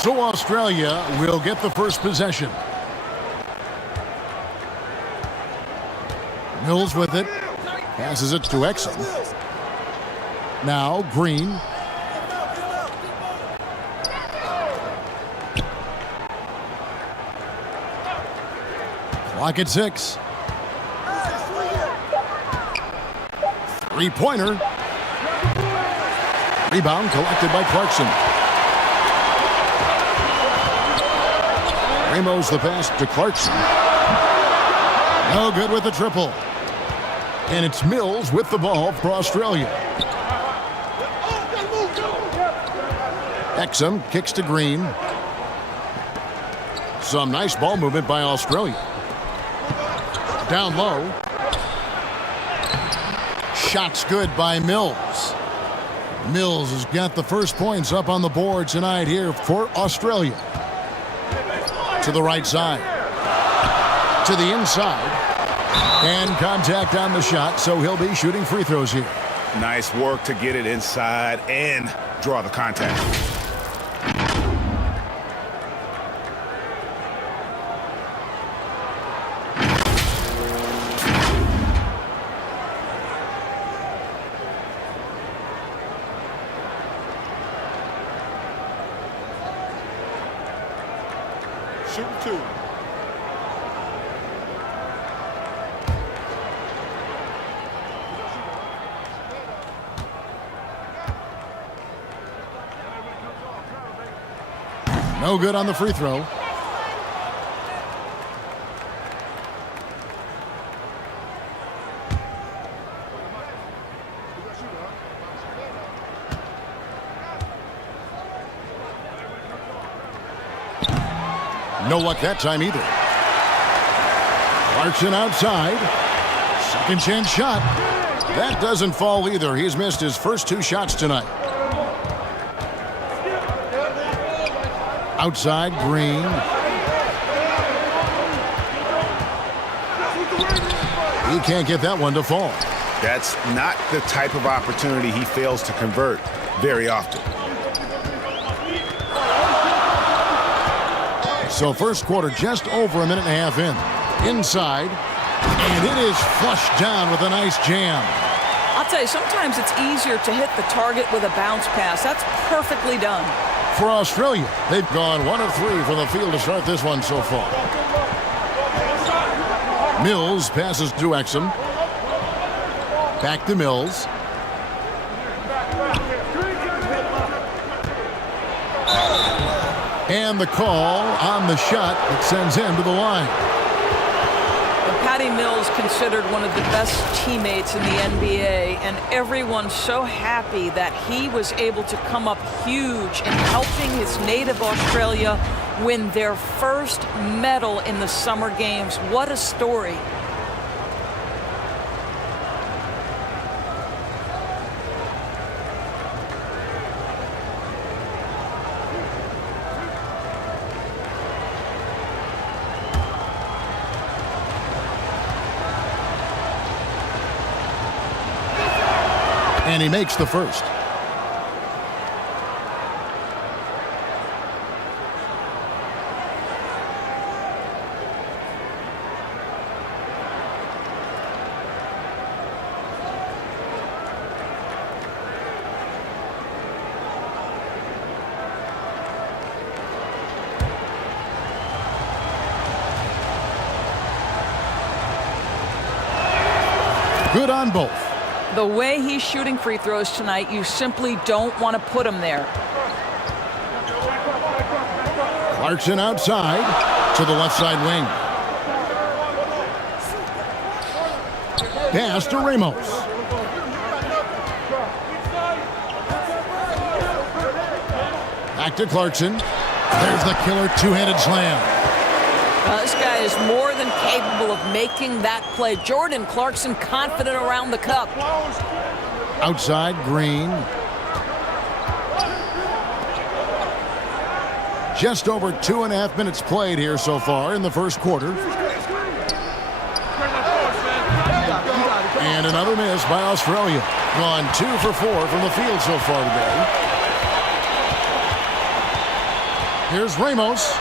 So Australia will get the first possession. Mills with it. Passes it to Exum. Now Green. Clock at 6. Three-pointer. Rebound collected by Clarkson. Ramos the pass to Clarkson. No good with the triple. And it's Mills with the ball for Australia. Exum kicks to Green. Some nice ball movement by Australia. Down low. Shot's good by Mills. Mills has got the first points up on the board tonight here for Australia. To the right side. To the inside. And contact on the shot, so he'll be shooting free throws here. Nice work to get it inside and draw the contact. Shoot two. No good on the free throw. No luck that time either. Clarkson outside. Second chance shot. That doesn't fall either. He's missed his first 2 shots tonight. Outside, Green. He can't get that one to fall. That's not the type of opportunity he fails to convert very often. So first quarter just over a minute and a half in. Inside. And it is flushed down with a nice jam. I'll tell you, sometimes it's easier to hit the target with a bounce pass. That's perfectly done. For Australia, they've gone 1 of 3 from the field to start this one so far. Mills passes to Exum. Back to Mills. And the call on the shot that sends him to the line. Patty Mills considered one of the best teammates in the NBA, and everyone's so happy that he was able to come up huge in helping his native Australia win their first medal in the Summer Games. What a story. And he makes the first. Good on both. The way he's shooting free throws tonight, you simply don't want to put him there. Clarkson outside to the left side wing. Pass to Ramos. Back to Clarkson. There's the killer two-handed slam. This guy is more than capable of making that play. Jordan Clarkson confident around the cup. Outside, Green. Just over 2.5 minutes played here so far in the first quarter. And another miss by Australia. Gone 2 for 4 from the field so far today. Here's Ramos.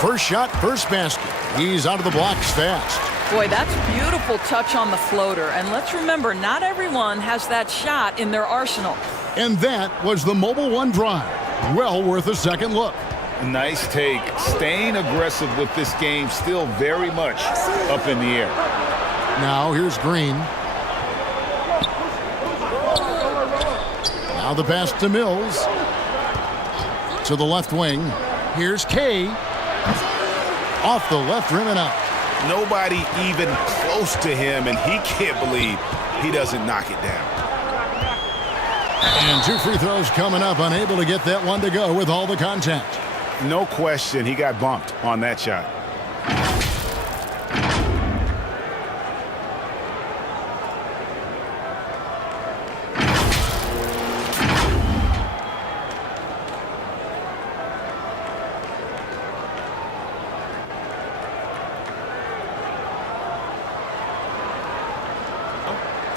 First shot, first basket. He's out of the blocks fast. Boy, that's beautiful touch on the floater. And let's remember, not everyone has that shot in their arsenal. And that was the Mobile One drive. Well worth a second look. Nice take. Staying aggressive with this game, still very much up in the air. Now here's Green. Now the pass to Mills. To the left wing. Here's Kay. Off the left rim and out. Nobody even close to him, and he can't believe he doesn't knock it down. And 2 free throws coming up. Unable to get that one to go with all the contact. No question, he got bumped on that shot.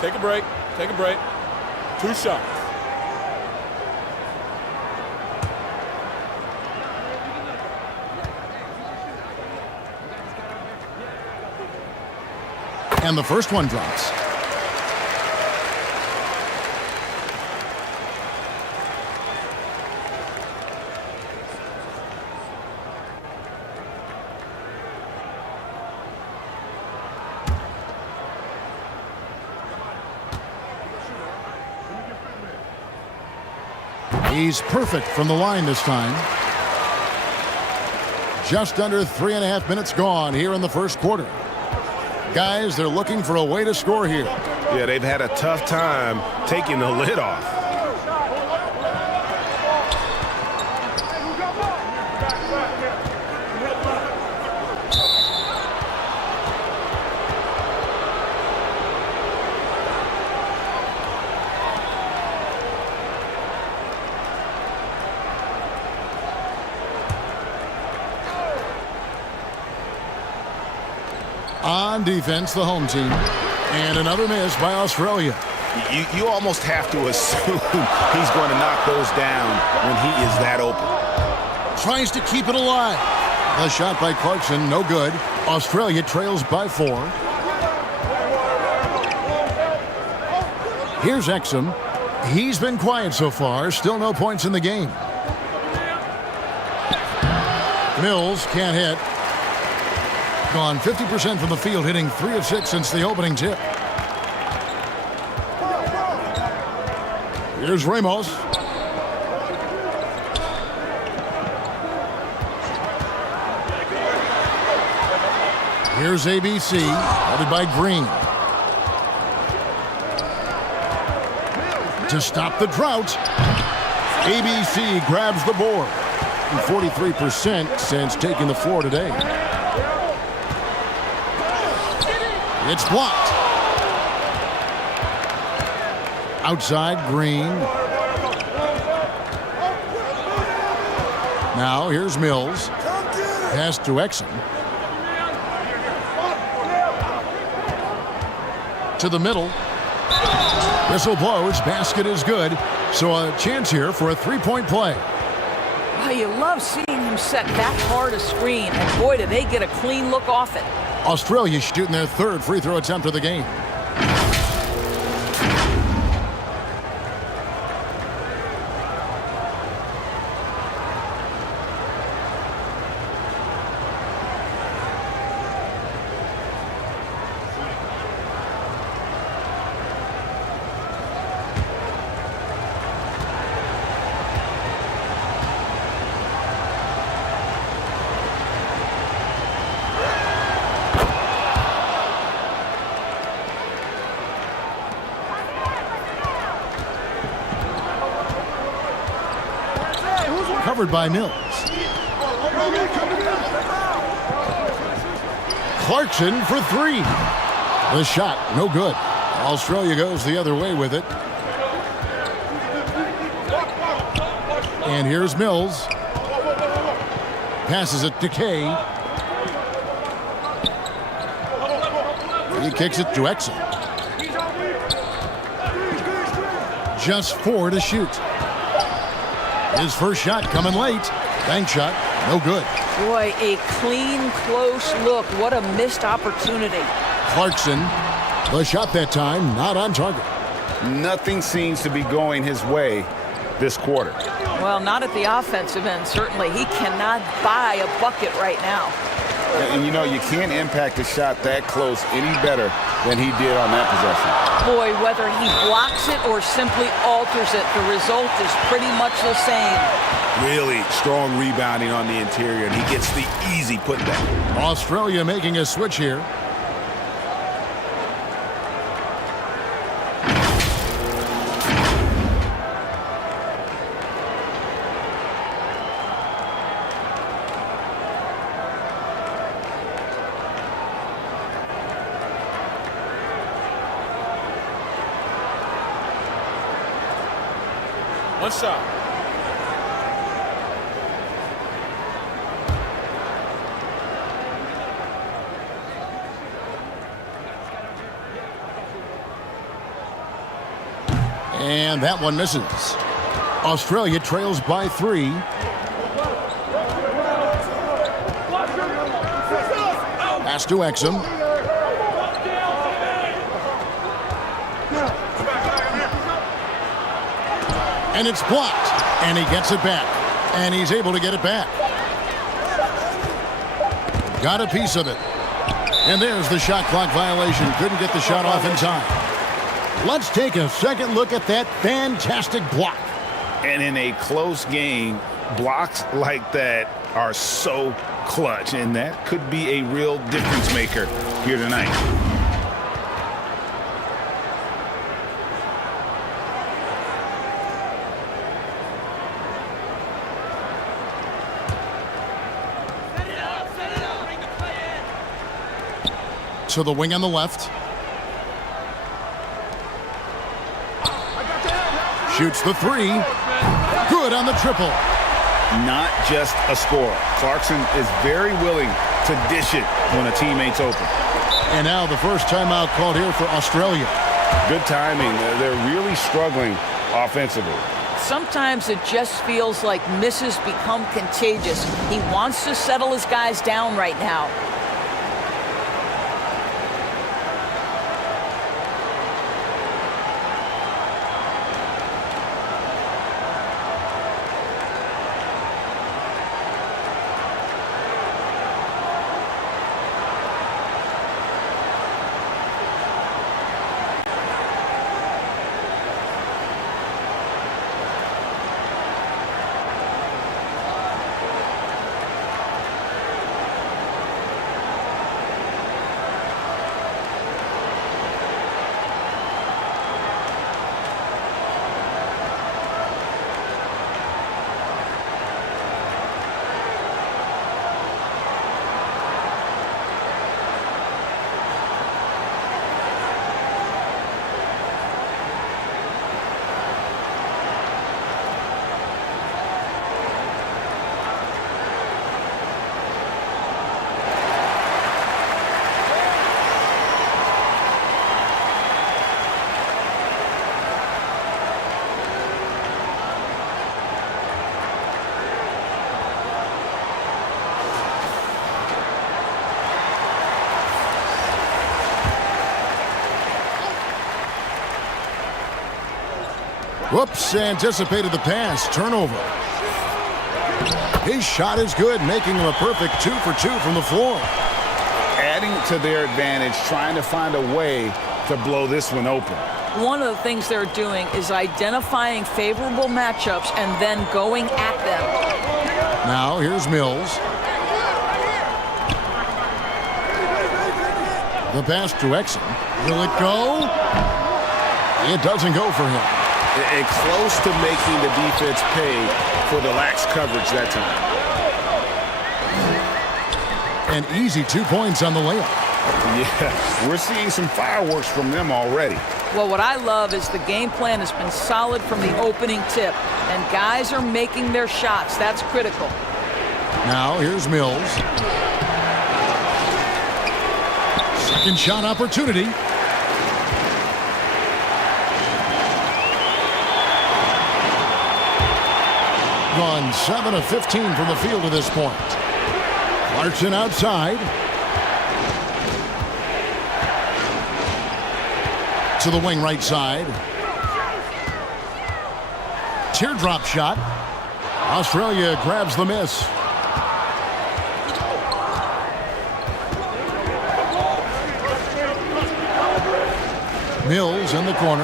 Take a break. Take a break. 2 shots. And the first one drops. He's perfect from the line this time. Just under 3.5 minutes gone here in the first quarter. Guys, they're looking for a way to score here. Yeah, they've had a tough time taking the lid off. On defense, the home team. And another miss by Australia. You almost have to assume he's going to knock those down when he is that open. Tries to keep it alive. The shot by Clarkson, no good. Australia trails by 4. Here's Exum. He's been quiet so far. Still no points in the game. Mills can't hit. Gone 50% from the field, hitting 3 of 6 since the opening tip. Here's Ramos. Here's ABC, headed by Green. To stop the drought, ABC grabs the board. 43% since taking the floor today. It's blocked. Outside, Green. Now here's Mills. Pass to Exum. To the middle. Whistle blows. Basket is good. So a chance here for a 3-point play. Oh, you love seeing him set that hard a screen. And boy, do they get a clean look off it. Australia shooting their 3rd free throw attempt of the game. Covered by Mills. Clarkson for 3. The shot, no good. Australia goes the other way with it. And here's Mills. Passes it to Kay. He kicks it to Exum. Just 4 to shoot. His first shot coming late. Bank shot. No good. Boy, a clean, close look. What a missed opportunity. Clarkson, the shot that time, not on target. Nothing seems to be going his way this quarter. Well, not at the offensive end, certainly. He cannot buy a bucket right now. And you know, you can't impact a shot that close any better than he did on that possession. Boy, whether he blocks it or simply alters it, the result is pretty much the same. Really strong rebounding on the interior, and he gets the easy putback. Australia making a switch here. One shot. And that one misses. Australia trails by 3. Pass to Exum. And it's blocked. And he gets it back. And he's able to get it back. Got a piece of it. And there's the shot clock violation. Couldn't get the shot off in time. Let's take a second look at that fantastic block. And in a close game, blocks like that are so clutch, and that could be a real difference maker here tonight. To the wing on the left. Shoots the 3. Good on the triple. Not just a scorer. Clarkson is very willing to dish it when a teammate's open. And now the first timeout called here for Australia. Good timing. They're really struggling offensively. Sometimes it just feels like misses become contagious. He wants to settle his guys down right now. Whoops, anticipated the pass. Turnover. His shot is good, making him a perfect 2 for 2 from the floor. Adding to their advantage, trying to find a way to blow this one open. One of the things they're doing is identifying favorable matchups and then going at them. Now here's Mills. The pass to Exum. Will it go? It doesn't go for him. And close to making the defense pay for the lax coverage that time. An easy 2 points on the layup. Yeah, we're seeing some fireworks from them already. Well, what I love is the game plan has been solid from the opening tip, and guys are making their shots. That's critical. Now here's Mills. Second shot opportunity. Gone 7 of 15 from the field to this point. Clarkson outside. To the wing right side. Teardrop shot. Australia grabs the miss. Mills in the corner.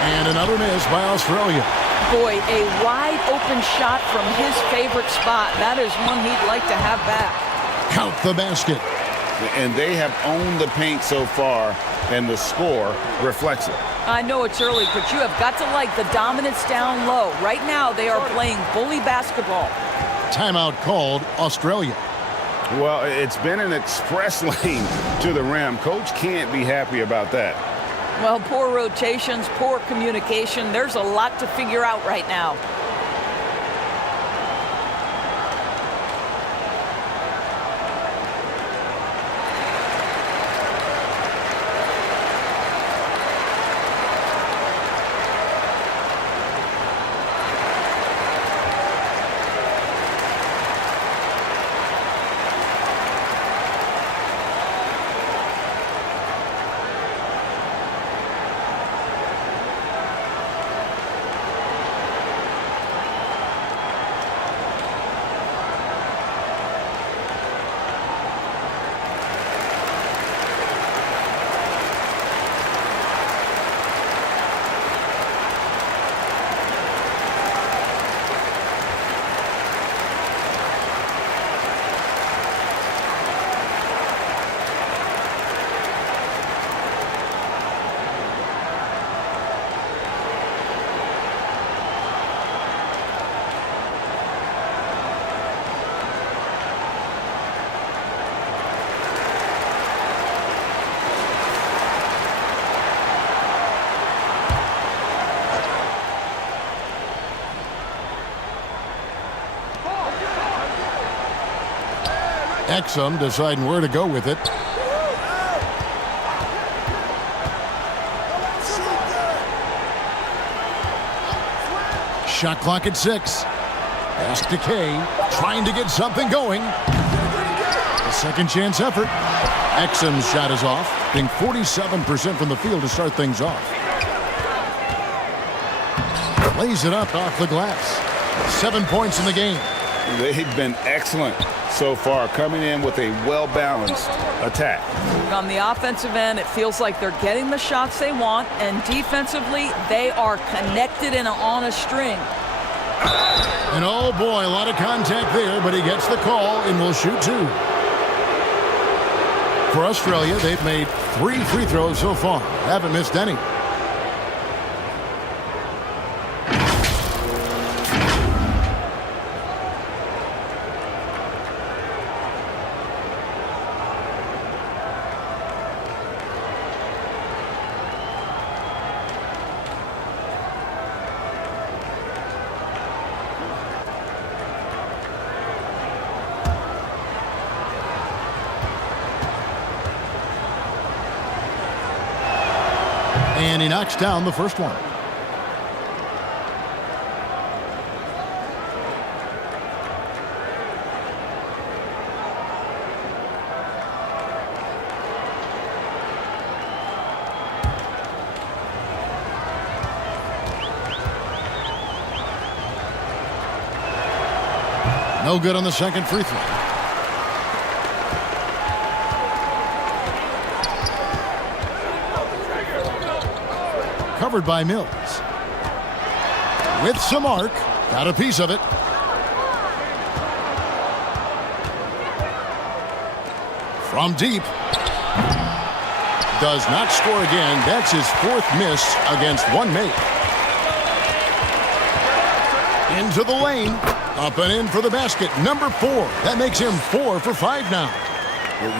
And another miss by Australia. Boy, a wide open shot from his favorite spot. That is one he'd like to have back. Count the basket. And they have owned the paint so far, and the score reflects it. I know it's early, but you have got to like the dominance down low. Right now, they are playing bully basketball. Timeout called, Australia. Well, it's been an express lane to the rim. Coach can't be happy about that. Well, poor rotations, poor communication. There's a lot to figure out right now. Exum deciding where to go with it. Shot clock at 6. Pass to Kay, trying to get something going. A second chance effort. Exum's shot is off, being 47% from the field to start things off. Lays it up off the glass. 7 points in the game. They've been excellent so far, coming in with a well-balanced attack. On the offensive end, it feels like they're getting the shots they want, and defensively, they are connected and on a string. And oh boy, a lot of contact there, but he gets the call and will shoot 2. For Australia, they've made 3 free throws so far. Haven't missed any. And he knocks down the first one. No good on the second free throw. Covered by Mills. With some arc. Got a piece of it. From deep. Does not score again. That's his 4th miss against one mate. Into the lane. Up and in for the basket. Number 4. That makes him 4 for 5 now.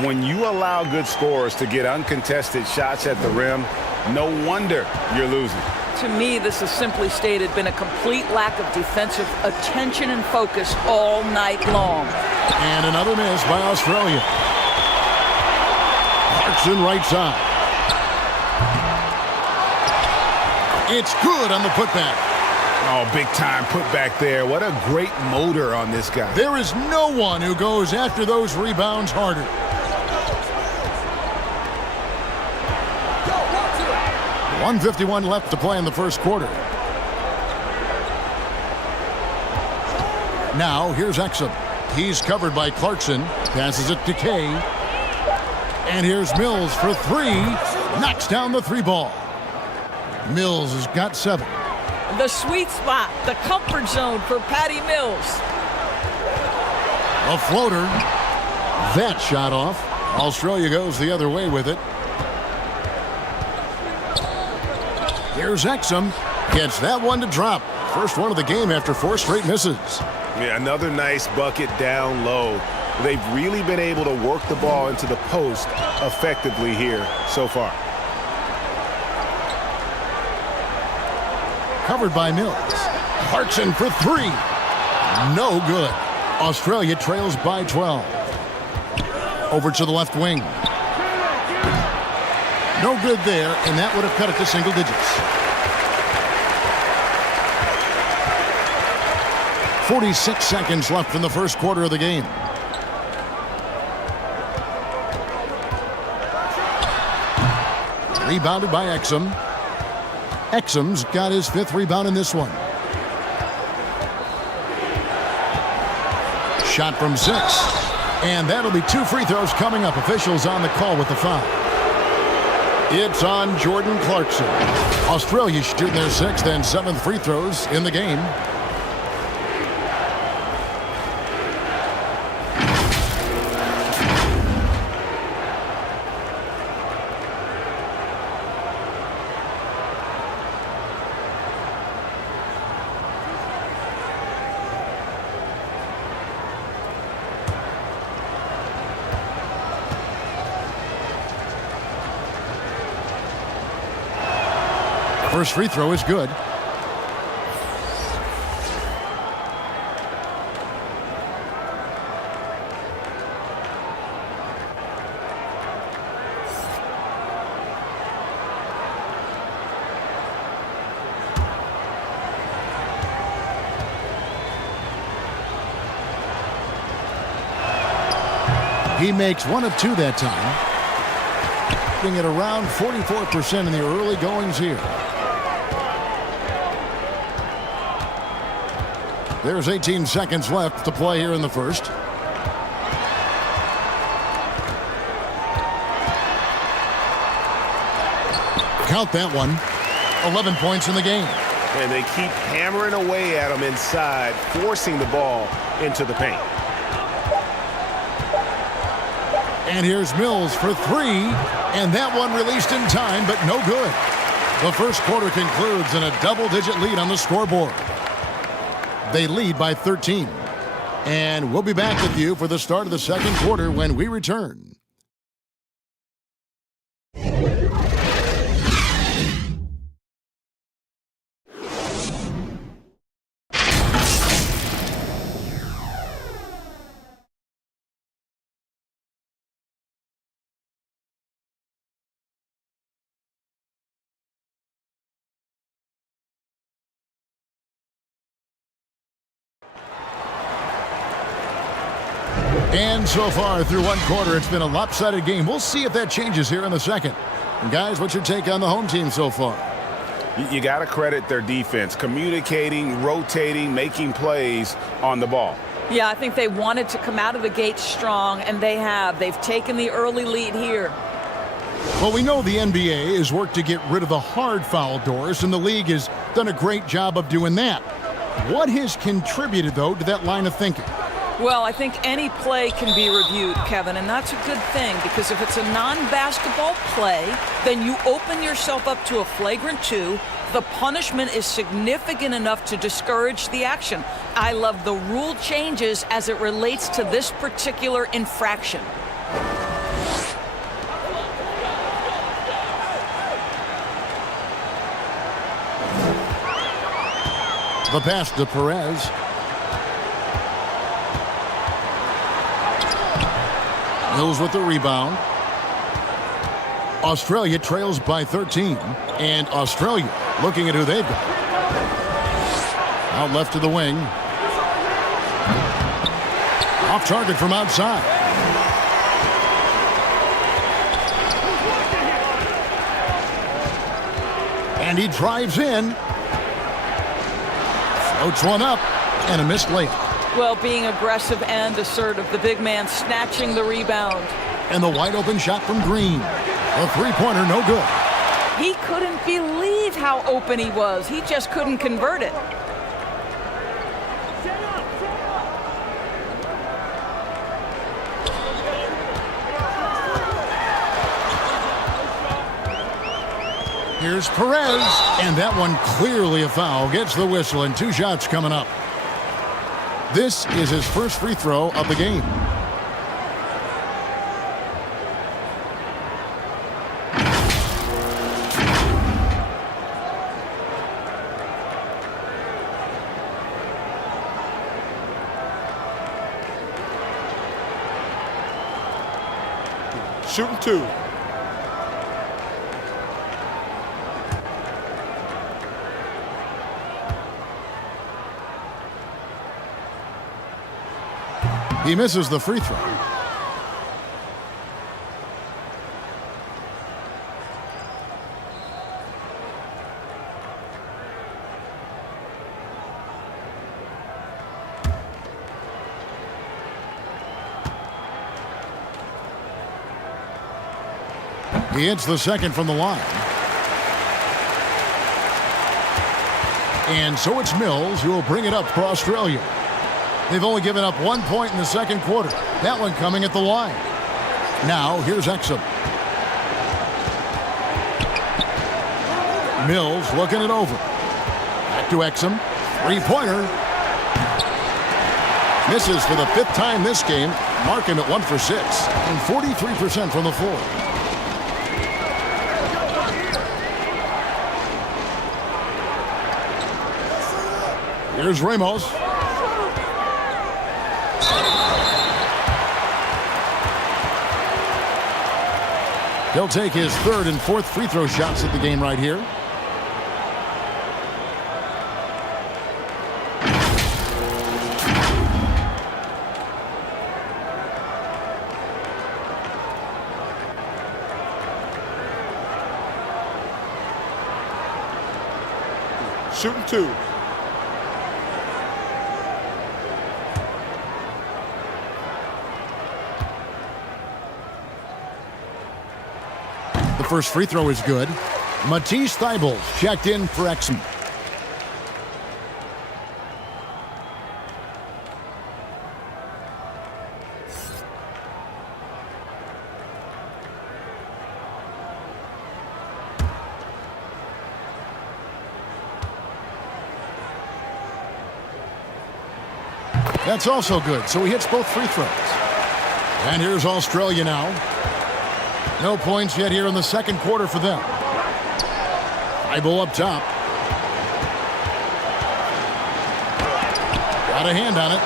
When you allow good scorers to get uncontested shots at the rim, no wonder you're losing. To me, this has simply stated been a complete lack of defensive attention and focus all night long. And another miss by Australia. Clarkson right side. It's good on the putback. Oh, big time put back there. What a great motor on this guy. There is no one who goes after those rebounds harder. Go, 1:51 left to play in the first quarter. Now, here's Exum. He's covered by Clarkson. Passes it to Kay. And here's Mills for three. Knocks down the three ball. Mills has got 7. The sweet spot, the comfort zone for Patty Mills. A floater. That shot off. Australia goes the other way with it. Here's Exum. Gets that one to drop. First one of the game after 4 straight misses. Yeah, another nice bucket down low. They've really been able to work the ball into the post effectively here so far. Covered by Mills. Clarkson for 3. No good. Australia trails by 12. Over to the left wing. No good there, and that would have cut it to single digits. 46 seconds left in the first quarter of the game. Rebounded by Exum. Exum's got his 5th rebound in this one. Shot from 6. And that'll be 2 free throws coming up. Officials on the call with the foul. It's on Jordan Clarkson. Australia shooting their 6th and 7th free throws in the game. First free throw is good. He makes 1 of 2 that time. At around 44% in the early goings here. There's 18 seconds left to play here in the first. Count that one. 11 points in the game. And they keep hammering away at him inside, forcing the ball into the paint. And here's Mills for 3. And that one released in time, but no good. The first quarter concludes in a double-digit lead on the scoreboard. They lead by 13. And we'll be back with you for the start of the second quarter when we return. And so far through one quarter, it's been a lopsided game. We'll see if that changes here in the second. And guys, what's your take on the home team so far? You got to credit their defense, communicating, rotating, making plays on the ball. Yeah, I think they wanted to come out of the gate strong, and they have. They've taken the early lead here. Well, we know the NBA has worked to get rid of the hard foul doors, and the league has done a great job of doing that. What has contributed, though, to that line of thinking? Well, I think any play can be reviewed, Kevin, and that's a good thing because if it's a non-basketball play, then you open yourself up to a flagrant 2. The punishment is significant enough to discourage the action. I love the rule changes as it relates to this particular infraction. The pass to Perez. Mills with the rebound. Australia trails by 13. And Australia looking at who they've got. Out left to the wing. Off target from outside. And he drives in. Floats one up. And a missed layup. Well, being aggressive and assertive. The big man snatching the rebound. And the wide open shot from Green. A three-pointer, no good. He couldn't believe how open he was. He just couldn't convert it. Here's Perez, and that one clearly a foul. Gets the whistle, and 2 shots coming up. This is his first free throw of the game. Shooting 2. He misses the free throw. He hits the second from the line. And so it's Mills who will bring it up for Australia. They've only given up 1 point in the second quarter. That one coming at the line. Now, here's Exum. Mills looking it over. Back to Exum. Three-pointer. Misses for the 5th time this game. Marking at 1 for 6. And 43% from the floor. Here's Ramos. He'll take his 3rd and 4th free throw shots at the game right here. Shooting 2. The first free throw is good. Matisse Thybulle checked in for Exum. That's also good, so he hits both free throws. And here's Australia now. No points yet here in the second quarter for them. Thybulle up top. Got a hand on it.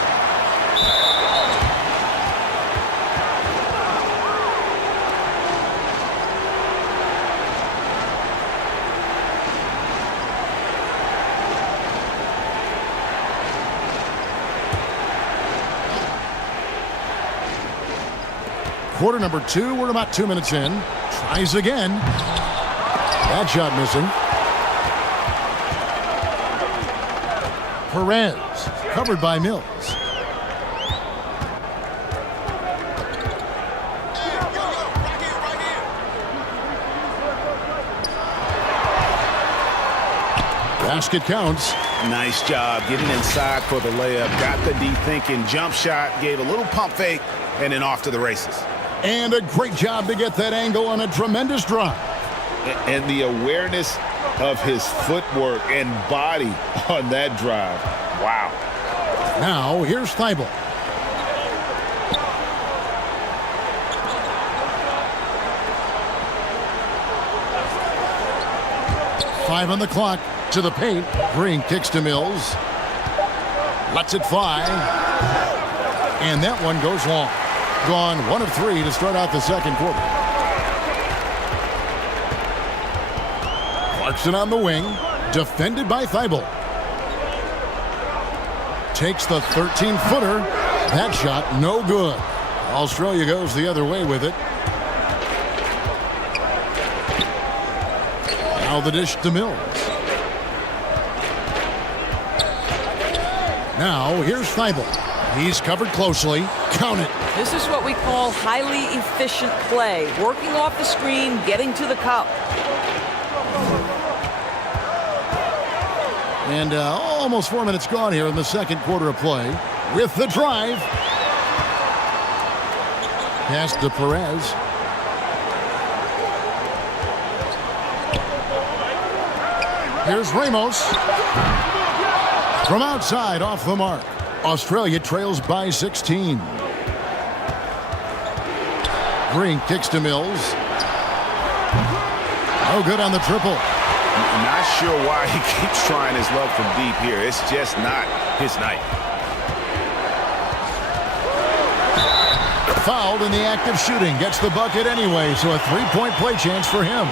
Quarter number 2, we're about 2 minutes in. Tries again. That shot missing. Perez, covered by Mills. Basket counts. Nice job getting inside for the layup. Got the D thinking. Jump shot. Gave a little pump fake. And then off to the races. And a great job to get that angle on a tremendous drive. And the awareness of his footwork and body on that drive. Wow. Now, here's Thybulle. Five on the clock. To the paint. Green kicks to Mills. Lets it fly. And that one goes long. Gone 1 of 3 to start out the second quarter. Clarkson on the wing. Defended by Thybulle. takes the 13-footer. That shot no good. Australia goes the other way with it. Now the dish to Mills. Now here's Thibault. He's covered closely. Count it. This is what we call highly efficient play. Working off the screen, getting to the cup. And almost 4 minutes gone here in the second quarter of play. With the drive. Pass to Perez. Here's Ramos. From outside, off the mark. Australia trails by 16. Green kicks to Mills. Oh, good on the triple. I'm not sure why he keeps trying his luck from deep here. It's just not his night. Fouled in the act of shooting. Gets the bucket anyway, so a three-point play chance for him.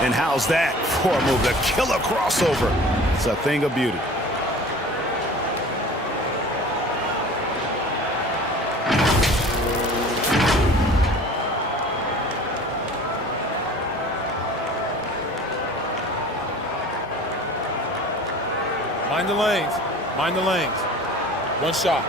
And how's that for a move? The killer crossover. It's a thing of beauty. Mind the lanes. Mind the lanes. One shot.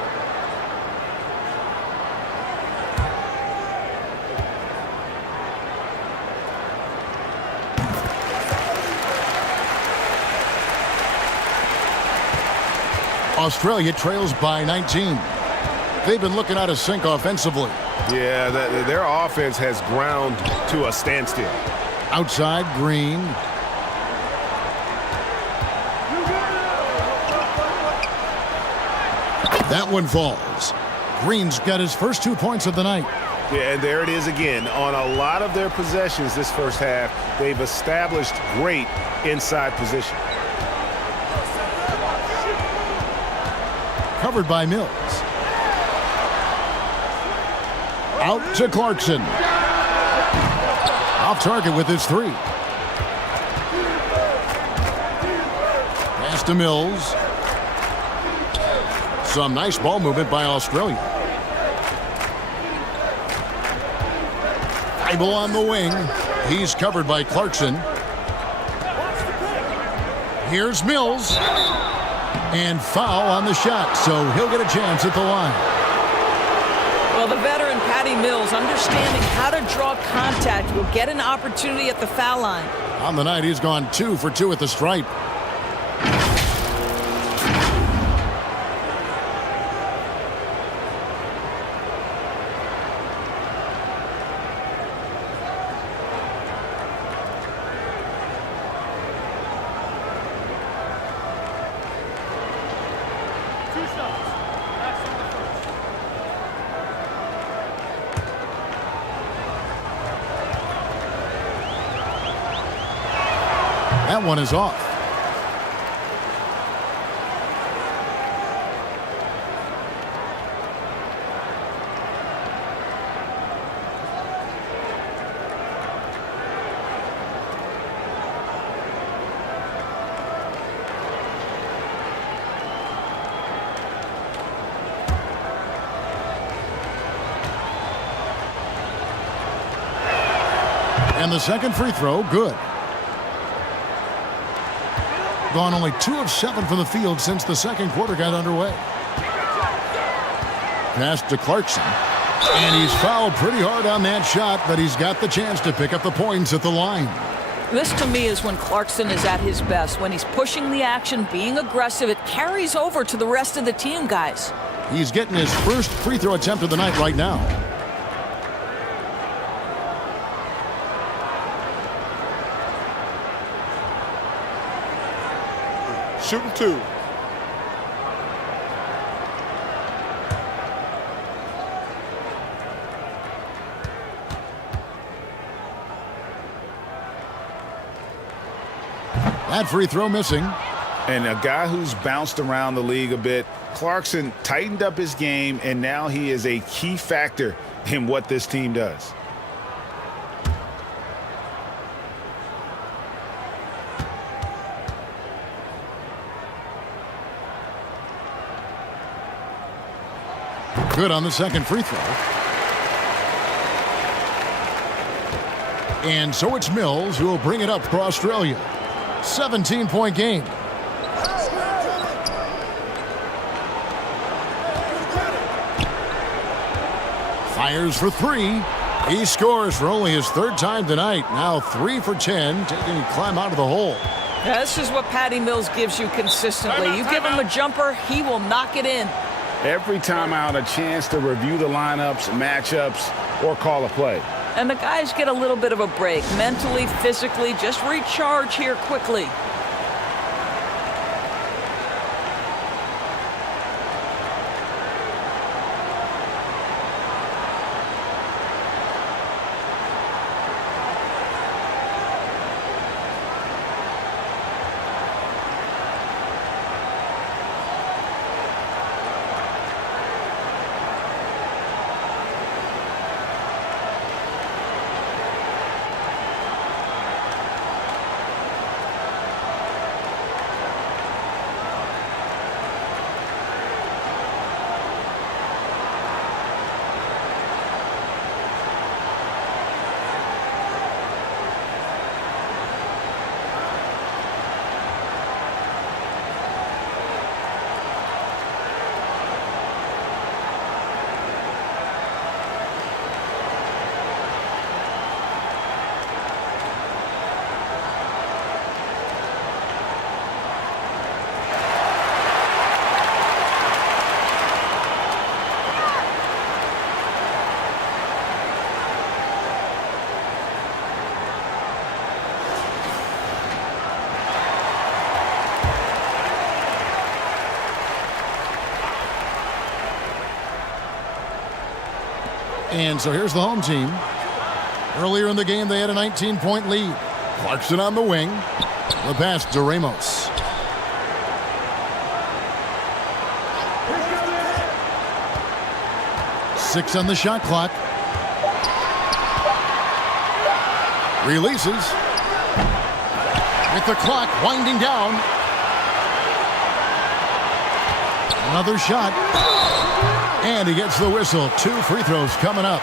Australia trails by 19. They've been looking out of sync offensively. Yeah, their offense has ground to a standstill. Outside, Green. That one falls. Green's got his first 2 points of the night. Yeah, and there it is again. On a lot of their possessions this first half, they've established great inside position. Covered by Mills. Out to Clarkson. Off target with his three. Pass to Mills. Some nice ball movement by Australia. Thibault on the wing. He's covered by Clarkson. Here's Mills. And foul on the shot, so he'll get a chance at the line. Well, the veteran Patty Mills, understanding how to draw contact, will get an opportunity at the foul line. On the night, he's gone 2 for 2 at the stripe. That one is off. And the second free throw, good. Gone only 2 of 7 from the field since the second quarter got underway. Pass to Clarkson. And he's fouled pretty hard on that shot, but he's got the chance to pick up the points at the line. This, to me, is when Clarkson is at his best. When he's pushing the action, being aggressive, it carries over to the rest of the team, guys. He's getting his first free throw attempt of the night right now. Shooting 2. That free throw missing. And a guy who's bounced around the league a bit, Clarkson tightened up his game, and now he is a key factor in what this team does. Good on the second free throw. And so it's Mills who will bring it up for Australia. 17-point game. Fires for three. He scores for only his third time tonight. Now 3 for 10, taking a climb out of the hole. Yeah, this is what Patty Mills gives you consistently. You give him a jumper, he will knock it in. Every time out, a chance to review the lineups, matchups, or call a play. And the guys get a little bit of a break, mentally, physically, just recharge here quickly. And so here's the home team. Earlier in the game, they had a 19-point lead. Clarkson on the wing. The pass to Ramos. Six on the shot clock. Releases. With the clock winding down. Another shot. And he gets the whistle. 2 free throws coming up.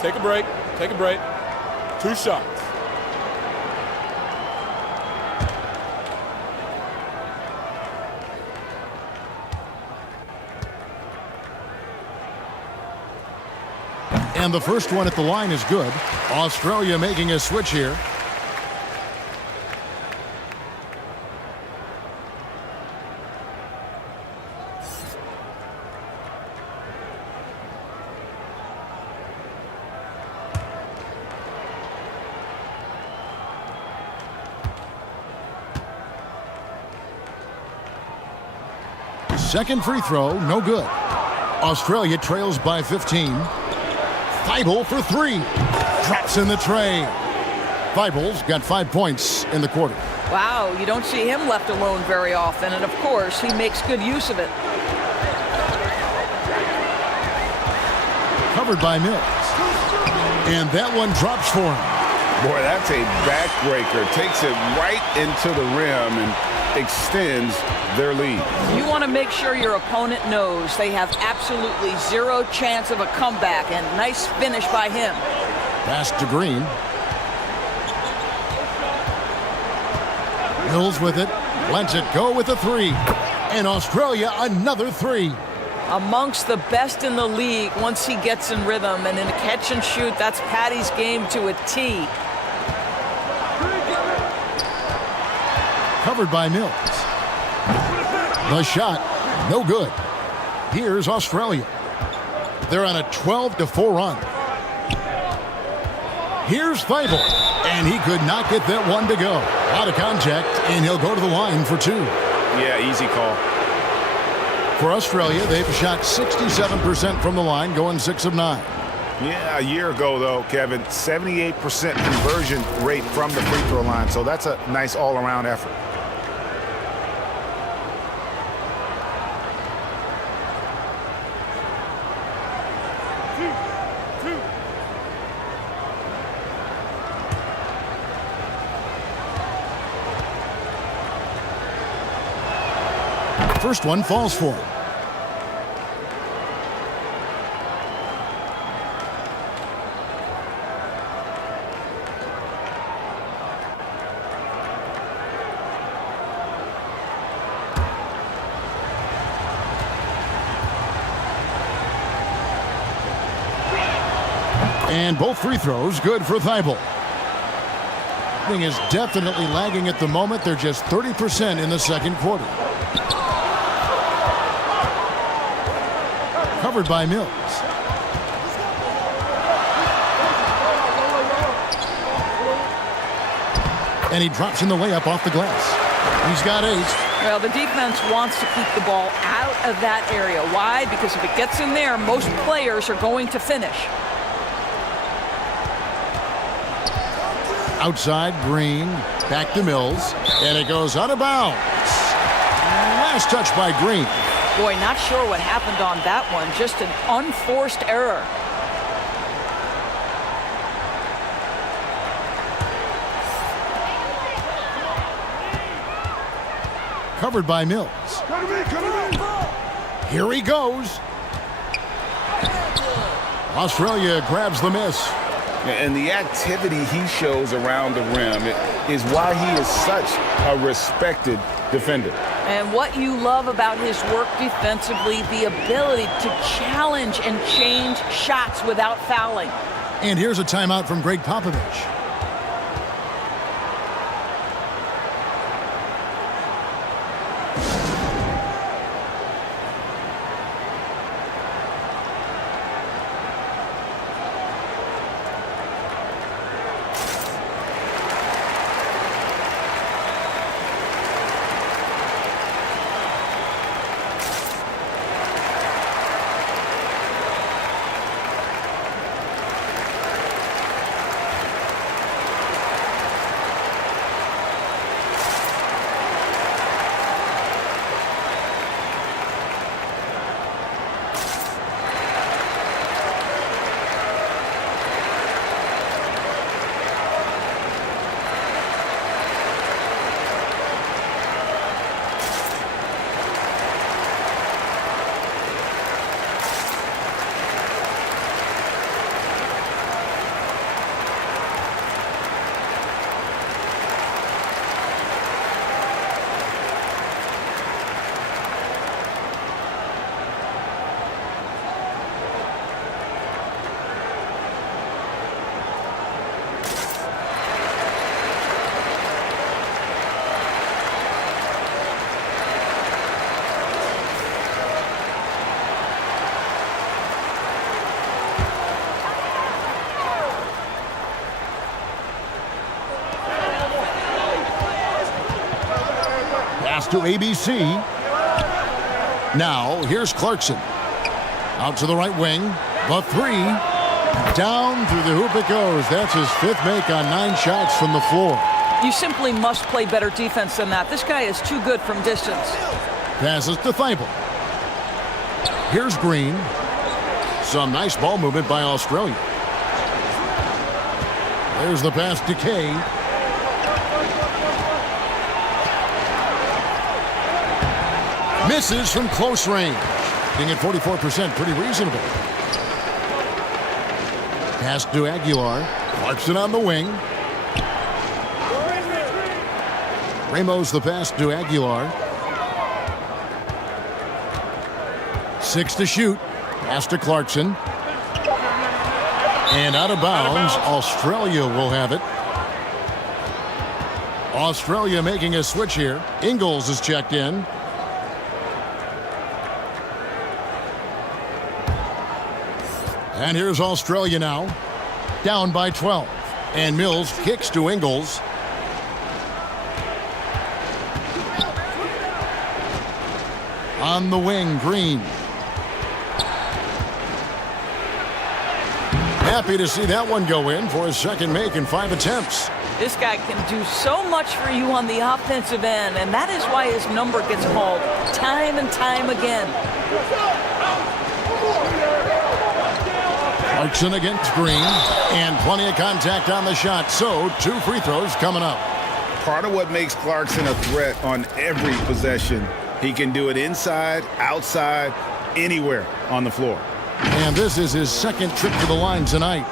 Take a break. Take a break. 2 shots. And the first one at the line is good. Australia making a switch here. Second free throw, no good. Australia trails by 15. Thibault for 3. Drops in the tray. Thibault's got 5 points in the quarter. Wow, you don't see him left alone very often, and of course, he makes good use of it. Covered by Mills. And that one drops for him. Boy, that's a backbreaker. Takes it right into the rim and extends their lead. You want to make sure your opponent knows they have absolutely 0 chance of a comeback, and nice finish by him. Pass to Green. Mills with it. Lets it go with a 3. And Australia another 3. Amongst the best in the league once he gets in rhythm, and in a catch and shoot, that's Patty's game to a T. Covered by Mills. The shot, no good. Here's Australia. They're on a 12-4 run. Here's Thibault, and he could not get that one to go. Out of contact, and he'll go to the line for 2. Yeah, easy call. For Australia, they've shot 67% from the line, going 6 of 9. Yeah, a year ago, though, Kevin, 78% conversion rate from the free throw line. So that's a nice all-around effort. First one falls for him. And both free throws good for Thibault. Thing is definitely lagging at the moment. They're just 30% in the second quarter. Covered by Mills. And he drops in the layup off the glass. He's got 8. Well, the defense wants to keep the ball out of that area. Why? Because if it gets in there, most players are going to finish. Outside, Green, back to Mills, and it goes out of bounds. Last touch by Green. Boy, not sure what happened on that one. Just an unforced error. Covered by Mills. Here he goes. Australia grabs the miss. And the activity he shows around the rim is why he is such a respected defender. And what you love about his work defensively, the ability to challenge and change shots without fouling. And here's a timeout from Greg Popovich. Pass to ABC. Now, here's Clarkson. Out to the right wing. The 3. Down through the hoop it goes. That's his 5th make on 9 shots from the floor. You simply must play better defense than that. This guy is too good from distance. Passes to Thibault. Here's Green. Some nice ball movement by Australia. There's the pass to Kay. Misses from close range. Being at 44%, pretty reasonable. Pass to Aguilar. Clarkson on the wing. Ramos the pass to Aguilar. 6 to shoot. Pass to Clarkson. And out of bounds. Australia will have it. Australia making a switch here. Ingles is checked in. And here's Australia now. Down by 12. And Mills kicks to Ingles. On the wing, Green. Happy to see that one go in for his second make in 5 attempts. This guy can do so much for you on the offensive end, and that is why his number gets called time and time again. Clarkson against Green, and plenty of contact on the shot, so 2 free throws coming up. Part of what makes Clarkson a threat on every possession, he can do it inside, outside, anywhere on the floor. And this is his second trip to the line tonight.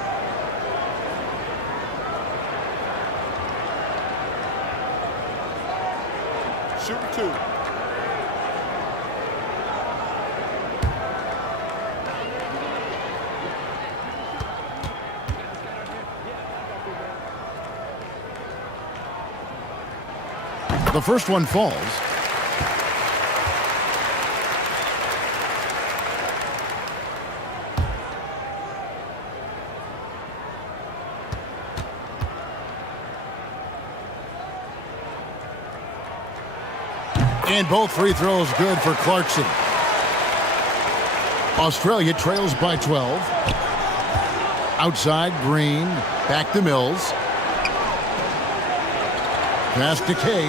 Shooting 2. The first one falls. And both free throws good for Clarkson. Australia trails by 12. Outside, Green. Back to Mills. Pass to Kay.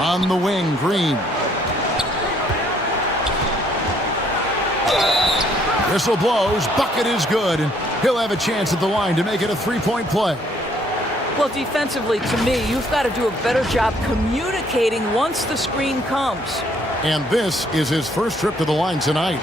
On the wing, Green. Whistle blows. Bucket is good. And he'll have a chance at the line to make it a 3-point play. Well, defensively, to me, you've got to do a better job communicating once the screen comes. And this is his first trip to the line tonight.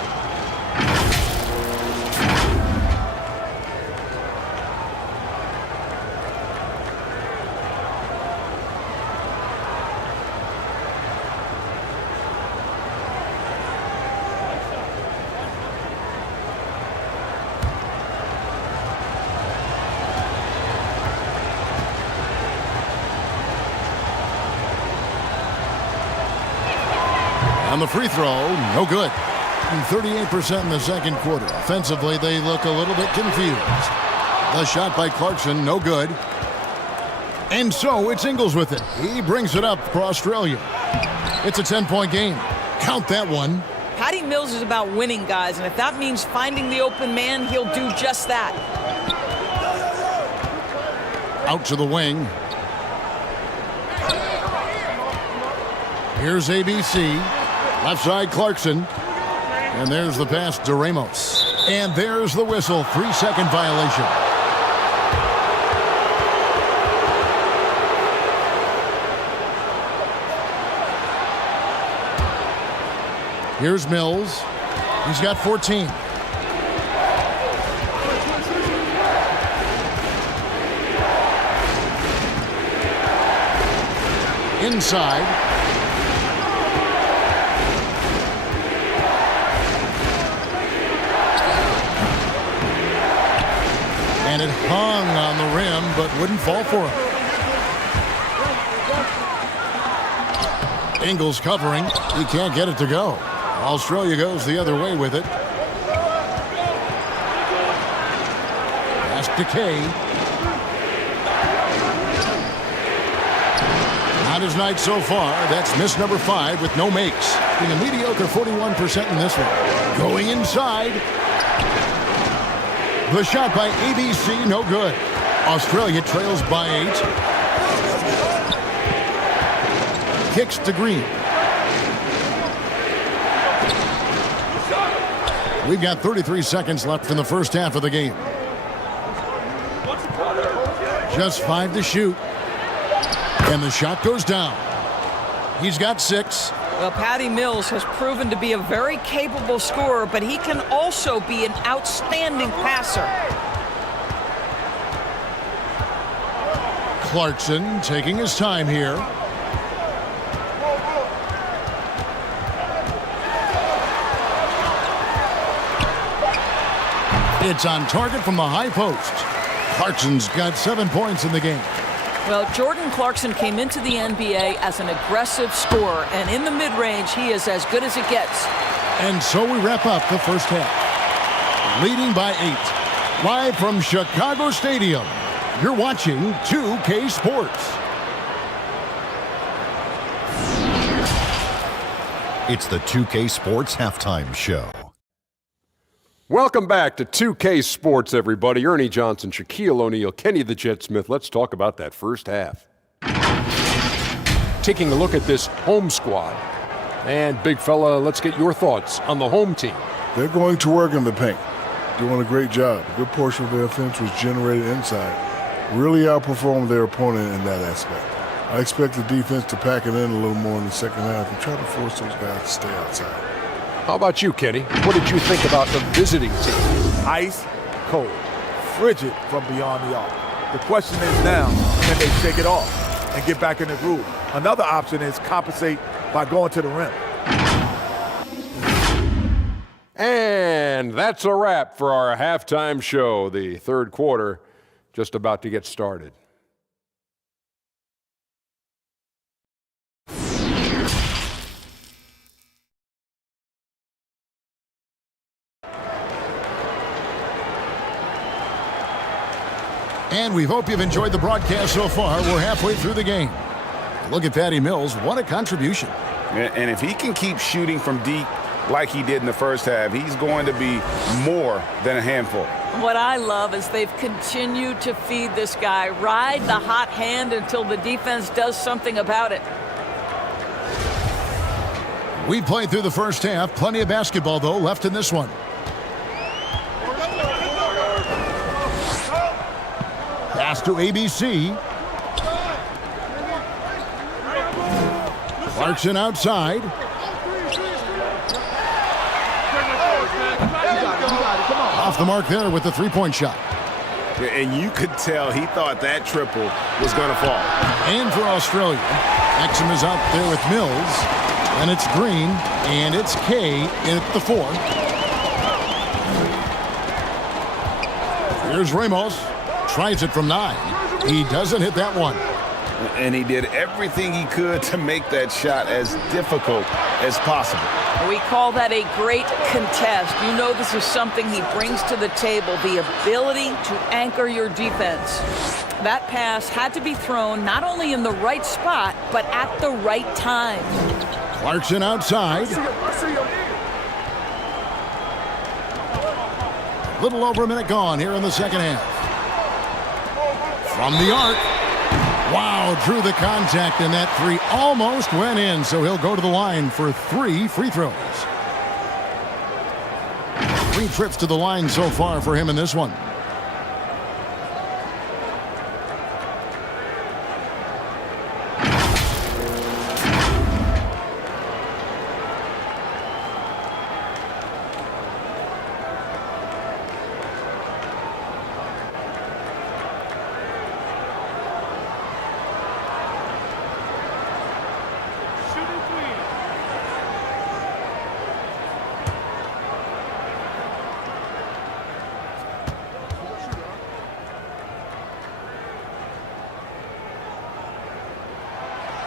On the free throw, no good. 38% in the second quarter. Offensively, they look a little bit confused. The shot by Clarkson, no good. And so it's Ingles with it. He brings it up for Australia. It's a 10-point game. Count that one. Patty Mills is about winning, guys, and if that means finding the open man, he'll do just that. Out to the wing. Here's ABC. Left side, Clarkson. And there's the pass to Ramos. And there's the whistle. 3-second violation. Here's Mills. He's got 14. Inside. And it hung on the rim, but wouldn't fall for him. Ingles covering. He can't get it to go. Australia goes the other way with it. Pass to Kay. Not his night so far. That's miss number 5 with no makes. Being a mediocre 41% in this one. Going inside. The shot by ABC, no good. Australia trails by 8. Kicks to Green. We've got 33 seconds left in the first half of the game. Just 5 to shoot. And the shot goes down. He's got 6. Well, Patty Mills has proven to be a very capable scorer, but he can also be an outstanding passer. Clarkson taking his time here. It's on target from the high post. Clarkson's got 7 points in the game. Well, Jordan Clarkson came into the NBA as an aggressive scorer, and in the mid-range, he is as good as it gets. And so we wrap up the first half. Leading by 8. Live from Chicago Stadium, you're watching 2K Sports. It's the 2K Sports Halftime Show. Welcome back to 2K Sports, everybody. Ernie Johnson, Shaquille O'Neal, Kenny the Jet Smith. Let's talk about that first half. Taking a look at this home squad. And, big fella, let's get your thoughts on the home team. They're going to work in the paint. Doing a great job. A good portion of their offense was generated inside. Really outperformed their opponent in that aspect. I expect the defense to pack it in a little more in the second half and try to force those guys to stay outside. How about you, Kenny? What did you think about the visiting team? Ice cold, frigid from beyond the arc. The question is now, can they shake it off and get back in the groove? Another option is compensate by going to the rim. And that's a wrap for our halftime show. The third quarter just about to get started. And we hope you've enjoyed the broadcast so far. We're halfway through the game. Look at Patty Mills. What a contribution. And if he can keep shooting from deep like he did in the first half, he's going to be more than a handful. What I love is they've continued to feed this guy, ride the hot hand until the defense does something about it. We played through the first half. Plenty of basketball, though, left in this one. Pass to ABC. Clarkson outside. Off the mark there with the three-point shot. And you could tell he thought that triple was going to fall. And for Australia, Exum is out there with Mills. And it's Green, and it's Kay in at the 4. Here's Ramos. Tries it from 9. He doesn't hit that one. And he did everything he could to make that shot as difficult as possible. We call that a great contest. You know this is something he brings to the table, the ability to anchor your defense. That pass had to be thrown not only in the right spot, but at the right time. Clarkson outside. Little over a minute gone here in the second half. From the arc. Wow, drew the contact, and that 3 almost went in, so he'll go to the line for 3 free throws. 3 trips to the line so far for him in this one.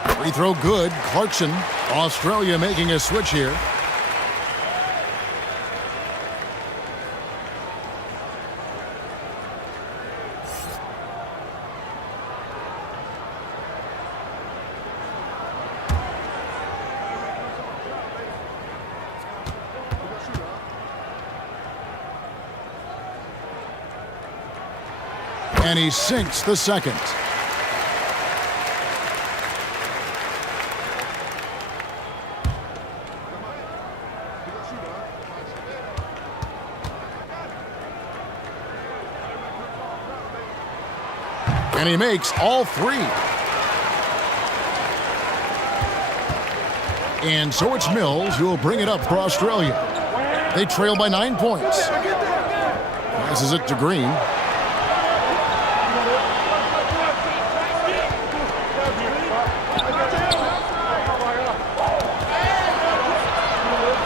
Free throw good. Clarkson. Australia making a switch here. And he sinks the second. And he makes all 3. And so it's Mills who will bring it up for Australia. They trail by 9 points. Passes it to Green.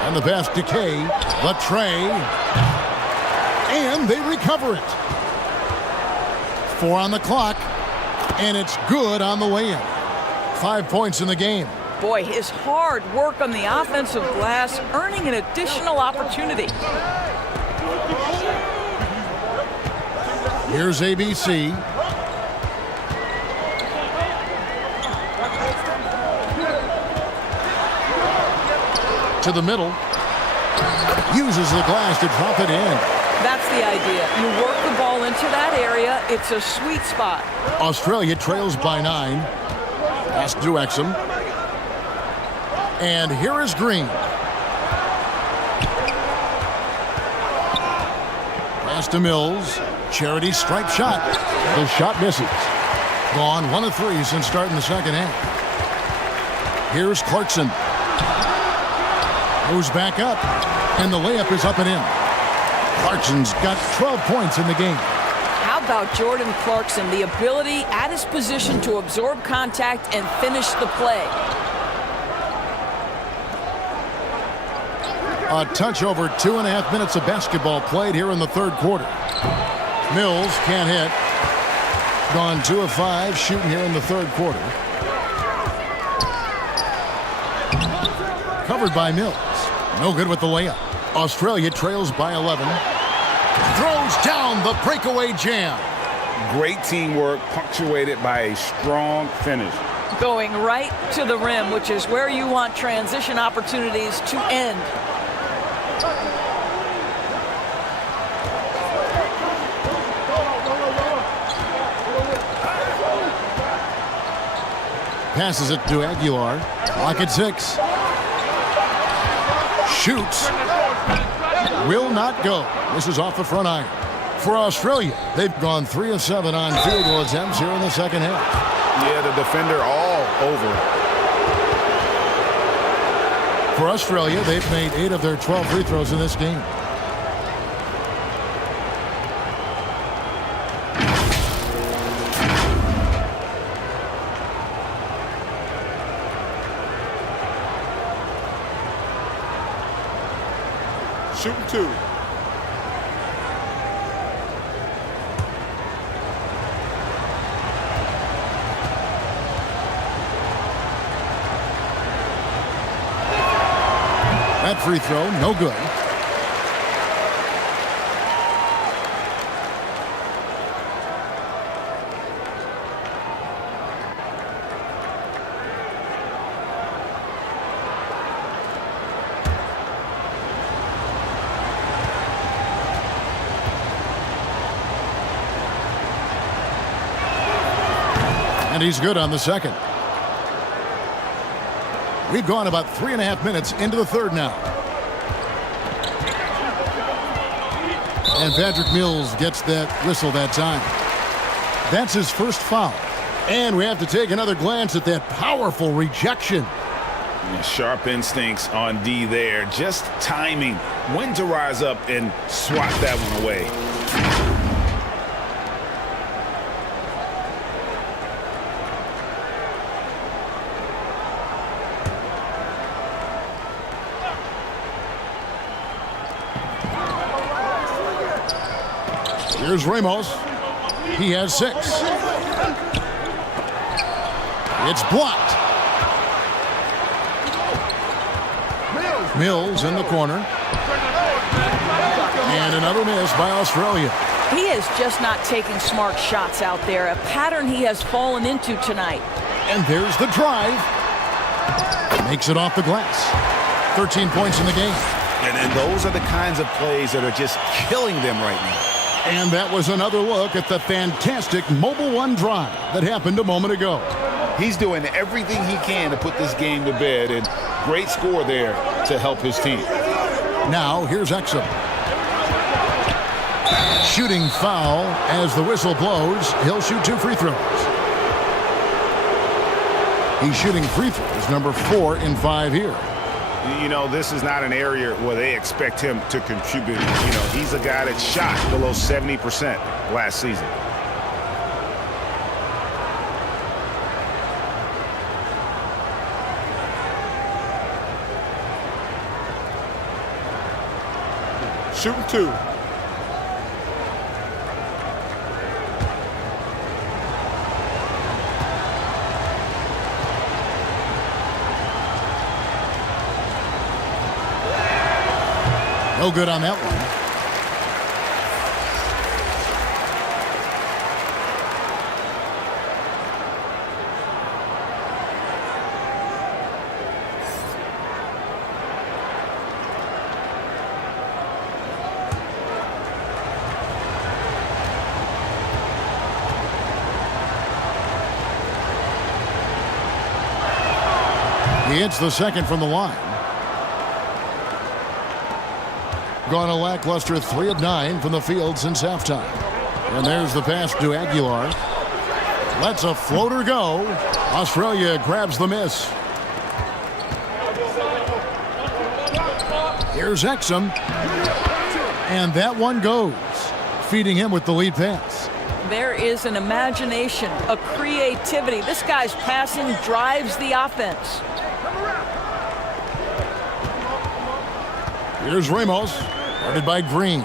And the pass to Kay. The tray. And they recover it. 4 on the clock, and it's good on the lay-in. 5 points in the game. Boy, his hard work on the offensive glass earning an additional opportunity. Here's ABC. To the middle. Uses the glass to drop it in. That's the idea. You work the ball into that area. It's a sweet spot. Australia trails by 9. Pass to Exum. And here is Green. Pass to Mills. Charity stripe shot. The shot misses. Gone 1 of 3 since starting the second half. Here's Clarkson. Moves back up. And the layup is up and in. Clarkson's got 12 points in the game. How about Jordan Clarkson? The ability at his position to absorb contact and finish the play. A touch over 2.5 minutes of basketball played here in the third quarter. Mills can't hit. Gone 2 of 5 shooting here in the third quarter. Covered by Mills. No good with the layup. Australia trails by 11. Throws down the breakaway jam. Great teamwork punctuated by a strong finish. Going right to the rim, which is where you want transition opportunities to end. Passes it to Aguilar. Clock at 6. Shoots. Will not go. This is off the front iron. For Australia, they've gone 3 of 7 on field goal attempts here in the second half. Yeah, the defender all over. For Australia, they've made 8 of their 12 free throws in this game. Shooting 2. That free throw, no good. And he's good on the second. We've gone about 3.5 minutes into the third now. And Patrick Mills gets that whistle that time. That's his first foul. And we have to take another glance at that powerful rejection. Sharp instincts on D there. Just timing. When to rise up and swat that one away. Here's Ramos. He has 6. It's blocked. Mills in the corner. And another miss by Australia. He is just not taking smart shots out there, a pattern he has fallen into tonight. And there's the drive. Makes it off the glass. 13 points in the game. And those are the kinds of plays that are just killing them right now. And that was another look at the fantastic Mobile One drive that happened a moment ago. He's doing everything he can to put this game to bed, and great score there to help his team. Now, here's Exum. Shooting foul as the whistle blows. He'll shoot 2 free throws. He's shooting free throws, number 4 in 5 here. You know, this is not an area where they expect him to contribute. You know, he's a guy that shot below 70% last season. Shooting 2. No good on that one. He hits the second from the line. Gone a lackluster 3 of 9 from the field since halftime. And there's the pass to Aguilar. Lets a floater go. Australia grabs the miss. Here's Exum. And that one goes, feeding him with the lead pass. There is an imagination, a creativity. This guy's passing drives the offense. Here's Ramos, guarded by Green.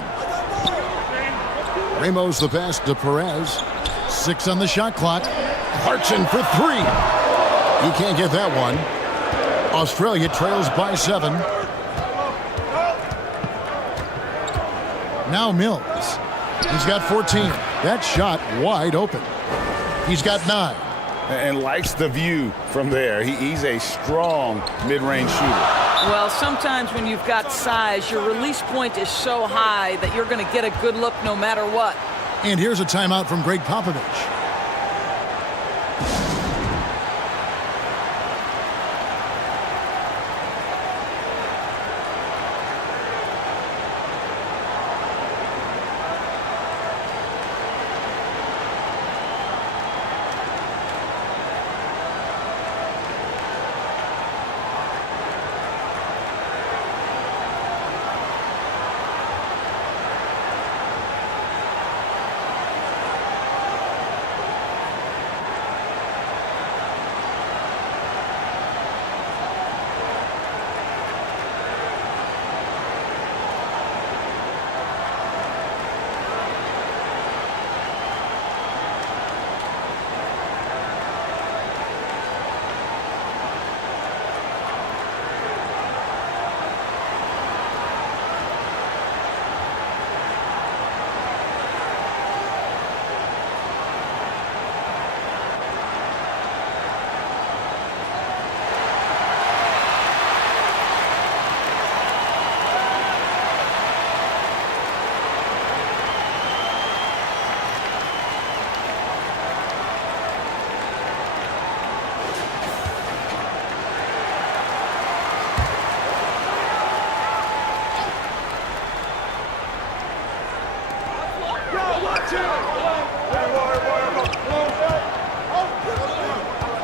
Ramos the pass to Perez. 6 on the shot clock. Clarkson for 3. He can't get that one. Australia trails by 7. Now Mills. He's got 14. That shot wide open. He's got 9. And likes the view from there. He's a strong mid-range shooter. Well, sometimes when you've got size, your release point is so high that you're going to get a good look no matter what. And here's a timeout from Greg Popovich.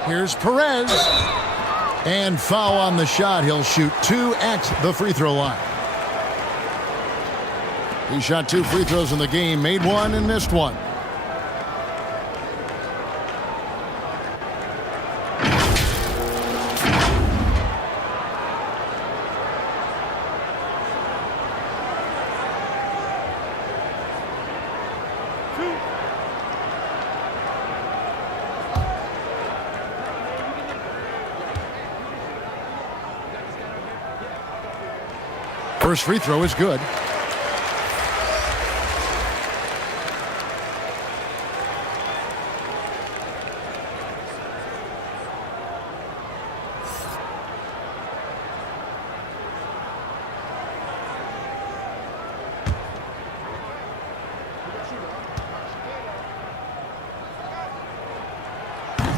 Here's Perez. And foul on the shot. He'll shoot 2 at the free throw line. He shot 2 free throws in the game, made 1 and missed 1. First free throw is good.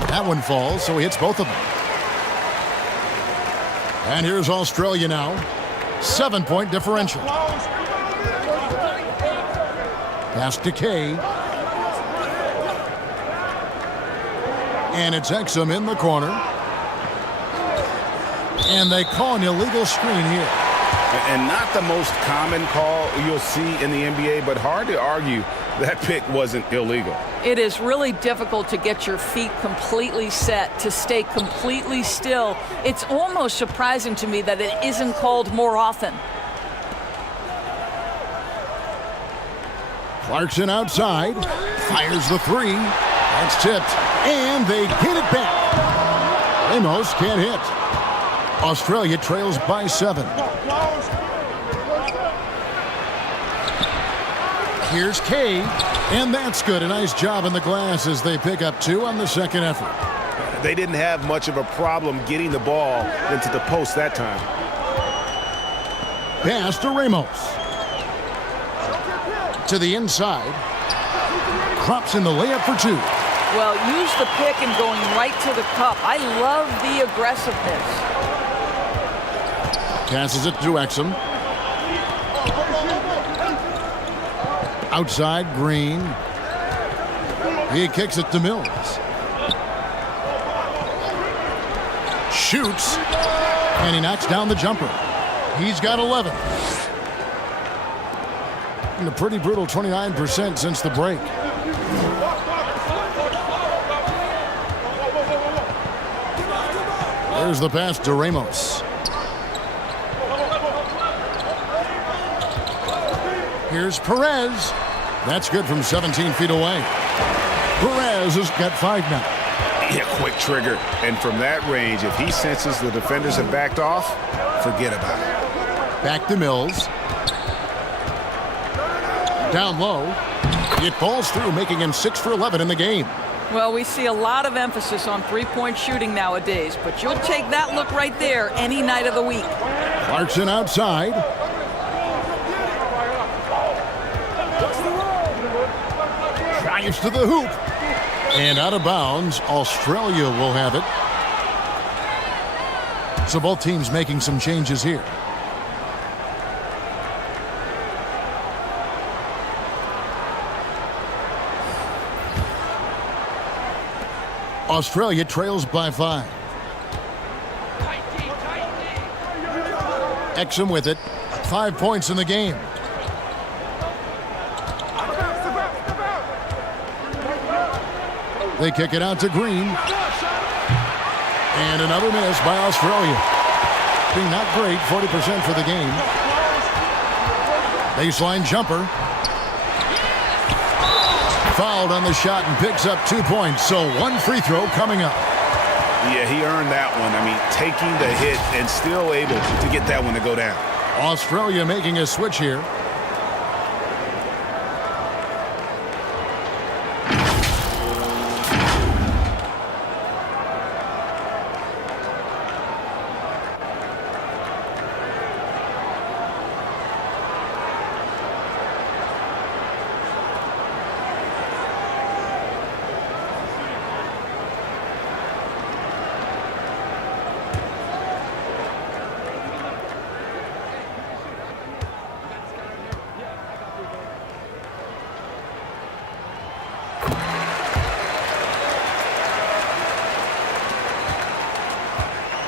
That one falls, so he hits both of them. And here's Australia now. 7-point differential. Pass to Kay. And it's Exum in the corner. And they call an illegal screen here. And not the most common call you'll see in the NBA, but hard to argue that pick wasn't illegal. It is really difficult to get your feet completely set, to stay completely still. It's almost surprising to me that it isn't called more often. Clarkson outside, fires the 3. That's tipped, and they get it back. Ramos can't hit. Australia trails by 7. Here's Kay, and that's good. A nice job in the glass as they pick up 2 on the second effort. They didn't have much of a problem getting the ball into the post that time. Pass to Ramos. To the inside. Crops in the layup for 2. Well, use the pick and going right to the cup. I love the aggressiveness. Passes it to Exum. Outside, Green. He kicks it to Mills. Shoots. And he knocks down the jumper. He's got 11. And a pretty brutal 29% since the break. There's the pass to Ramos. Here's Perez. That's good from 17 feet away. Perez has got 5 now. Yeah, quick trigger. And from that range, if he senses the defenders have backed off, forget about it. Back to Mills. Down low. It falls through, making him 6 for 11 in the game. Well, we see a lot of emphasis on three-point shooting nowadays, but you'll take that look right there any night of the week. Clarkson outside. Drives to the hoop. And out of bounds, Australia will have it. So both teams making some changes here. Australia trails by 5. Exum with it. 5 points in the game. They kick it out to Green. And another miss by Australia. Being not great, 40% for the game. Baseline jumper. Fouled on the shot and picks up 2 points. So 1 free throw coming up. Yeah, he earned that one. I mean, taking the hit and still able to get that one to go down. Australia making a switch here.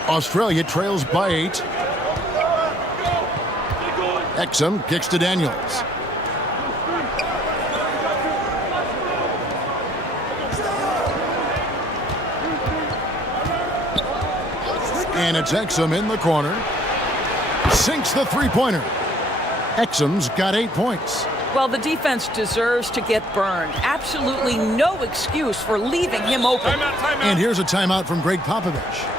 Australia trails by 8. Exum kicks to Daniels. And it's Exum in the corner. Sinks the three-pointer. Exum's got 8 points. Well, the defense deserves to get burned. Absolutely no excuse for leaving him open. Timeout. And here's a timeout from Greg Popovich.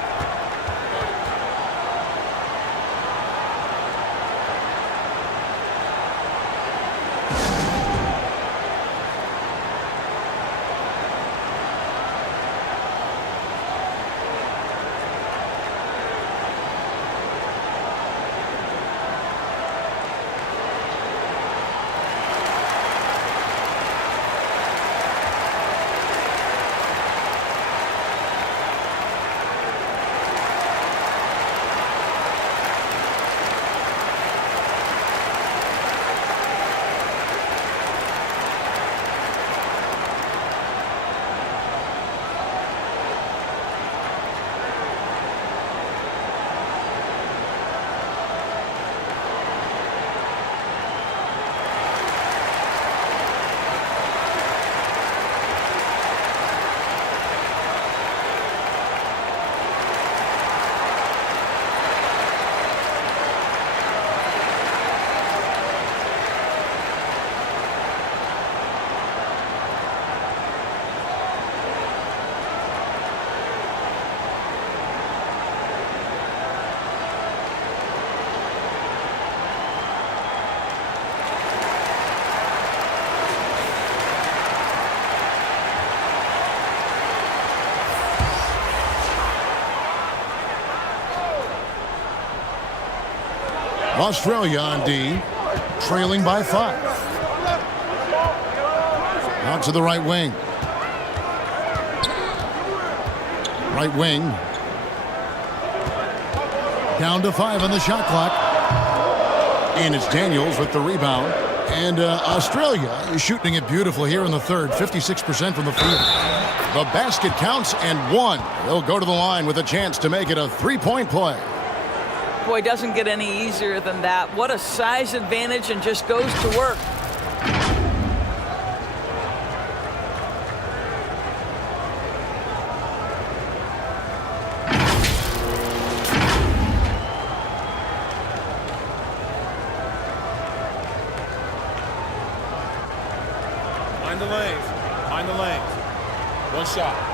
Australia on D, trailing by 5. Out to the right wing. Right wing. Down to 5 on the shot clock. And it's Daniels with the rebound. And Australia is shooting it beautiful here in the third, 56% from the field. The basket counts and one. They'll go to the line with a chance to make it a three-point play. Boy, doesn't get any easier than that. What a size advantage, and just goes to work. Mind the lanes. Mind the lanes. One shot.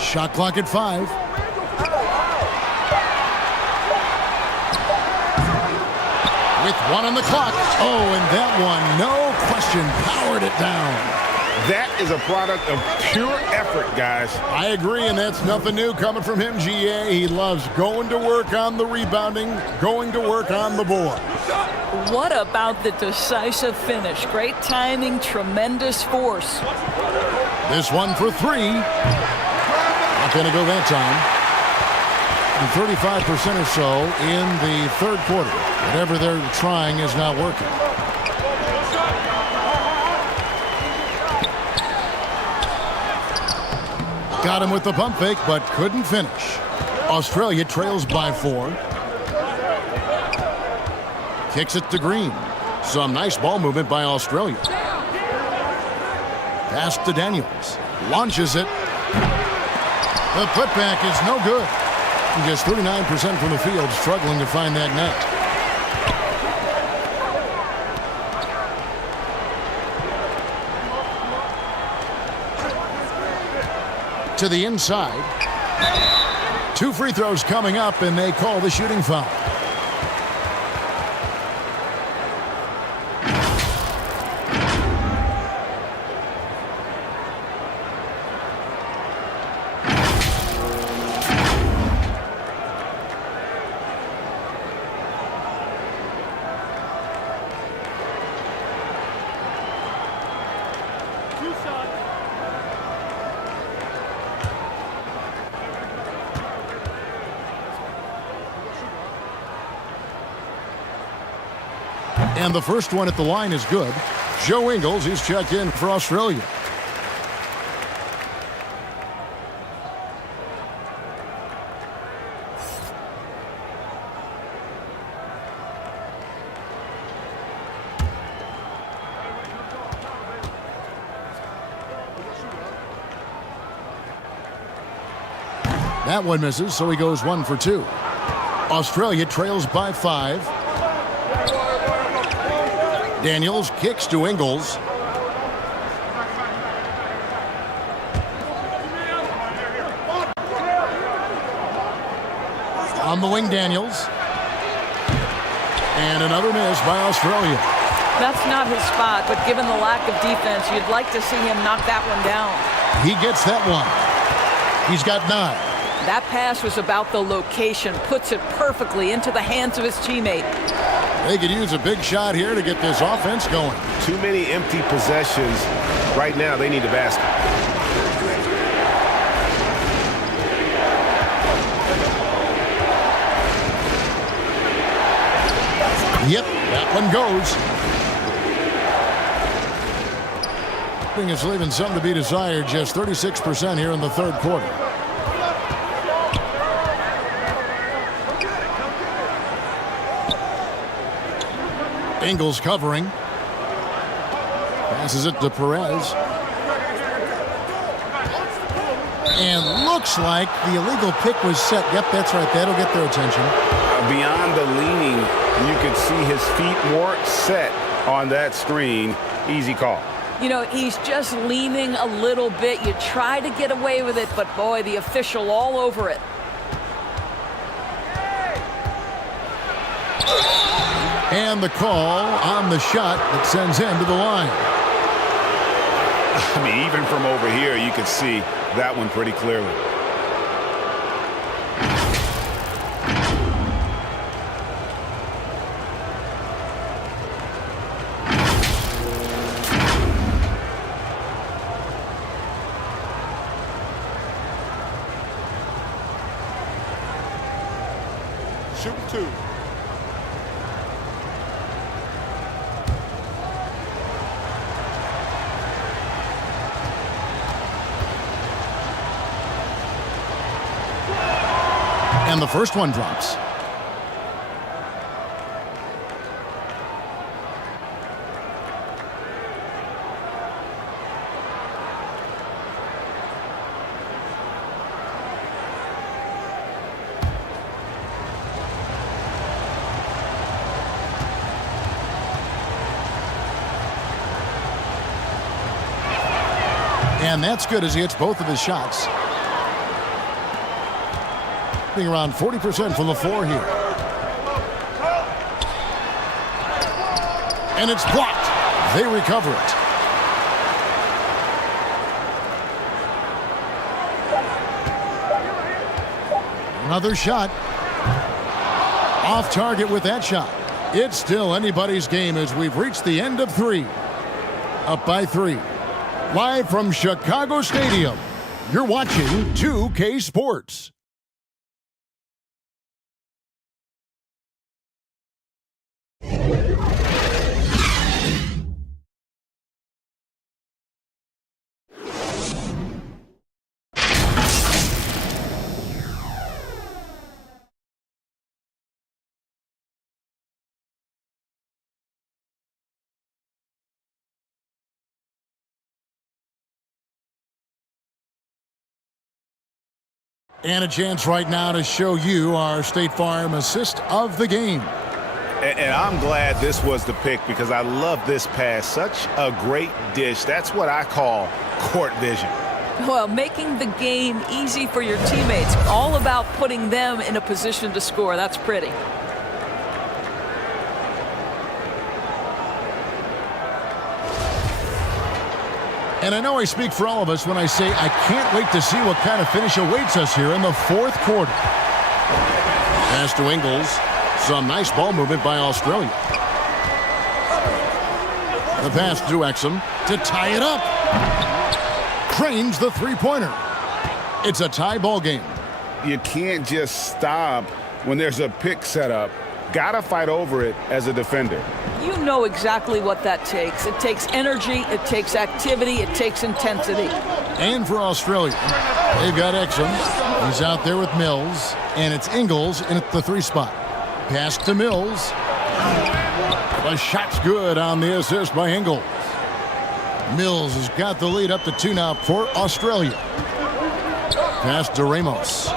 Shot clock at 5. With 1 on the clock. Oh, and that one, no question, powered it down. That is a product of pure effort, guys. I agree, and that's nothing new coming from him, GA. He loves going to work on the rebounding, going to work on the board. What about the decisive finish? Great timing, tremendous force. This one for 3. Not going to go that time. And 35% or so in the third quarter. Whatever they're trying is not working. Got him with the pump fake, but couldn't finish. Australia trails by 4. Kicks it to Green. Some nice ball movement by Australia. Pass to Daniels. Launches it. The putback is no good. Just 39% from the field, struggling to find that net. To the inside. 2 free throws coming up, and they call the shooting foul. And the first one at the line is good. Joe Ingles is checked in for Australia. That one misses, so he goes 1 for 2. Australia trails by 5. Daniels kicks to Ingles. On the wing, Daniels. And another miss by Australia. That's not his spot, but given the lack of defense, you'd like to see him knock that one down. He gets that one. He's got 9. That pass was about the location, puts it perfectly into the hands of his teammate. They could use a big shot here to get this offense going. Too many empty possessions. Right now, they need a basket. Yep, that one goes. I think it's leaving something to be desired. Just 36% here in the third quarter. Ingles covering. Passes it to Perez. And looks like the illegal pick was set. Yep, that's right. That'll get their attention. Beyond the leaning, you could see his feet weren't set on that screen. Easy call. You know, he's just leaning a little bit. You try to get away with it, but boy, the official all over it. And the call on the shot that sends him to the line. I mean, even from over here, you could see that one pretty clearly. Shoot 2. And the first one drops. And that's good as he hits both of his shots. Being around 40% from the floor here. And it's blocked. They recover it. Another shot. Off target with that shot. It's still anybody's game as we've reached the end of 3. Up by 3. Live from Chicago Stadium, you're watching 2K Sports. And a chance right now to show you our State Farm assist of the game. And I'm glad this was the pick because I love this pass. Such a great dish. That's what I call court vision. Well, making the game easy for your teammates. All about putting them in a position to score. That's pretty. And I know I speak for all of us when I say I can't wait to see what kind of finish awaits us here in the fourth quarter. Pass to Ingles. Some nice ball movement by Australia. The pass to Exum to tie it up. Cranes the three-pointer. It's a tie ball game. You can't just stop when there's a pick set up. Gotta fight over it as a defender. You know exactly what that takes. It takes energy, it takes activity, it takes intensity. And for Australia, they've got Exum. He's out there with Mills, and it's Ingles in at the 3 spot. Pass to Mills. The shot's good on the assist by Ingles. Mills has got the lead up to 2 now for Australia. Pass to Ramos.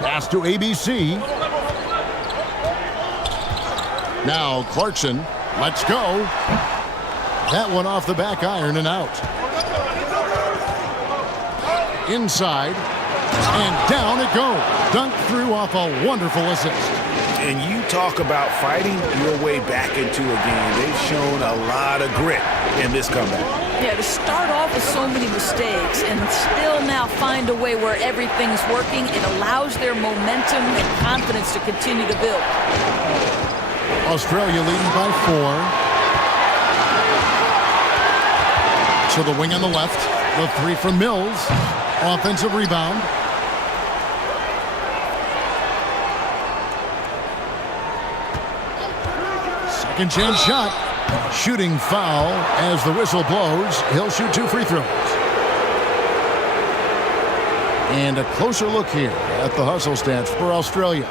Pass to ABC. Now Clarkson lets go. That one off the back iron and out. Inside. And down it goes. Dunked through off a wonderful assist. And you talk about fighting your way back into a game. They've shown a lot of grit in this comeback. Yeah, to start off with so many mistakes and still now find a way where everything's working, it allows their momentum and confidence to continue to build. Australia leading by 4. To the wing on the left. The 3 from Mills. Offensive rebound. Second chance shot. Shooting foul as the whistle blows. He'll shoot 2 free throws. And a closer look here at the hustle stats for Australia.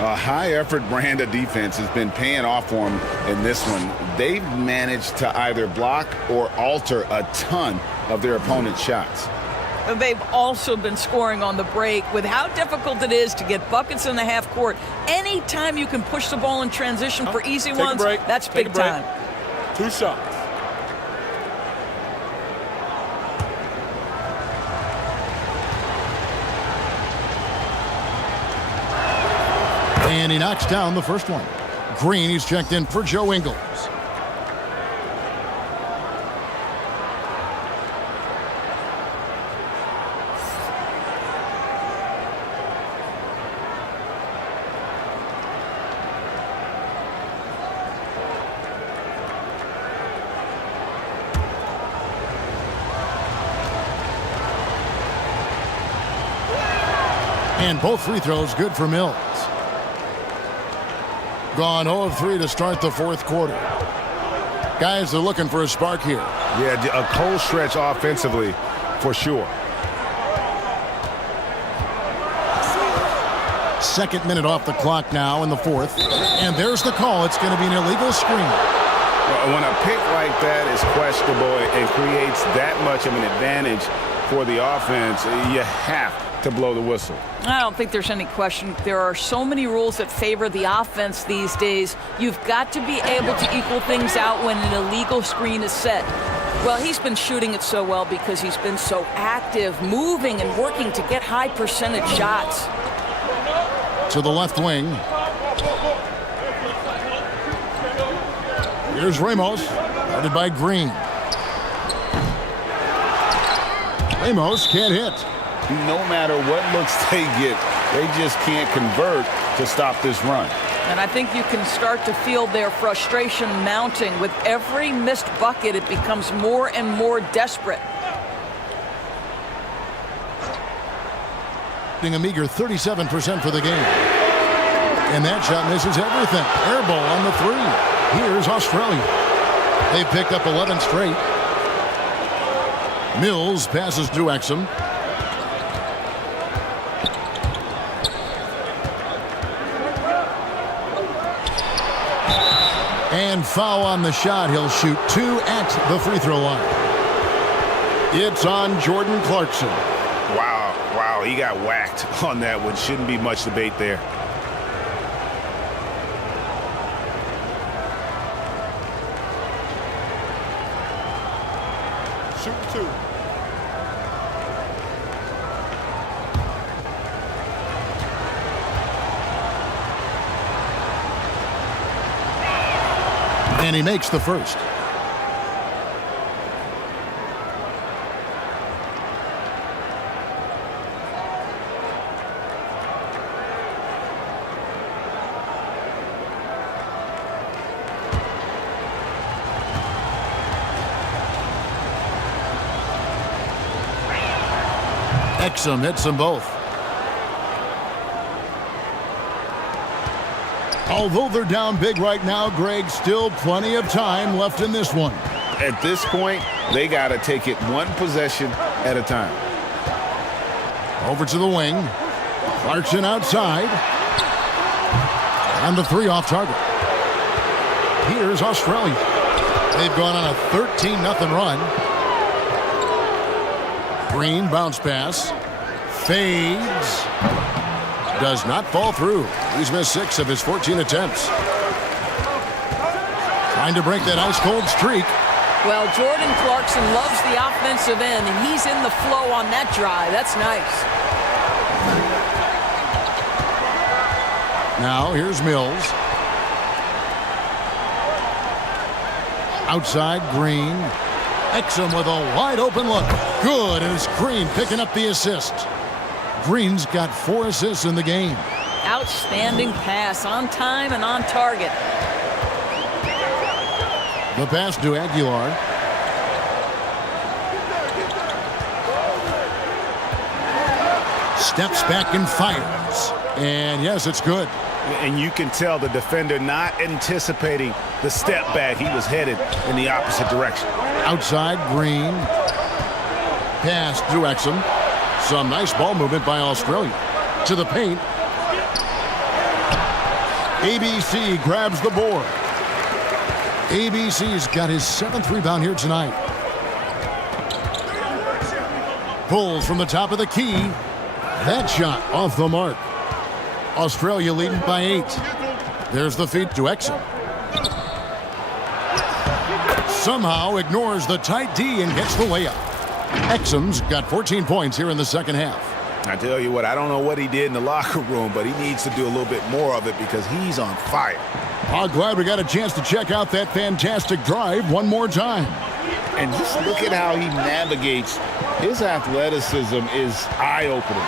A high-effort brand of defense has been paying off for them in this one. They've managed to either block or alter a ton of their opponent's shots. They've also been scoring on the break with how difficult it is to get buckets in the half court. Anytime you can push the ball in transition for easy ones, that's big time. 2 shots. And he knocks down the first one. Green, he's checked in for Joe Ingles. And both free throws good for Mills. Gone 0 of 3 to start the fourth quarter. Guys are looking for a spark here. Yeah, a cold stretch offensively for sure. Second minute off the clock now in the fourth. And there's the call. It's going to be an illegal screen. When a pick like that is questionable and creates that much of an advantage for the offense, you have to blow the whistle. I don't think there's any question. There are so many rules that favor the offense these days. You've got to be able to equal things out when an illegal screen is set. Well, he's been shooting it so well because he's been so active, moving and working to get high percentage shots. To the left wing. Here's Ramos, guarded by Green. Ramos can't hit. No matter what looks they get, they just can't convert to stop this run. And I think you can start to feel their frustration mounting. With every missed bucket, it becomes more and more desperate. A meager 37% for the game. And that shot misses everything. Air ball on the three. Here's Australia. They picked up 11 straight. Mills passes to Exum. And foul on the shot. He'll shoot 2 at the free throw line. It's on Jordan Clarkson. Wow, he got whacked on that one. Shouldn't be much debate there. Shoot 2. And he makes the first. Exum hits them both. Although they're down big right now, Greg, still plenty of time left in this one. At this point, they got to take it one possession at a time. Over to the wing. Clarkson outside. And the three off target. Here's Australia. They've gone on a 13-0 run. Green bounce pass. Fades. Does not fall through. He's missed 6 of his 14 attempts. Trying to break that ice-cold streak. Well, Jordan Clarkson loves the offensive end, and he's in the flow on that drive. That's nice. Now, here's Mills. Outside, Green. Exum with a wide-open look. Good, and it's Green picking up the assist. Green's got 4 assists in the game. Outstanding pass, on time and on target. The pass to Aguilar. Steps back and fires. And yes, it's good. And you can tell the defender not anticipating the step back. He was headed in the opposite direction. Outside, Green. Pass to Exum. Some nice ball movement by Australia. To the paint. ABC grabs the board. ABC's got his 7th rebound here tonight. Pulls from the top of the key. That shot off the mark. Australia leading by 8. There's the feed to Exum. Somehow ignores the tight D and gets the layup. Exum's got 14 points here in the second half. I tell you what, I don't know what he did in the locker room, but he needs to do a little bit more of it because he's on fire. I'm glad we got a chance to check out that fantastic drive one more time. And just look at how he navigates. His athleticism is eye-opening.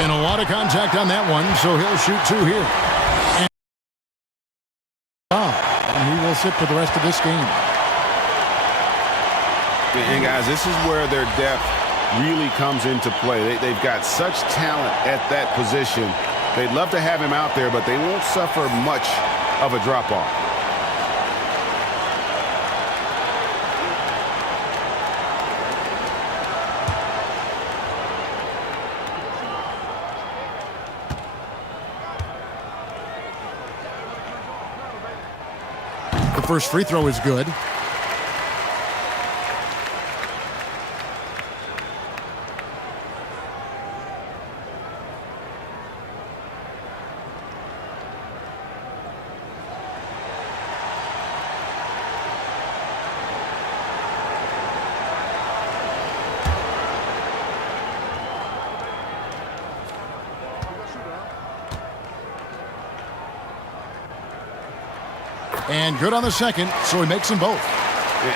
And a lot of contact on that one, so he'll shoot 2 here. And he will sit for the rest of this game. And guys, this is where their depth really comes into play. They've got such talent at that position. They'd love to have him out there, but they won't suffer much of a drop-off. The first free throw is good. And good on the second, so he makes them both.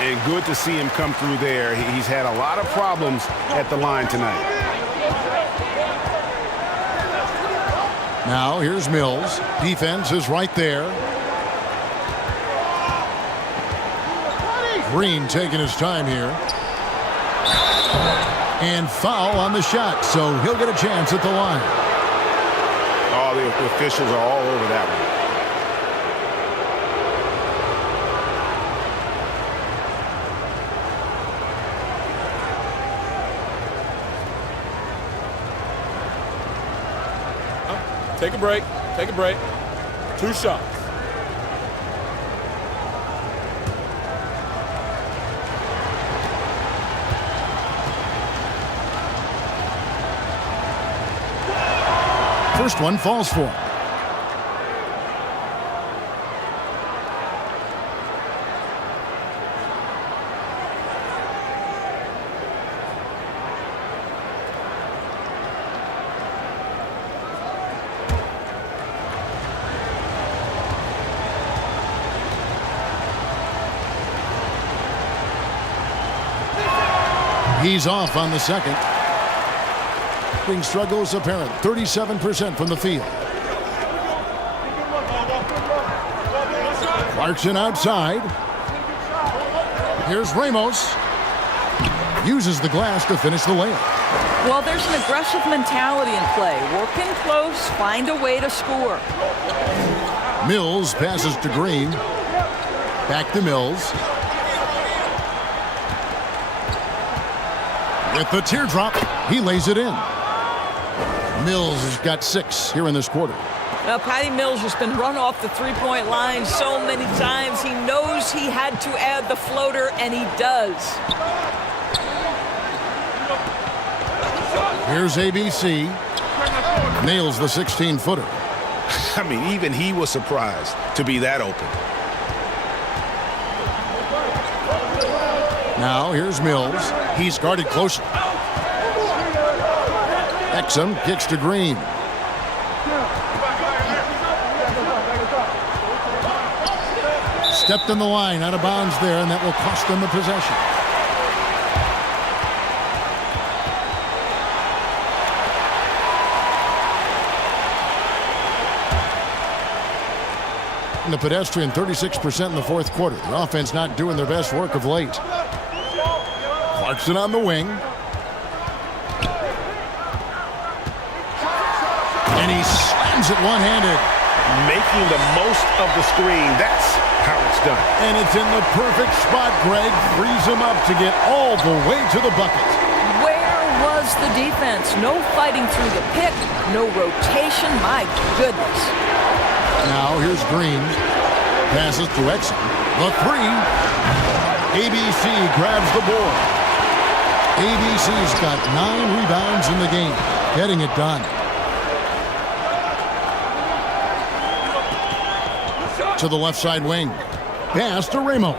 And good to see him come through there. He's had a lot of problems at the line tonight. Now here's Mills. Defense is right there. Green taking his time here. And foul on the shot, so he'll get a chance at the line. Oh, the officials are all over that one. Take a break. Take a break. 2 shots. First one falls for him. He's off on the second. Shooting struggles apparent. 37% from the field. Clarkson outside. Here's Ramos. Uses the glass to finish the layup. Well, there's an aggressive mentality in play. Work in close, find a way to score. Mills passes to Green. Back to Mills. With the teardrop, he lays it in. Mills has got 6 here in this quarter. Now, Patty Mills has been run off the three-point line so many times. He knows he had to add the floater, and he does. Here's ABC. Nails the 16-footer. I mean, even he was surprised to be that open. Now here's Mills. He's guarded closely. Exum kicks to Green. Stepped in the line, out of bounds there, and that will cost them the possession. And the pedestrian 36% in the fourth quarter. The offense not doing their best work of late. Clarkson on the wing. And he slams it one-handed. Making the most of the screen. That's how it's done. And it's in the perfect spot, Greg. Frees him up to get all the way to the bucket. Where was the defense? No fighting through the pick, no rotation. My goodness. Now here's Green. Passes to Exum. The 3. ABC grabs the board. ABC's got 9 rebounds in the game. Getting it done. To the left side wing. Pass to Ramos.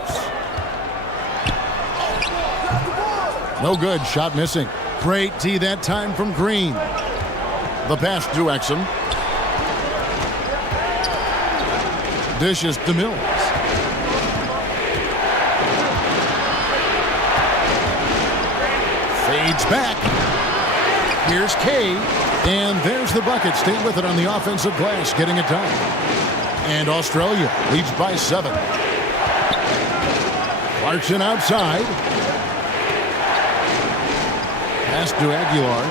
No good. Shot missing. Great D that time from Green. The pass to Exum. Dishes to Mills. Fades back. Here's Kay. And there's the bucket. Staying with it on the offensive glass, getting it done. And Australia leads by 7. Clarkson outside. Pass to Aguilar.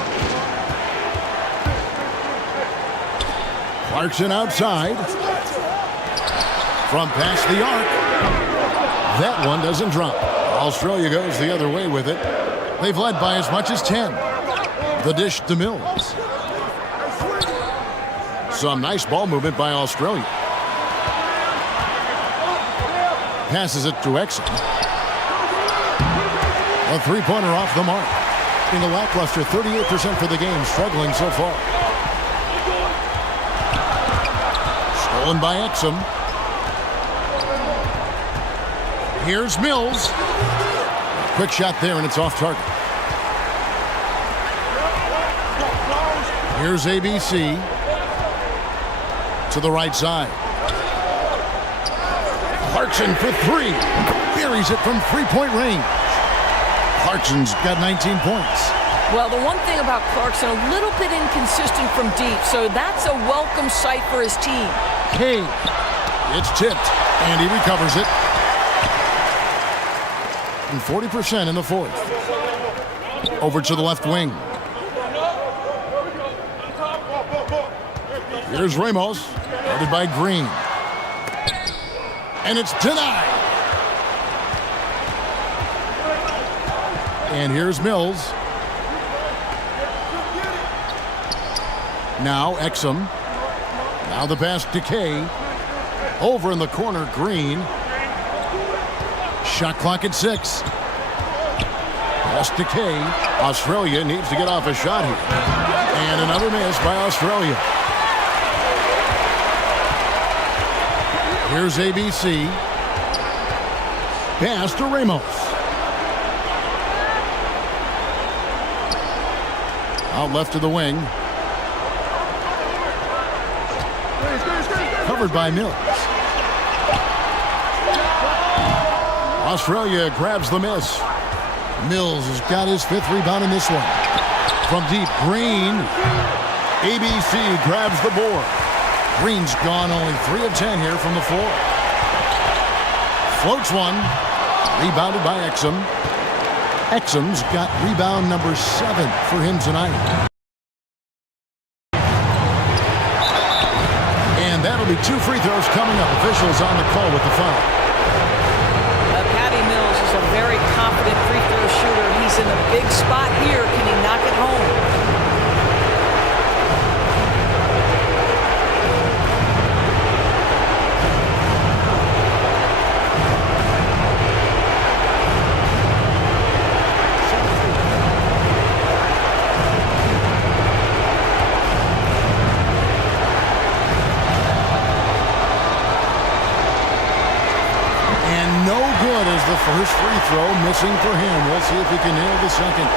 Clarkson outside. From past the arc. That one doesn't drop. Australia goes the other way with it. They've led by as much as 10. The dish to Mills. Some nice ball movement by Australia. Passes it to Exum. A three-pointer off the mark. In the lackluster 38% for the game, struggling so far. Stolen by Exum. Here's Mills. Quick shot there, and it's off target. Here's ABC. To the right side. Clarkson for 3. Buries it from three-point range. Clarkson's got 19 points. Well, the one thing about Clarkson, a little bit inconsistent from deep, so that's a welcome sight for his team. Kay. It's tipped, and he recovers it. And 40% in the fourth. Over to the left wing. Here's Ramos, guarded by Green. And it's denied. And here's Mills. Now Exum. Now the pass to Kay. Over in the corner, Green. Shot clock at 6. Pass to Kay. Australia needs to get off a shot here. And another miss by Australia. Here's ABC. Pass to Ramos. Out left to the wing. Covered by Mills. Australia grabs the miss. Mills has got his 5th rebound in this one. From deep, Green. ABC grabs the board. Green's gone only 3 of 10 here from the floor. Floats one. Rebounded by Exum. Exum's got rebound number 7 for him tonight. And that'll be 2 free throws coming up. Officials on the call with the foul. Patty Mills is a very confident free throw shooter. He's in a big spot here. Can he knock it home? The first free throw missing for him. We'll see if he can nail the second.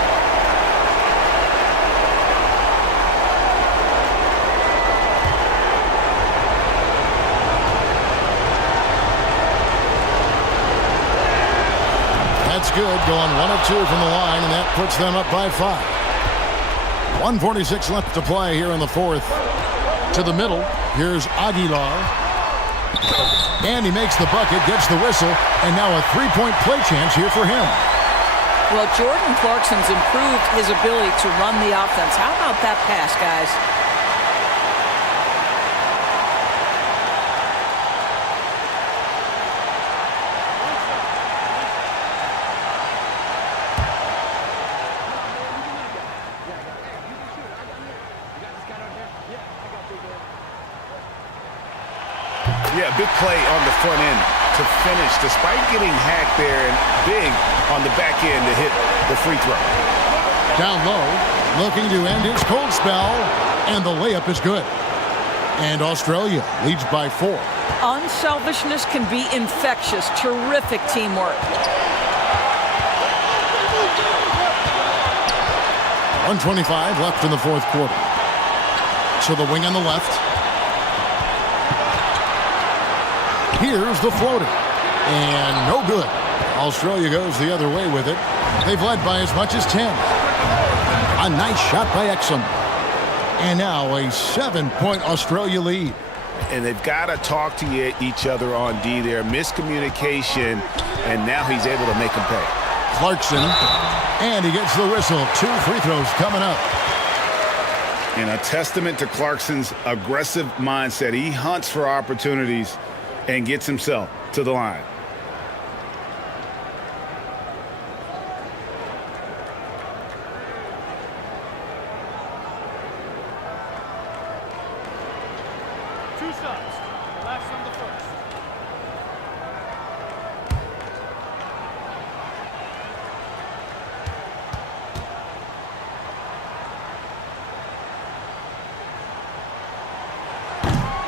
That's good. Going 1 of 2 from the line, and that puts them up by 5. 1:46 left to play here in the fourth. To the middle. Here's Aguilar. And he makes the bucket, gets the whistle, and now a 3-point play chance here for him. Well, Jordan Clarkson's improved his ability to run the offense. How about that pass, guys? Yeah, big play on the front end to finish, despite getting hacked there, and big on the back end to hit the free throw. Down low, looking to end his cold spell, and the layup is good. And Australia leads by 4. Unselfishness can be infectious. Terrific teamwork. 1:25 left in the fourth quarter. To the wing on the left. Here's the floater. And no good. Australia goes the other way with it. They've led by as much as 10. A nice shot by Exum. And now a 7-point Australia lead. And they've got to talk to each other on D there. Miscommunication, and now he's able to make them pay. Clarkson, and he gets the whistle. 2 free throws coming up. And a testament to Clarkson's aggressive mindset. He hunts for opportunities and gets himself to the line.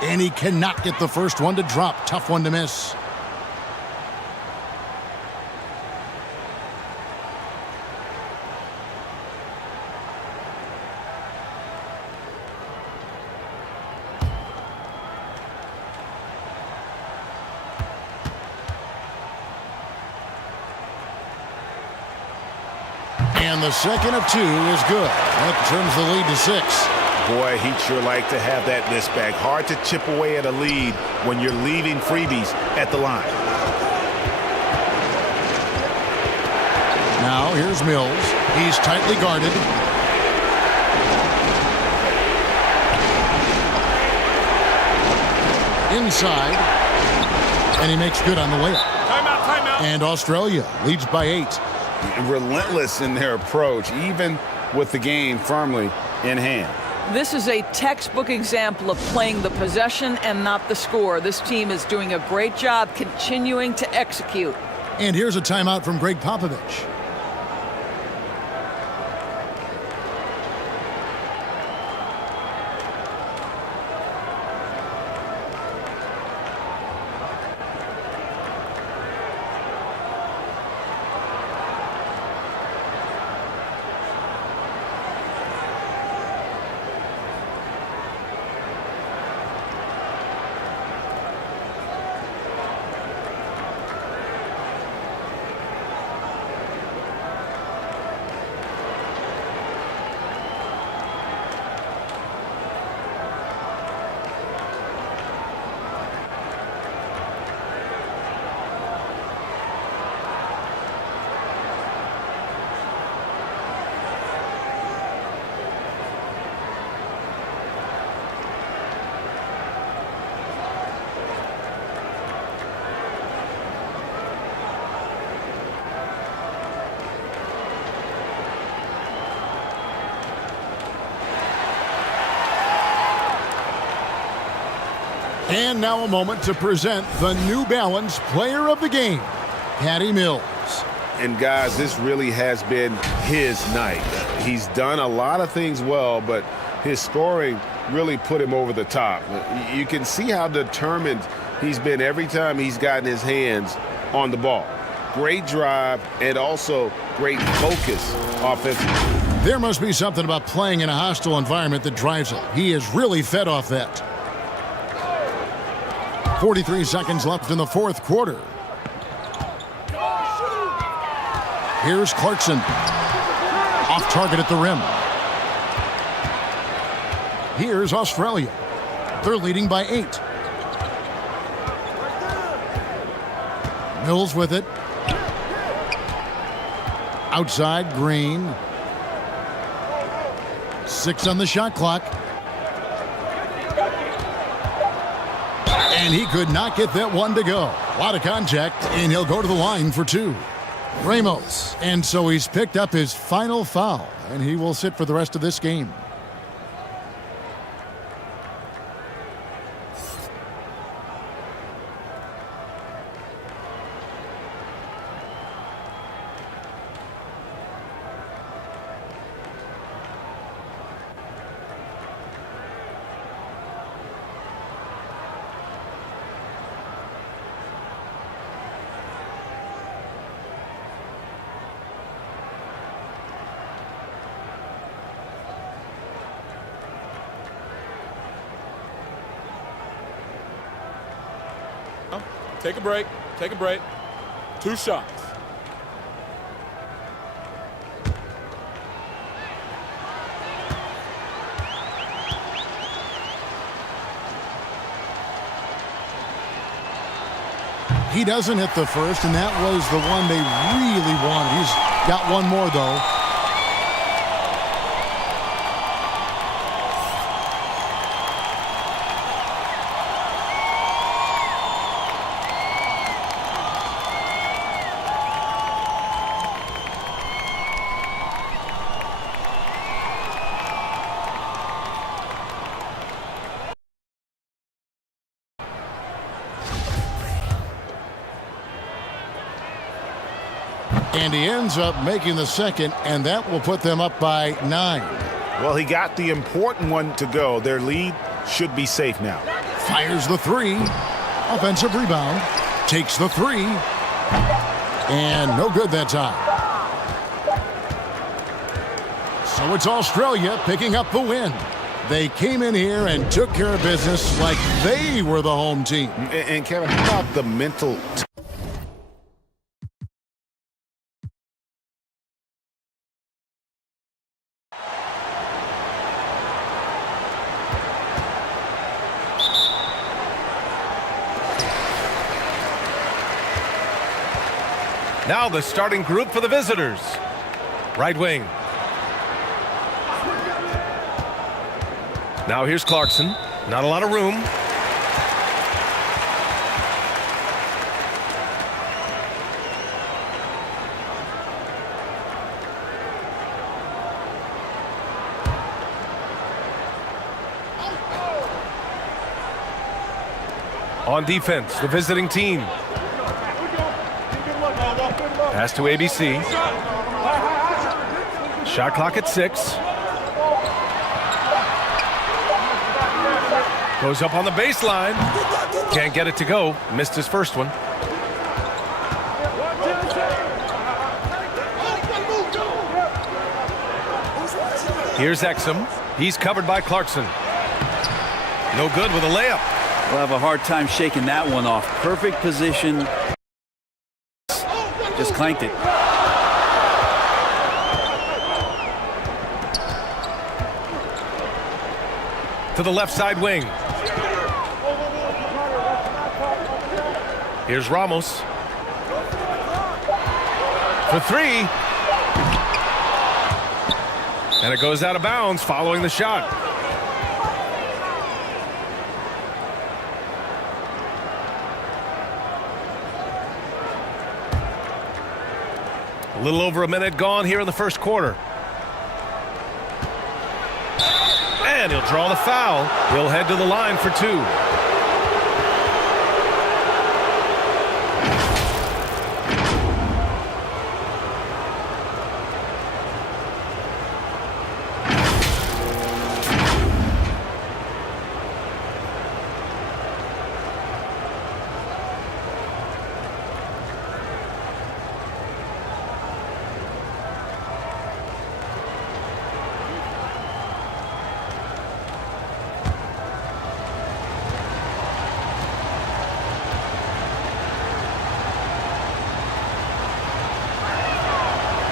And he cannot get the first one to drop. Tough one to miss. And the second of 2 is good. That turns the lead to 6. Boy, he'd sure like to have that miss back. Hard to chip away at a lead when you're leaving freebies at the line. Now here's Mills. He's tightly guarded. Inside. And he makes good on the layup. Timeout, timeout. And Australia leads by 8. Relentless in their approach, even with the game firmly in hand. This is a textbook example of playing the possession and not the score. This team is doing a great job continuing to execute. And here's a timeout from Greg Popovich. And now a moment to present the New Balance Player of the Game, Patty Mills. And guys, this really has been his night. He's done a lot of things well, but his scoring really put him over the top. You can see how determined he's been every time he's gotten his hands on the ball. Great drive and also great focus offensively. There must be something about playing in a hostile environment that drives it. He is really fed off that. 43 seconds left in the fourth quarter. Here's Clarkson. Off target at the rim. Here's Australia. They're leading by 8. Mills with it. Outside, Green. 6 on the shot clock. And he could not get that one to go. A lot of contact, and he'll go to the line for 2. Ramos. And so he's picked up his final foul, and he will sit for the rest of this game. Take a break. Take a break. 2 shots. He doesn't hit the first, and that was the one they really wanted. He's got one more, though. And he ends up making the second, and that will put them up by 9. Well, he got the important one to go. Their lead should be safe now. Fires the 3. Offensive rebound. Takes the 3. And no good that time. So it's Australia picking up the win. They came in here and took care of business like they were the home team. And Kevin, how about the mental... Now the starting group for the visitors. Right wing. Now here's Clarkson. Not a lot of room. On defense, the visiting team. Pass to ABC. Shot clock at 6. Goes up on the baseline. Can't get it to go. Missed his first one. Here's Exum. He's covered by Clarkson. No good with a layup. We'll have a hard time shaking that one off. Perfect position. Just clanked it. To the left side wing. Here's Ramos. For 3. And it goes out of bounds following the shot. A little over a minute gone here in the first quarter. And he'll draw the foul. He'll head to the line for 2.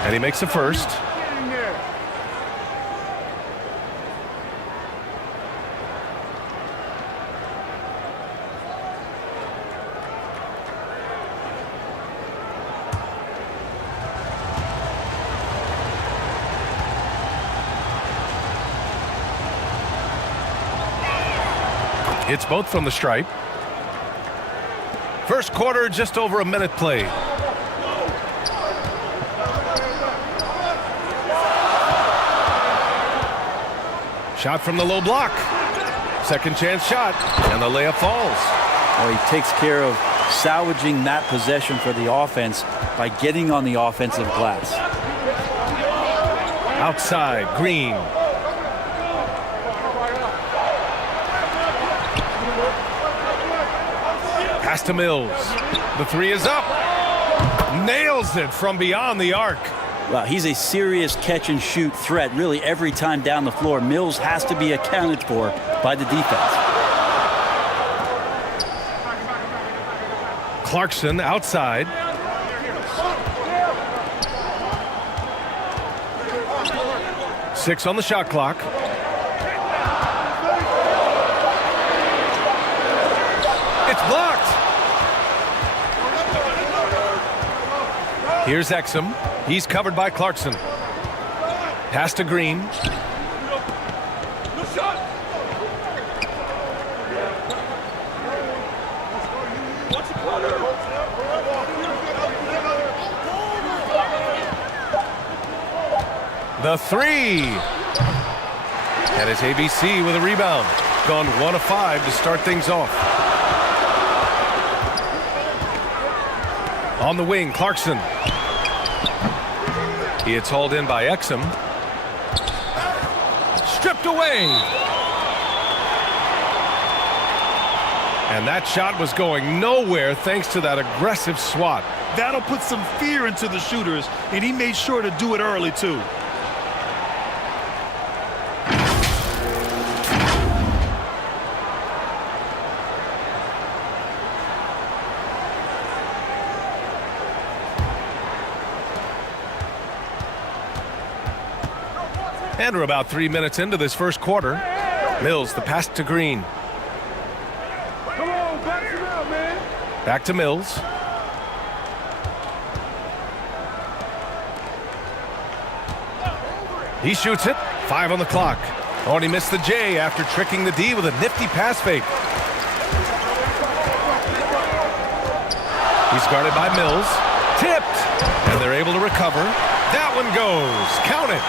And he makes the first. Hits both from the stripe. First quarter, just over a minute played. Shot from the low block. Second chance shot, and the layup falls. Well, he takes care of salvaging that possession for the offense by getting on the offensive glass. Outside, Green. Pass to Mills. The 3 is up. Nails it from beyond the arc. Well, he's a serious catch-and-shoot threat, really, every time down the floor. Mills has to be accounted for by the defense. Clarkson outside. Six on the shot clock. It's blocked. Here's Exum. He's covered by Clarkson. Pass to Green. The three. And it's ABC with a rebound. Gone 1 of 5 to start things off. On the wing, Clarkson. He is hauled in by Exum. Stripped away. And that shot was going nowhere thanks to that aggressive swat. That'll put some fear into the shooters, and he made sure to do it early, too. And we're about 3 minutes into this first quarter. Mills, the pass to Green. Come on, back it up, man. Back to Mills. He shoots it. 5 on the clock. Oh, and he missed the J after tricking the D with a nifty pass fake. He's guarded by Mills. Tipped. And they're able to recover. That one goes. Count it.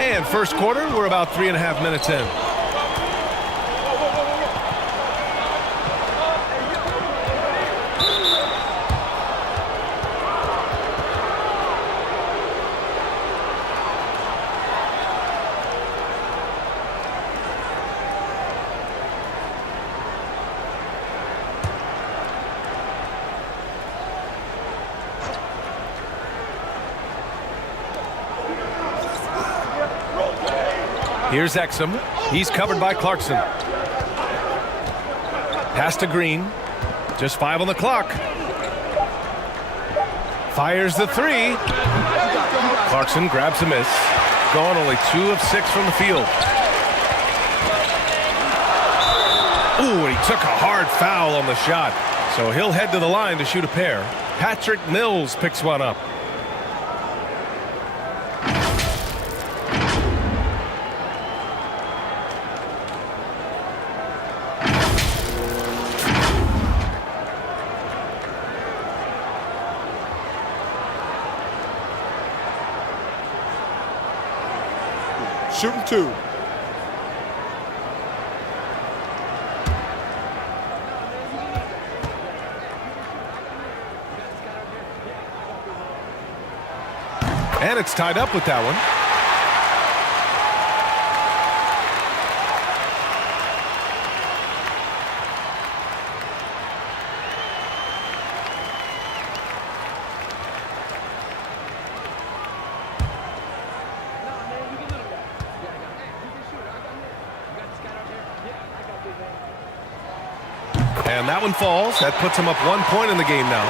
And first quarter, we're about 3.5 minutes in. Here's Exum. He's covered by Clarkson. Pass to Green. Just 5 on the clock. Fires the three. Clarkson grabs a miss. Gone only 2 of 6 from the field. Ooh, and he took a hard foul on the shot. So he'll head to the line to shoot a pair. Patrick Mills picks one up. Shooting 2. And it's tied up with that one. And that one falls. That puts him up 1 point in the game now.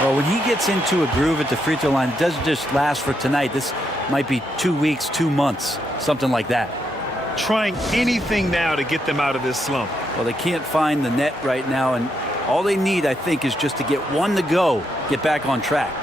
Well, when he gets into a groove at the free throw line, it doesn't just last for tonight. This might be 2 weeks, 2 months, something like that. Trying anything now to get them out of this slump. Well, they can't find the net right now, and all they need, I think, is just to get one to go, get back on track.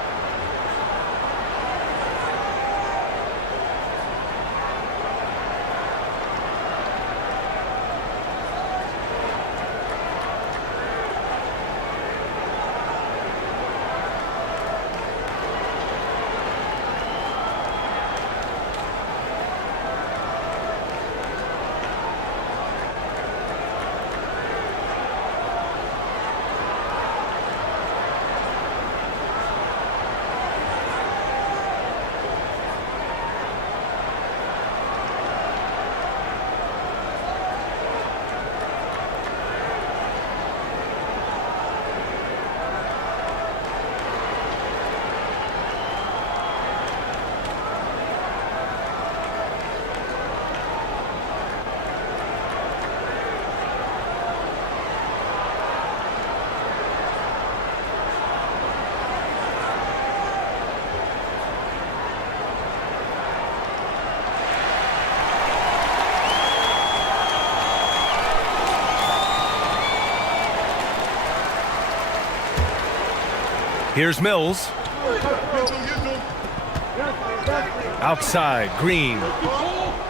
Here's Mills. Outside, Green.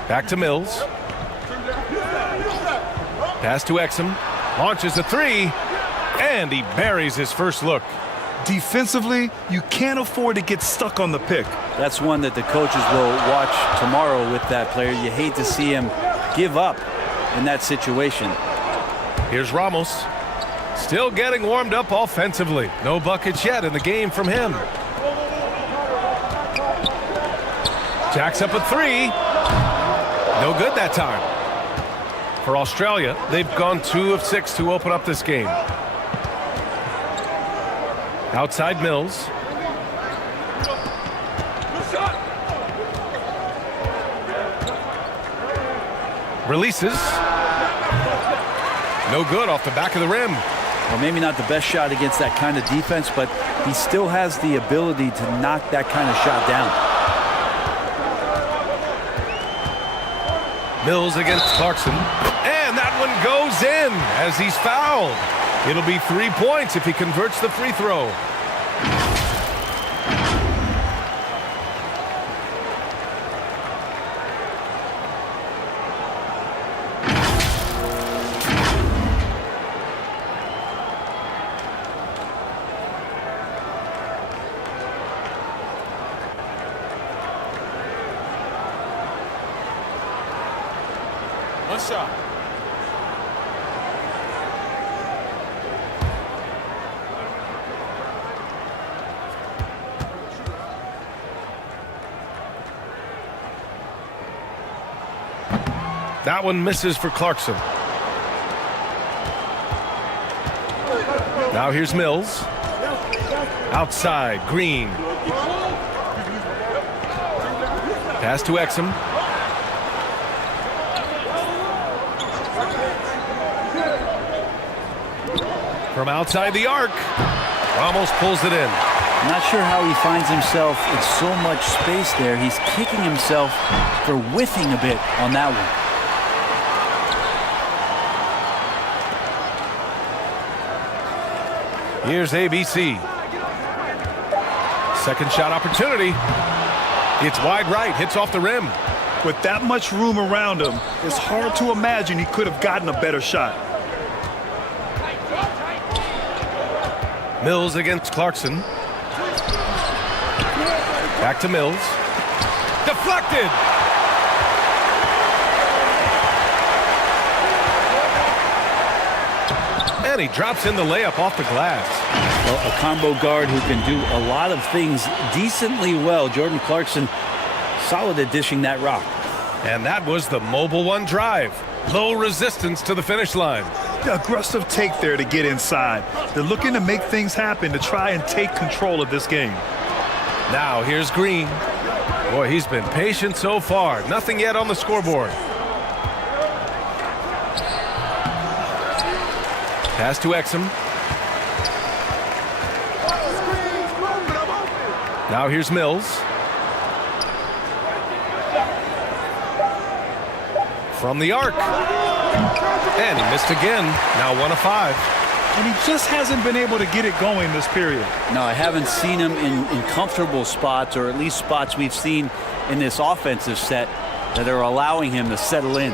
Back to Mills. Pass to Exum. Launches a three. And he buries his first look. Defensively, you can't afford to get stuck on the pick. That's one that the coaches will watch tomorrow with that player. You hate to see him give up in that situation. Here's Ramos. Still getting warmed up offensively. No buckets yet in the game from him. Jacks up a three. No good that time. For Australia, they've gone 2 of 6 to open up this game. Outside Mills. Releases. No good off the back of the rim. Well, maybe not the best shot against that kind of defense, but he still has the ability to knock that kind of shot down. Mills against Clarkson. And that one goes in as he's fouled. It'll be 3 points if he converts the free throw. One shot. That one misses for Clarkson. Now here's Mills. Outside, Green. Pass to Exum. From outside the arc. Ramos pulls it in. I'm not sure how he finds himself in so much space there. He's kicking himself for whiffing a bit on that one. Here's ABC. Second shot opportunity. It's wide right, hits off the rim. With that much room around him, it's hard to imagine he could have gotten a better shot. Mills against Clarkson. Back to Mills. Deflected. And he drops in the layup off the glass. Well, a combo guard who can do a lot of things decently well. Jordan Clarkson, solid at dishing that rock. And that was the Mobile One drive. Low resistance to the finish line. The aggressive take there to get inside. They're looking to make things happen to try and take control of this game. Now here's Green. Boy, he's been patient so far. Nothing yet on the scoreboard. Pass to Exum. Now here's Mills. From the arc. And he missed again. Now 1 of 5. And he just hasn't been able to get it going this period. No, I haven't seen him in comfortable spots, or at least spots we've seen in this offensive set that are allowing him to settle in.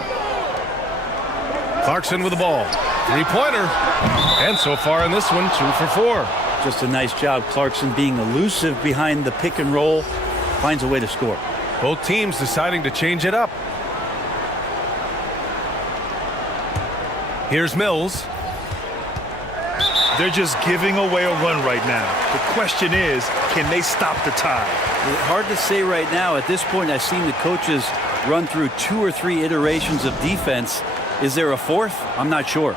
Clarkson with the ball. Three-pointer. And so far in this one, 2 for 4. Just a nice job. Clarkson being elusive behind the pick and roll. Finds a way to score. Both teams deciding to change it up. Here's Mills. They're just giving away a run right now. The question is, can they stop the tide? Hard to say right now. At this point, I've seen the coaches run through 2 or 3 iterations of defense. Is there a fourth? I'm not sure.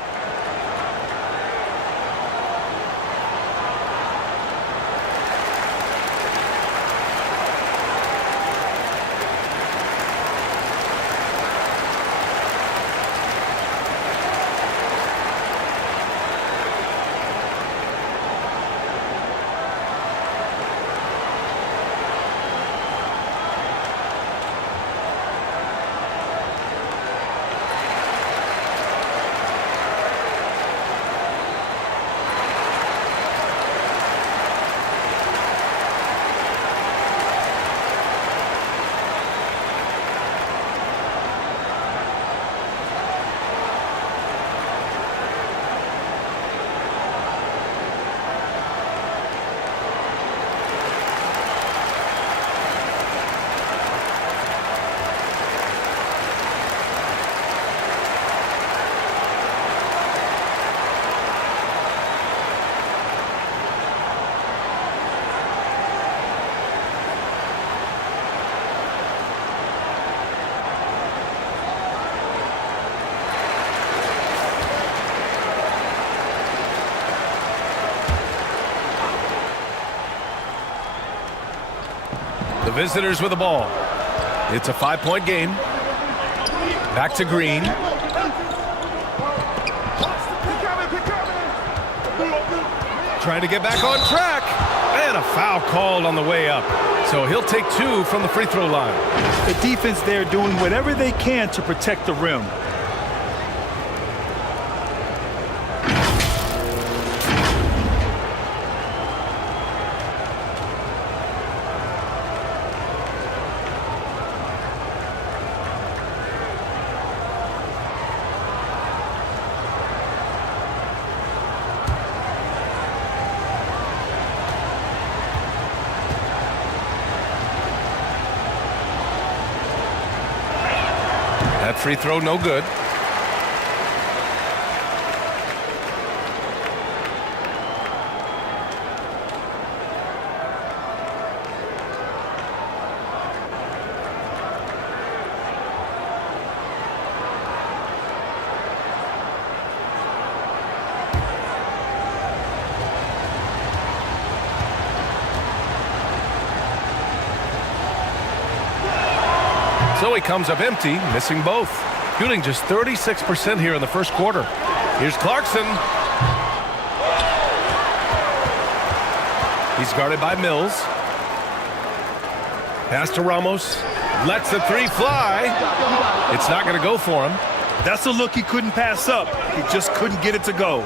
The visitors with the ball. It's a 5-point game. Back to Green. Trying to get back on track. And a foul called on the way up. So he'll take 2 from the free throw line. The defense there doing whatever they can to protect the rim. That free throw no good. So he comes up empty, missing both. Shooting just 36% here in the first quarter. Here's Clarkson. He's guarded by Mills. Pass to Ramos. Lets the 3 fly. It's not going to go for him. That's a look he couldn't pass up. He just couldn't get it to go.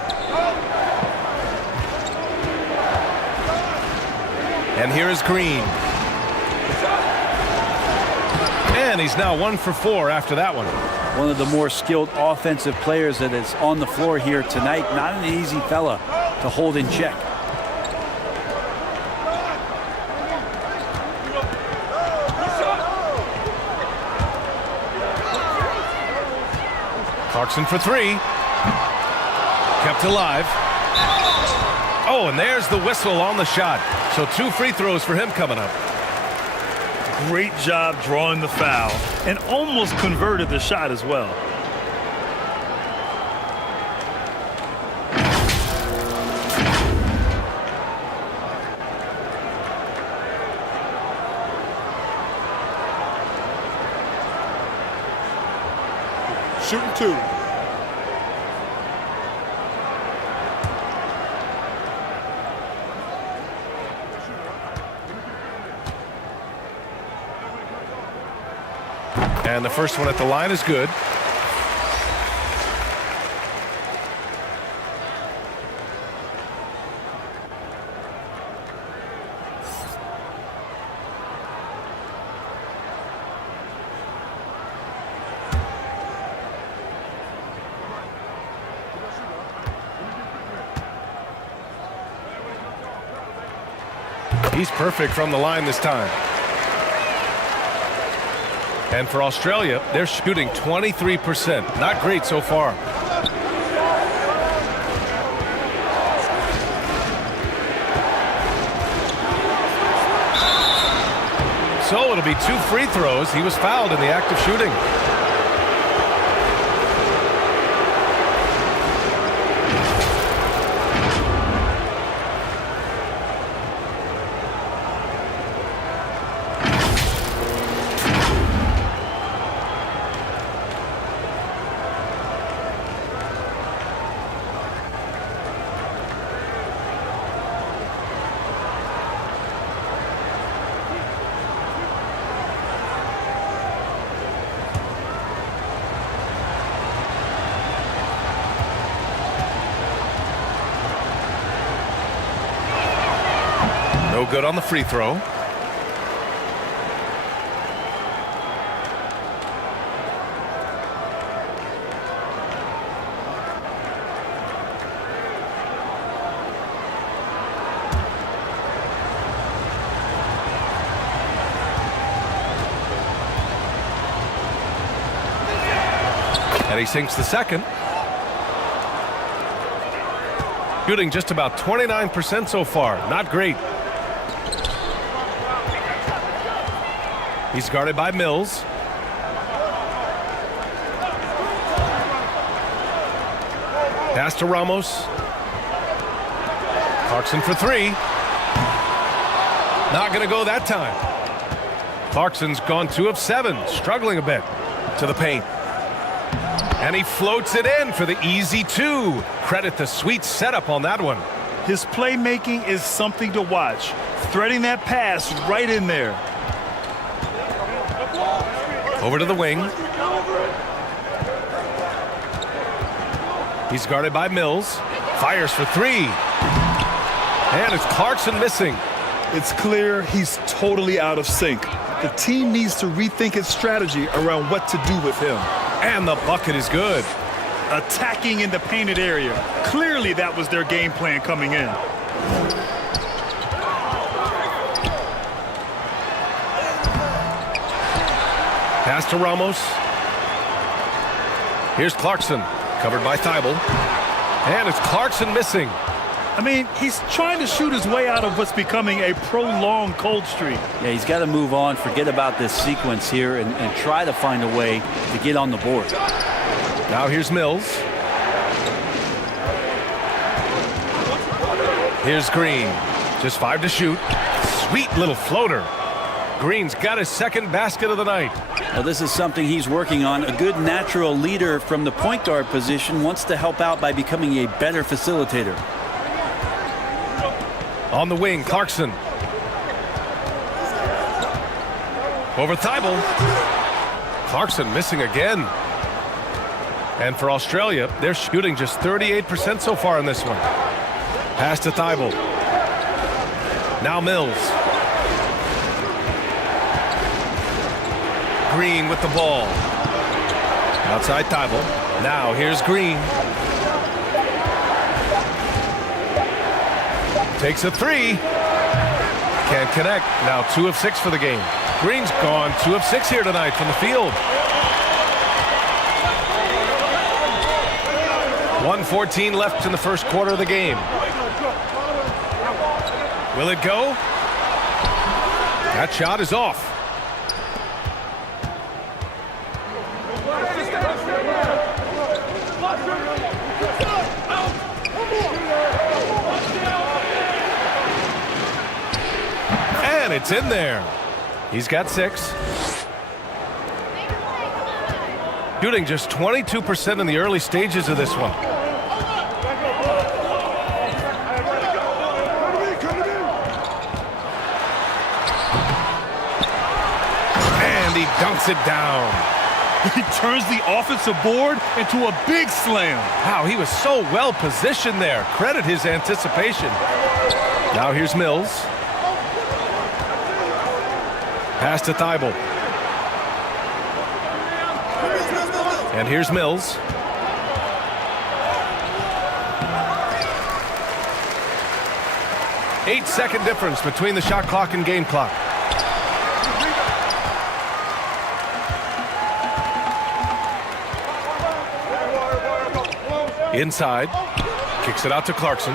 And here is Green. And he's now 1 for 4 after that one. One of the more skilled offensive players that is on the floor here tonight. Not an easy fella to hold in check. Clarkson for 3. Kept alive. Oh, and there's the whistle on the shot. So 2 free throws for him coming up. Great job drawing the foul and almost converted the shot as well. Shooting 2. And the first one at the line is good. He's perfect from the line this time. And for Australia, they're shooting 23%. Not great so far. So it'll be 2 free throws. He was fouled in the act of shooting. No good on the free throw. And he sinks the second. Shooting just about 29% so far. Not great. He's guarded by Mills. Pass to Ramos. Clarkson for 3. Not going to go that time. Clarkson's gone 2 of 7, struggling a bit to the paint. And he floats it in for the easy 2. Credit the sweet setup on that one. His playmaking is something to watch. Threading that pass right in there. Over to the wing. He's guarded by Mills. Fires for 3. And it's Clarkson missing. It's clear he's totally out of sync. The team needs to rethink its strategy around what to do with him. And the bucket is good. Attacking in the painted area. Clearly that was their game plan coming in. Pass to Ramos. Here's Clarkson, covered by Thibault. And it's Clarkson missing. I mean, he's trying to shoot his way out of what's becoming a prolonged cold streak. Yeah, he's got to move on, forget about this sequence here, and try to find a way to get on the board. Now here's Mills. Here's Green. Just 5 to shoot. Sweet little floater. Green's got his second basket of the night. Well, this is something he's working on. A good natural leader from the point guard position wants to help out by becoming a better facilitator. On the wing, Clarkson. Over Thibault. Clarkson missing again. And for Australia, they're shooting just 38% so far in this one. Pass to Thibault. Now Mills. Green with the ball. Outside Thibault. Now here's Green. Takes a 3. Can't connect. Now 2 of 6 for the game. Green's gone 2 of 6 here tonight from the field. 1:14 left in the first quarter of the game. Will it go? That shot is off. And it's in there. He's got 6. Shooting just 22% in the early stages of this one. And he dunks it down. He turns the offensive board into a big slam. Wow, he was so well positioned there. Credit his anticipation. Now here's Mills. Pass to Thibault. And here's Mills. Eight-second difference between the shot clock and game clock. Inside. Kicks it out to Clarkson.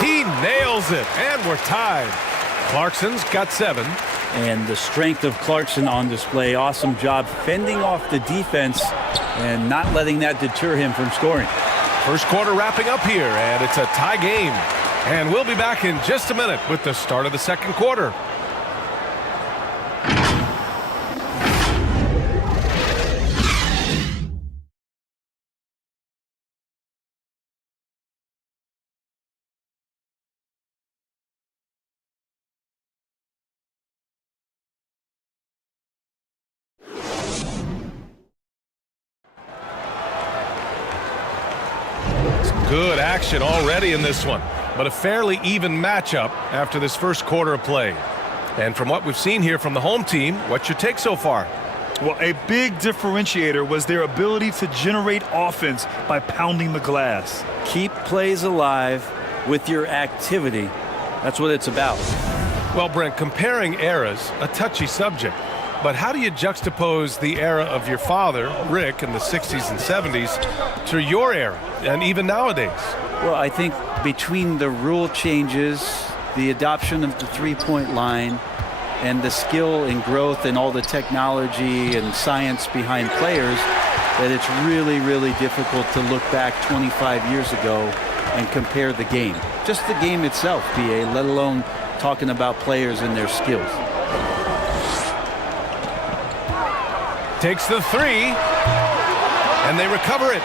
He nails it, and we're tied. Clarkson's got 7. And the strength of Clarkson on display. Awesome job fending off the defense and not letting that deter him from scoring. First quarter wrapping up here, and it's a tie game. And we'll be back in just a minute with the start of the second quarter. Good action already in this one, but a fairly even matchup after this first quarter of play. And from what we've seen here from the home team, what's your take so far? Well, a big differentiator was their ability to generate offense by pounding the glass. Keep plays alive with your activity. That's what it's about. Well, Brent, comparing eras, a touchy subject. But how do you juxtapose the era of your father, Rick, in the 60s and 70s to your era, and even nowadays? Well, I think between the rule changes, the adoption of the three-point line, and the skill and growth and all the technology and science behind players, that it's really, really difficult to look back 25 years ago and compare the game. Just the game itself, PA, let alone talking about players and their skills. Takes the three, and they recover it.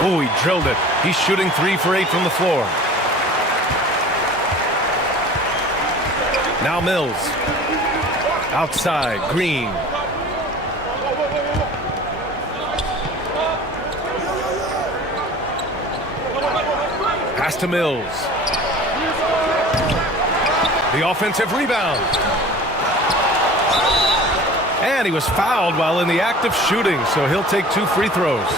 Oh, he drilled it. He's shooting 3 for 8 from the floor. Now Mills. Outside, Green. Pass to Mills. The offensive rebound. And he was fouled while in the act of shooting, so he'll take 2 free throws.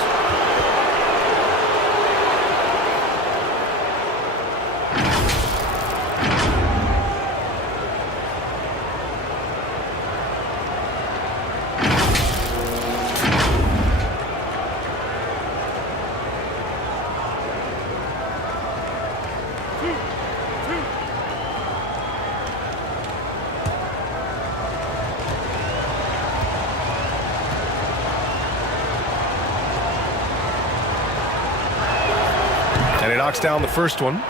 And he knocks down the first one.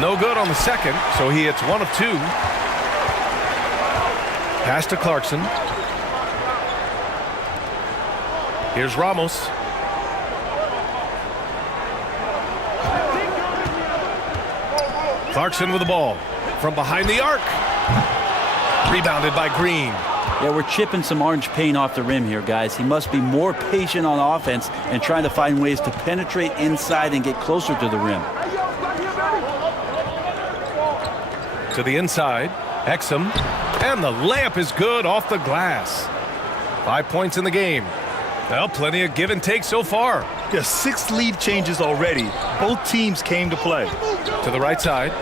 No good on the second, so he hits 1 of 2. Pass to Clarkson. Here's Ramos. Clarkson with the ball from behind the arc. Rebounded by Green. Yeah, we're chipping some orange paint off the rim here, guys. He must be more patient on offense and trying to find ways to penetrate inside and get closer to the rim. To the inside, Exum, and the layup is good off the glass. 5 points in the game. Well, plenty of give and take so far. Yeah, 6 lead changes already. Both teams came to play. To the right side.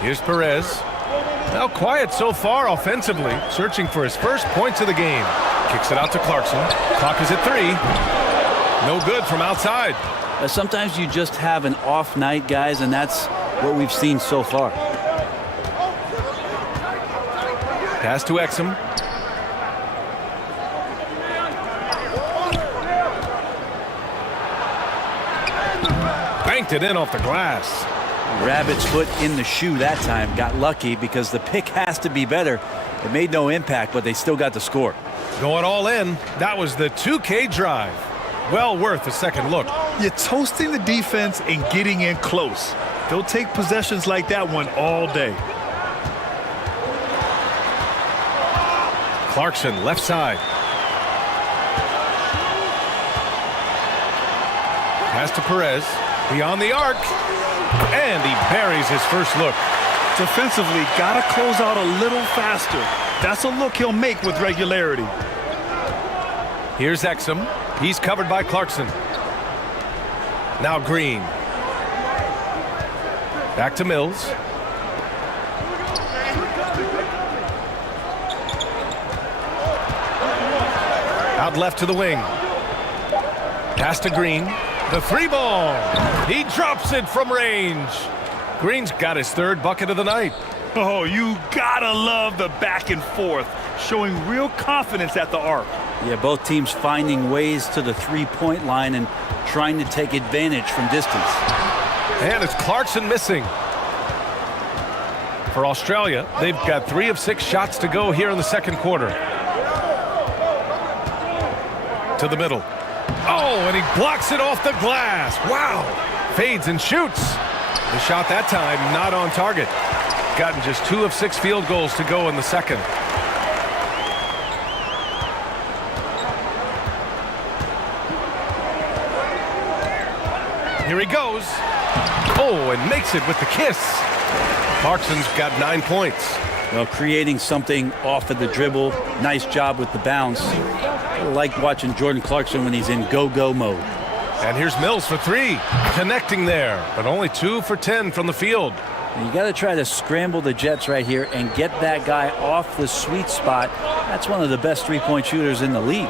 Here's Perez. Now quiet so far offensively, searching for his first points of the game. Kicks it out to Clarkson. Clock is at 3. No good from outside. Sometimes you just have an off night, guys, and that's what we've seen so far. Pass to Exum. Banked it in off the glass. Rabbit's foot in the shoe that time. Got lucky because the pick has to be better. It made no impact, but they still got the score. Going all in. That was the 2K drive. Well worth a second look. You're toasting the defense and getting in close. They'll take possessions like that one all day. Clarkson, left side. Pass to Perez. Beyond the arc. And he buries his first look. Defensively, got to close out a little faster. That's a look he'll make with regularity. Here's Exum. He's covered by Clarkson. Now Green. Back to Mills. Out left to the wing. Pass to Green. The 3 ball. He drops it from range. Green's got his 3rd bucket of the night. Oh, you gotta love the back and forth, showing real confidence at the arc. Yeah, both teams finding ways to the 3-point line and trying to take advantage from distance. And it's Clarkson missing. For Australia, they've got 3 of 6 shots to go here in the second quarter. To the middle. Oh, and he blocks it off the glass. Wow. Fades and shoots. The shot that time not on target. Gotten just 2 of 6 field goals to go in the second. Here he goes. Oh, and makes it with the kiss. Clarkson's got 9 points. Well, creating something off of the dribble. Nice job with the bounce. I like watching Jordan Clarkson when he's in go-go mode. And here's Mills for 3. Connecting there, but only 2 for 10 from the field. And you got to try to scramble the Jets right here and get that guy off the sweet spot. That's one of the best three-point shooters in the league.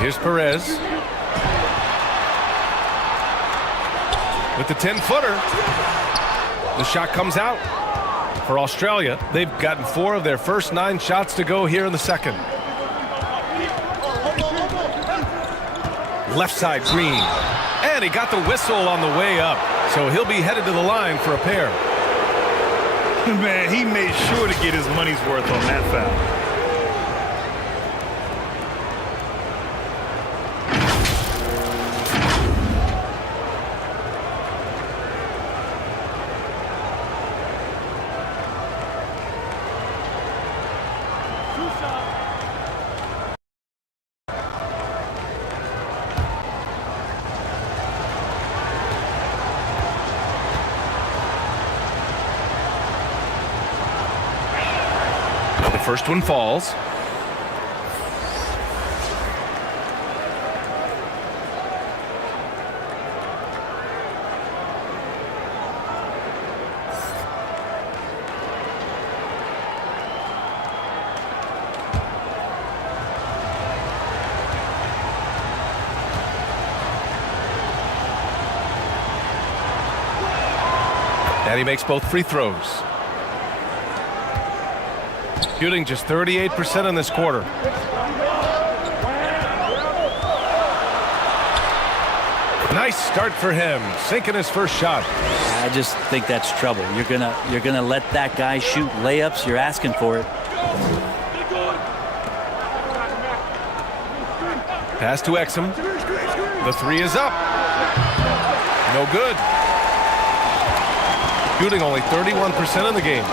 Here's Perez. With the 10-footer. The shot comes out for Australia. They've gotten 4 of their first 9 shots to go here in the second. Left side, Green. And he got the whistle on the way up. So he'll be headed to the line for a pair. Man, he made sure to get his money's worth on that foul. First one falls. And he makes both free throws. Shooting just 38% in this quarter. Nice start for him, sinking his first shot. I just think that's trouble. You're gonna let that guy shoot layups. You're asking for it. Pass to Exum. The 3 is up. No good. Shooting only 31% in the game.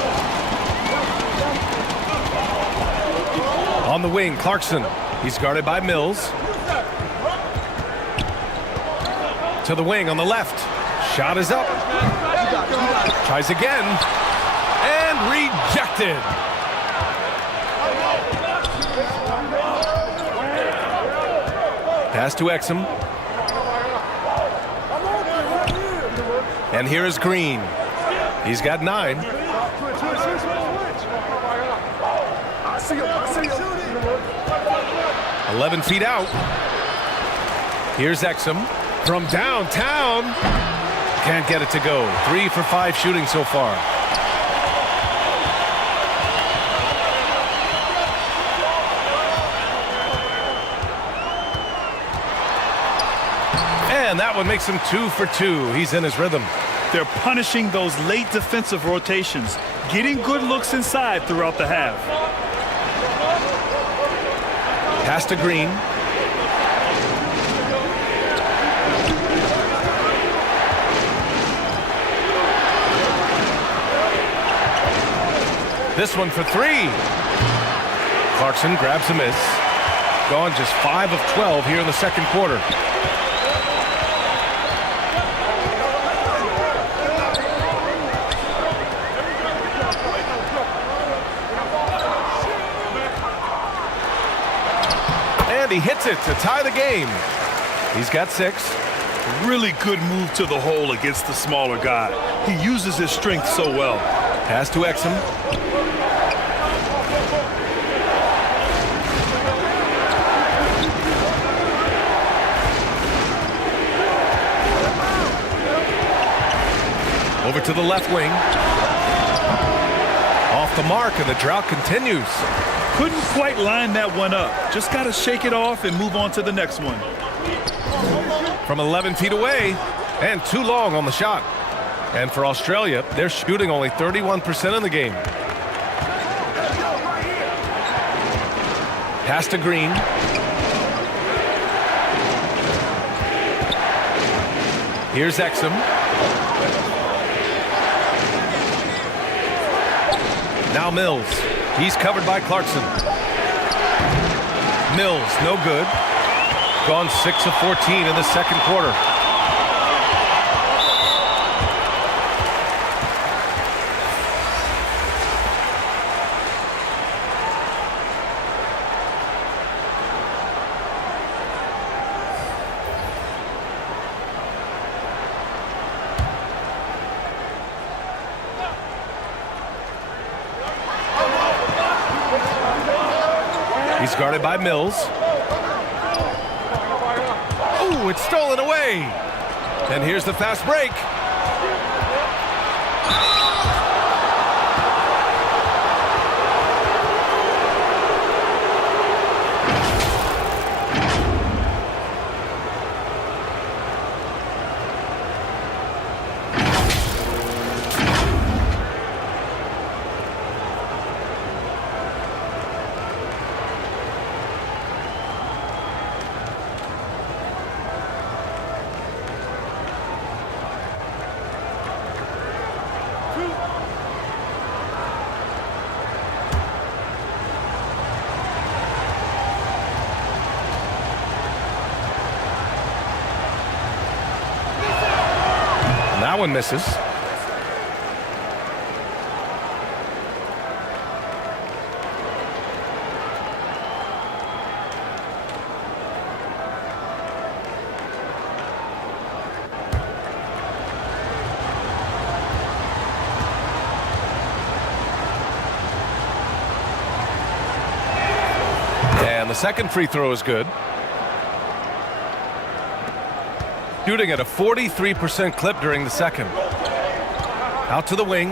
On the wing, Clarkson. He's guarded by Mills. To the wing on the left. Shot is up. Tries again. And rejected. Pass to Exum. And here is Green. He's got 9. 11 feet out. Here's Exum from downtown. Can't get it to go. 3 for 5 shooting so far. And that one makes him 2 for 2. He's in his rhythm. They're punishing those late defensive rotations, getting good looks inside throughout the half. Pass to Green. This one for 3. Clarkson grabs a miss. Gone just 5 of 12 here in the second quarter. And he hits it to tie the game. He's got 6. Really good move to the hole against the smaller guy. He uses his strength so well. Pass to Exum. Over to the left wing. Off the mark, and the drought continues. Couldn't quite line that one up. Just got to shake it off and move on to the next one. From 11 feet away, and too long on the shot. And for Australia, they're shooting only 31% in the game. Pass to Green. Here's Exum. Now Mills. He's covered by Clarkson. Mills, no good. Gone 6 of 14 in the second quarter. He's guarded by Mills. Ooh, it's stolen away. And here's the fast break. That one misses. And the second free throw is good. Shooting at a 43% clip during the second. Out to the wing.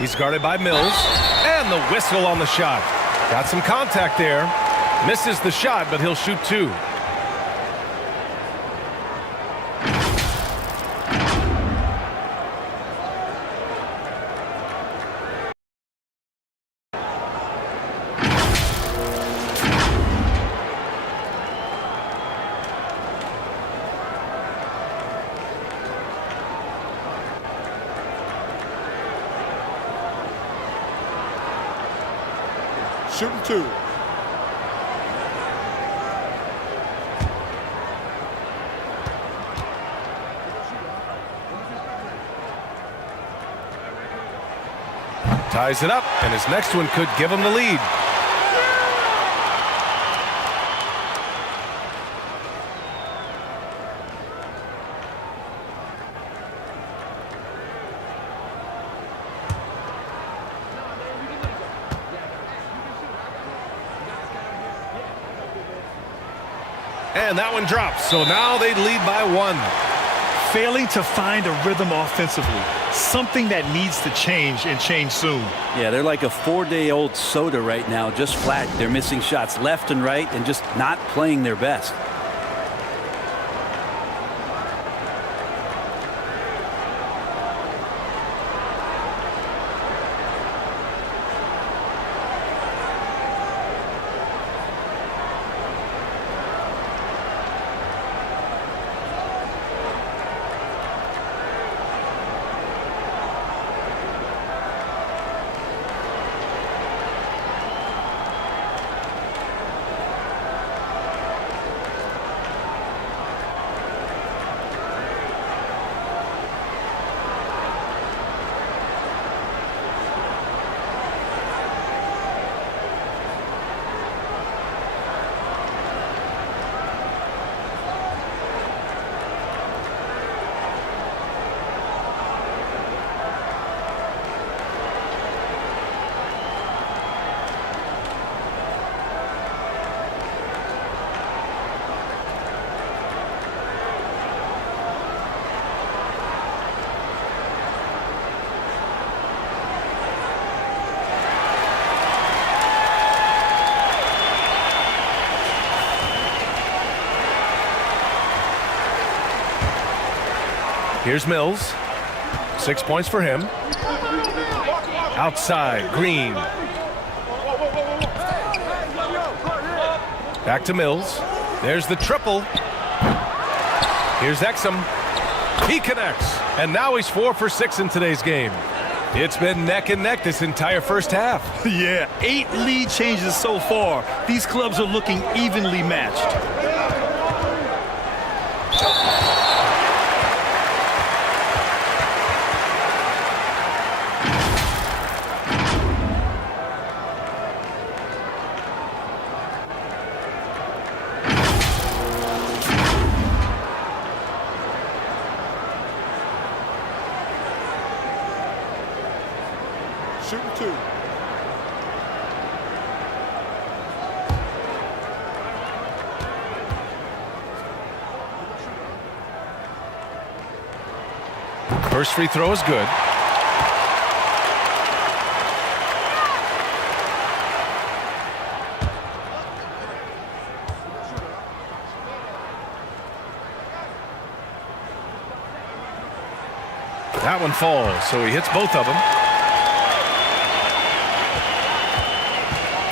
He's guarded by Mills. And the whistle on the shot. Got some contact there. Misses the shot, but he'll shoot two. Shooting two. Ties it up, and his next one could give him the lead. And that one drops, so now they lead by one. Failing to find a rhythm offensively. Something that needs to change and change soon. Yeah, they're like a 4-day-old soda right now, just flat. They're missing shots left and right and just not playing their best. Here's Mills. 6 points for him. Outside, Green. Back to Mills. There's the triple. Here's Exum. He connects. And now he's 4 for 6 in today's game. It's been neck and neck this entire first half. Yeah, 8 lead changes so far. These clubs are looking evenly matched. shooting 2. First free throw is good. That one falls, so he hits both of them.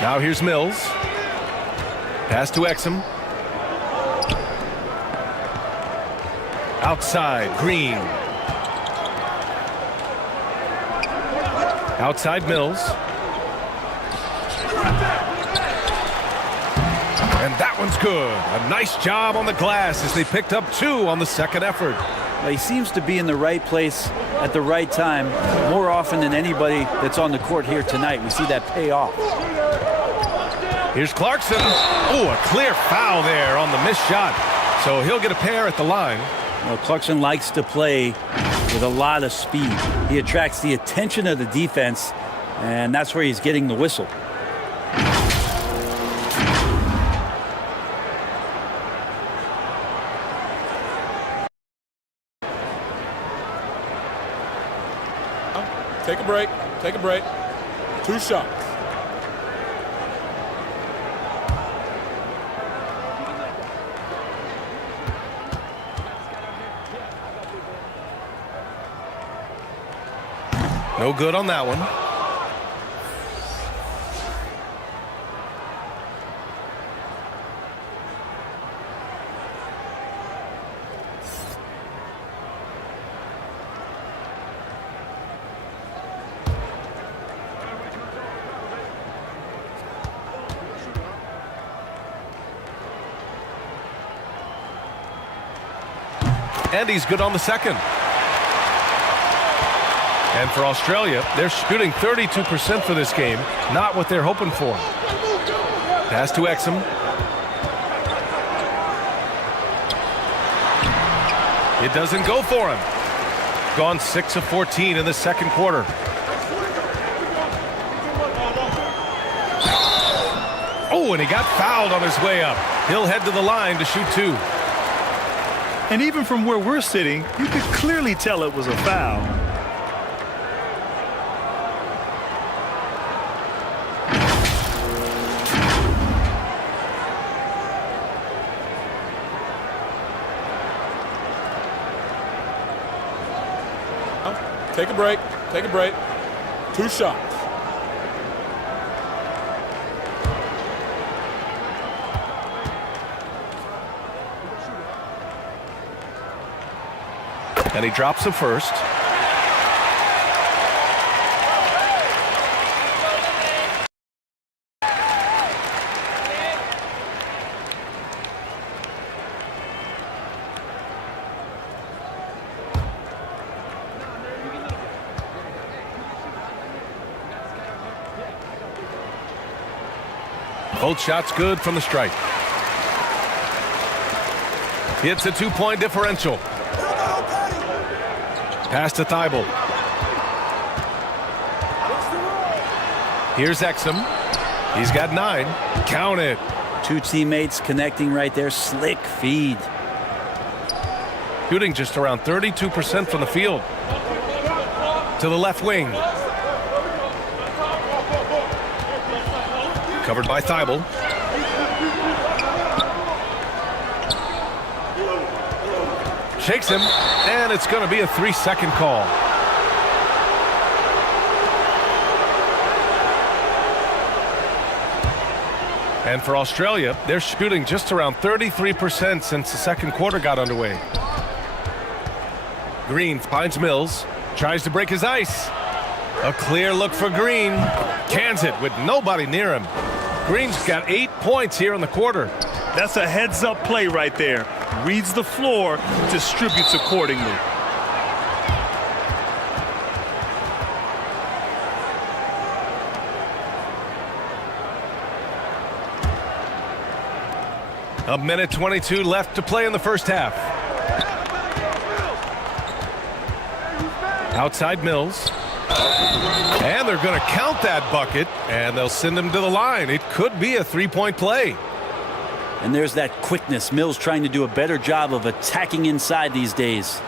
Now here's Mills. Pass to Exum. Outside, Green. Outside Mills. And that one's good. A nice job on the glass as they picked up 2 on the second effort. Well, he seems to be in the right place at the right time more often than anybody that's on the court here tonight. We see that pay off. Here's Clarkson. Oh, a clear foul there on the missed shot. So he'll get a pair at the line. Well, Clarkson likes to play with a lot of speed. He attracts the attention of the defense, and that's where he's getting the whistle. Take a break. Take a break. 2 shots. No good on that one. And he's good on the second. And for Australia, they're shooting 32% for this game. Not what they're hoping for. Pass to Exum. It doesn't go for him. Gone 6 of 14 in the second quarter. Oh, and he got fouled on his way up. He'll head to the line to shoot 2. And even from where we're sitting, you could clearly tell it was a foul. Take a break. Take a break. 2 shots. And he drops the first. Both shots good from the stripe. It's a 2-point differential. Pass to Thibault. Here's Exum. He's got 9. Count it. 2 teammates connecting right there. Slick feed. Shooting just around 32% from the field. To the left wing. Covered by Thibault. Shakes him, and it's going to be a 3-second call. And for Australia, they're shooting just around 33% since the second quarter got underway. Green finds Mills, tries to break his ice. A clear look for Green. Cans it with nobody near him. Green's got 8 points here in the quarter. That's a heads-up play right there. Reads the floor, distributes accordingly. A minute 22 left to play in the first half. Outside Mills. And they're going to count that bucket, and they'll send him to the line. It could be a three-point play. And there's that quickness. Mills trying to do a better job of attacking inside these days.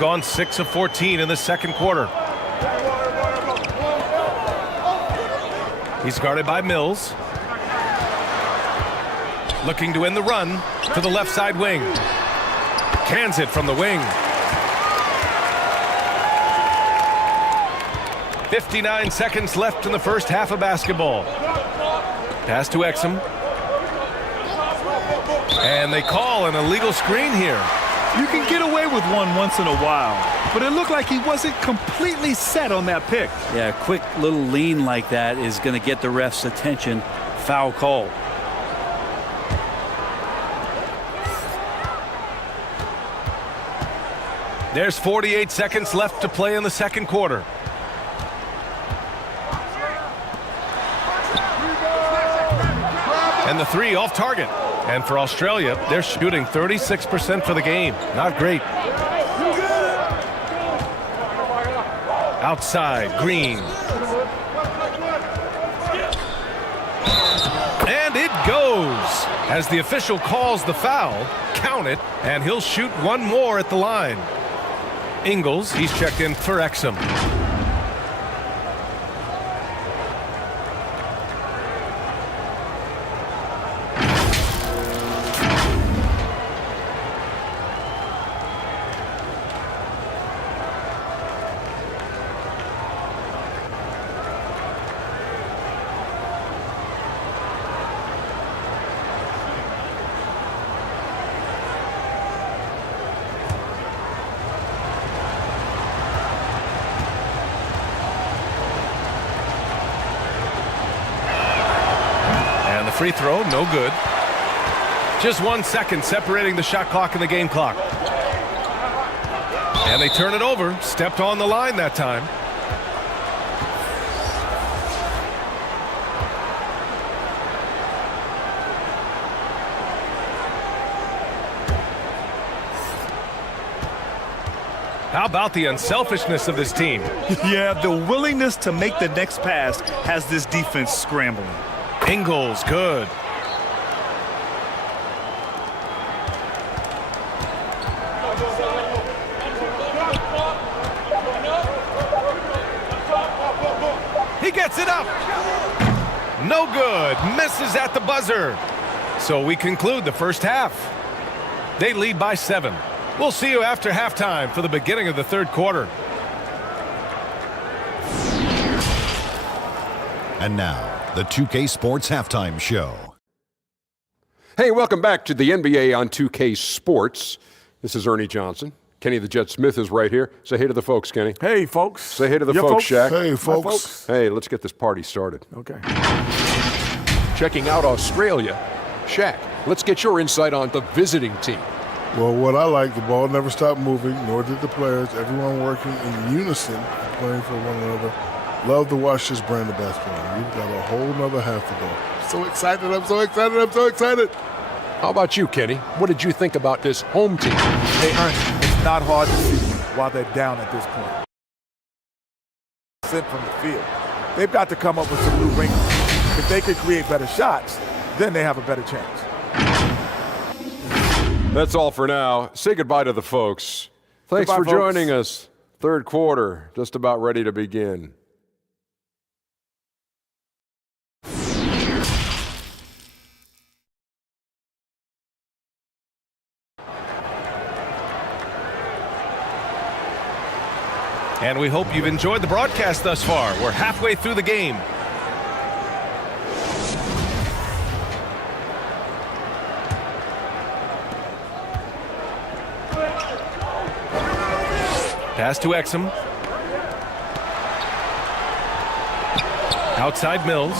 Gone 6 of 14 in the second quarter. He's guarded by Mills. Looking to end the run to the left side wing. Cans it from the wing. 59 seconds left in the first half of basketball. Pass to Exum. And they call an illegal screen here. You can get away with one once in a while, but it looked like he wasn't completely set on that pick. Yeah, a quick little lean like that is going to get the ref's attention. Foul call. There's 48 seconds left to play in the second quarter. And the three off target. And for Australia, they're shooting 36% for the game. Not great. Outside, Green. And it goes. As the official calls the foul, count it, and he'll shoot one more at the line. Ingles, he's checked in for Exum. Free throw, no good. Just 1 second separating the shot clock and the game clock. And they turn it over. Stepped on the line that time. How about the unselfishness of this team? Yeah, the willingness to make the next pass has this defense scrambling. Ingles, good. He gets it up. No good. Misses at the buzzer. So we conclude the first half. They lead by 7. We'll see you after halftime for the beginning of the third quarter. And now, the 2K Sports Halftime Show. Hey, welcome back to the NBA on 2K Sports. This is Ernie Johnson. Kenny the Jet Smith is right here. Say hey to the folks, Kenny. Hey, folks. Say hey to the folks, Shaq. Hey, folks. Folks. Hey, let's get this party started. Okay. Checking out Australia. Shaq, let's get your insight on the visiting team. Well, what I like, the ball never stopped moving, nor did the players. Everyone working in unison, playing for one another. Love to watch this brand of basketball. We've got a whole nother half to go. So excited, I'm so excited, I'm so excited. How about you, Kenny? What did you think about this home team? Hey, Ernie, it's not hard to see while they're down at this point. Sent from the field. They've got to come up with some new wrinkles. If they can create better shots, then they have a better chance. That's all for now. Say goodbye to the folks. Thanks Goodbye, for folks. joining us. Third quarter, just about ready to begin. And we hope you've enjoyed the broadcast thus far. We're halfway through the game. Pass to Exum. Outside Mills.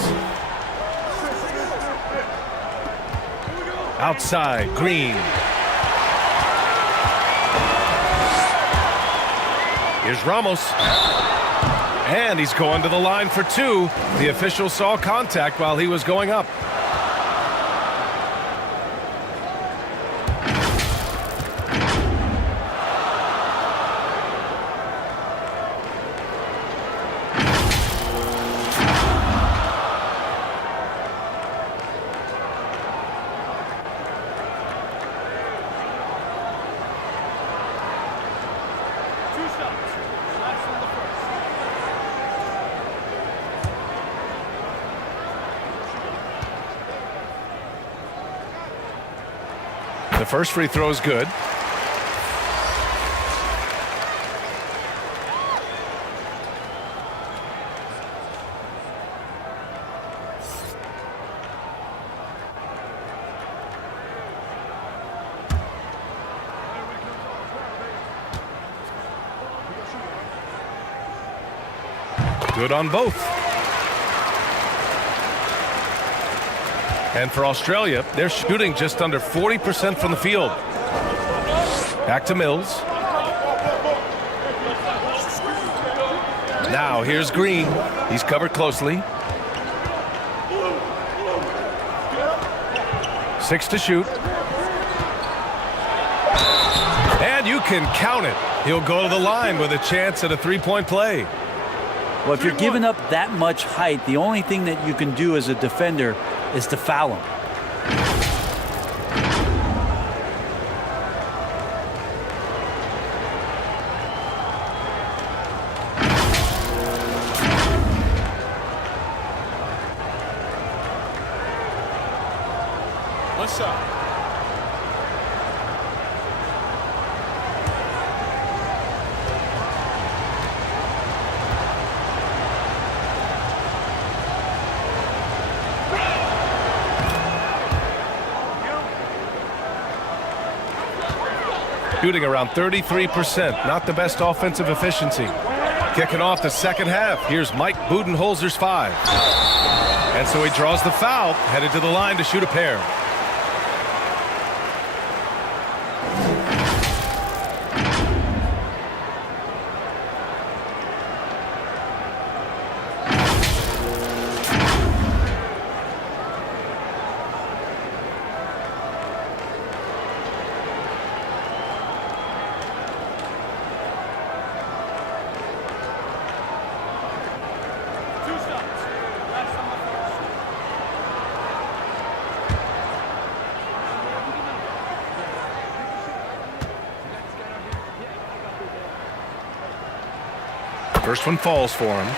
Outside Green. Here's Ramos. And he's going to the line for two. The official saw contact while he was going up. The first free throw is good. Good on both. And for Australia, they're shooting just under 40% from the field. Back to Mills. Now here's Green. He's covered closely. 6 to shoot. And you can count it. He'll go to the line with a chance at a three-point play. Well, if you're giving up that much height, the only thing that you can do as a defender is to foul him. One shot. Shooting around 33%. Not the best offensive efficiency. Kicking off the second half. Here's Mike Budenholzer's 5. And so he draws the foul, headed to the line to shoot a pair. First one falls for him.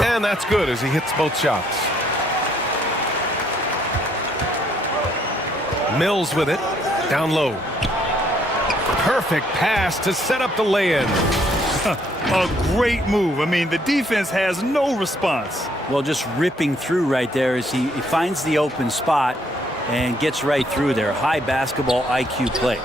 And that's good as he hits both shots. Mills with it, down low. Perfect pass to set up the lay-in. A great move. I mean, the defense has no response. Well, just ripping through right there as he finds the open spot and gets right through there. High basketball IQ play.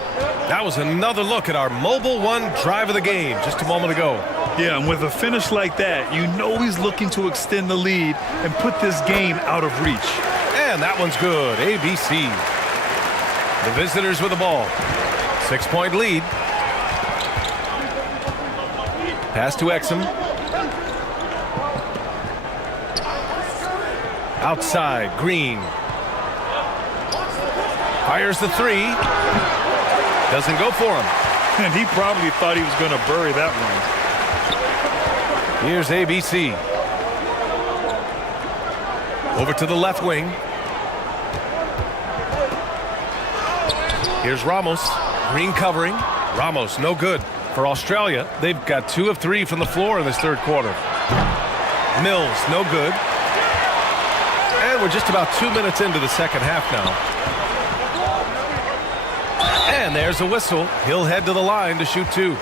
That was another look at our Mobile One drive of the game just a moment ago. Yeah, and with a finish like that, you know he's looking to extend the lead and put this game out of reach. And that one's good. ABC. The visitors with the ball. 6-point lead. Pass to Exum. Outside, Green. Fires the 3. Doesn't go for him. And he probably thought he was going to bury that one. Here's ABC. Over to the left wing. Here's Ramos. Green covering. Ramos, no good. For Australia, they've got 2 of 3 from the floor in this third quarter. Mills, no good. And we're just about 2 minutes into the second half now. And there's a whistle. He'll head to the line to shoot 2.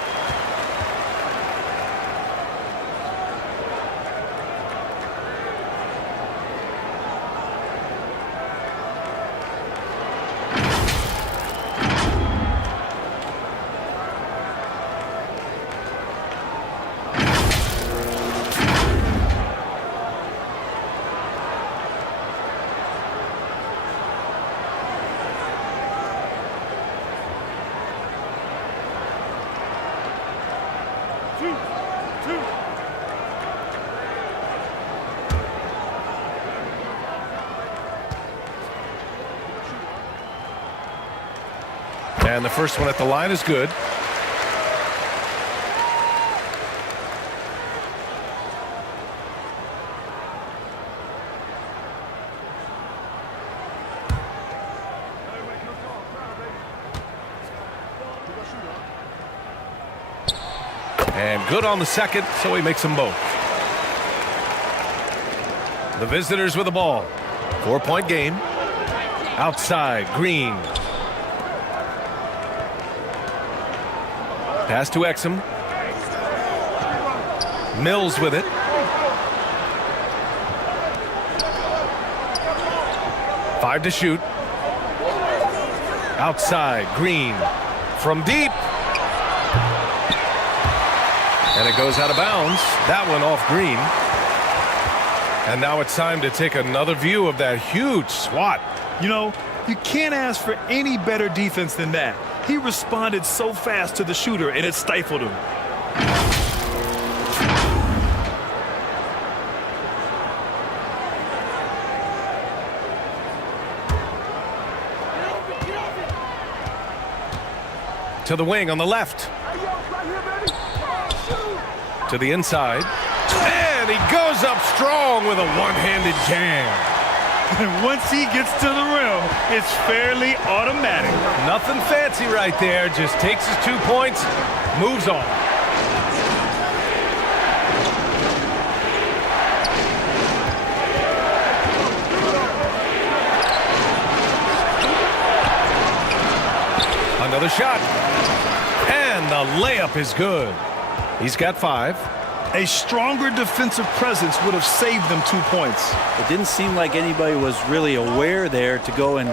And the first one at the line is good. And good on the second, so he makes them both. The visitors with the ball. 4-point game. Outside, Green. Pass to Exum. Mills with it. Five to shoot. Outside, Green. From deep. And it goes out of bounds. That one off Green. And now it's time to take another view of that huge swat. You know, you can't ask for any better defense than that. He responded so fast to the shooter, and it stifled him. To the wing on the left. To the inside. And he goes up strong with a one-handed jam. And once he gets to the rim, it's fairly automatic. Nothing fancy right there. Just takes his 2 points, moves on. Another shot. And the layup is good. He's got 5. A stronger defensive presence would have saved them 2 points. It didn't seem like anybody was really aware there to go and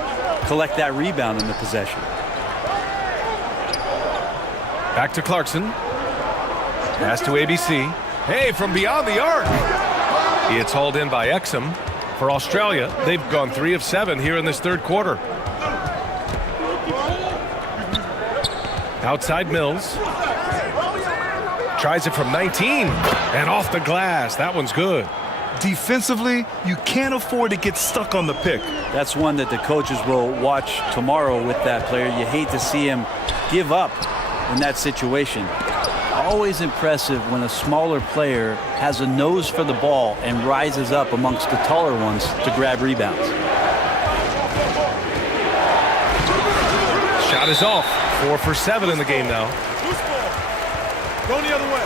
collect that rebound in the possession. Back to Clarkson. Pass to ABC. Hey, from beyond the arc. It's hauled in by Exum. For Australia, they've gone 3 of 7 here in this third quarter. Outside Mills. Tries it from 19 and off the glass. That one's good. Defensively, you can't afford to get stuck on the pick. That's one that the coaches will watch tomorrow with that player. You hate to see him give up in that situation. Always impressive when a smaller player has a nose for the ball and rises up amongst the taller ones to grab rebounds. Shot is off. 4 for 7 in the game now. Going the other way.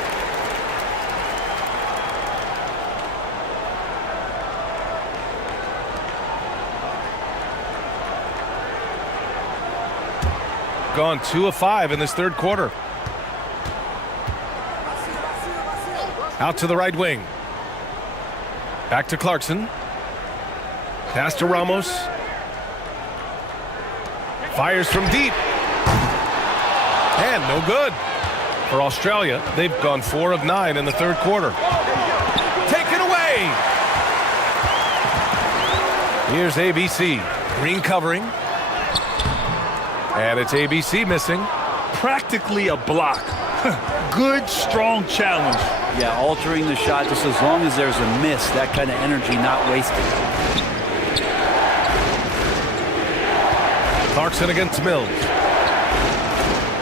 Gone 2 of 5 in this third quarter. Out to the right wing. Back to Clarkson. Pass to Ramos. Fires from deep. And no good. For Australia, they've gone 4 of 9 in the third quarter. Taken away. Here's ABC. Green covering. And it's ABC missing. Practically a block. Good, strong challenge. Yeah, altering the shot just as long as there's a miss. That kind of energy not wasted. Clarkson against Mills.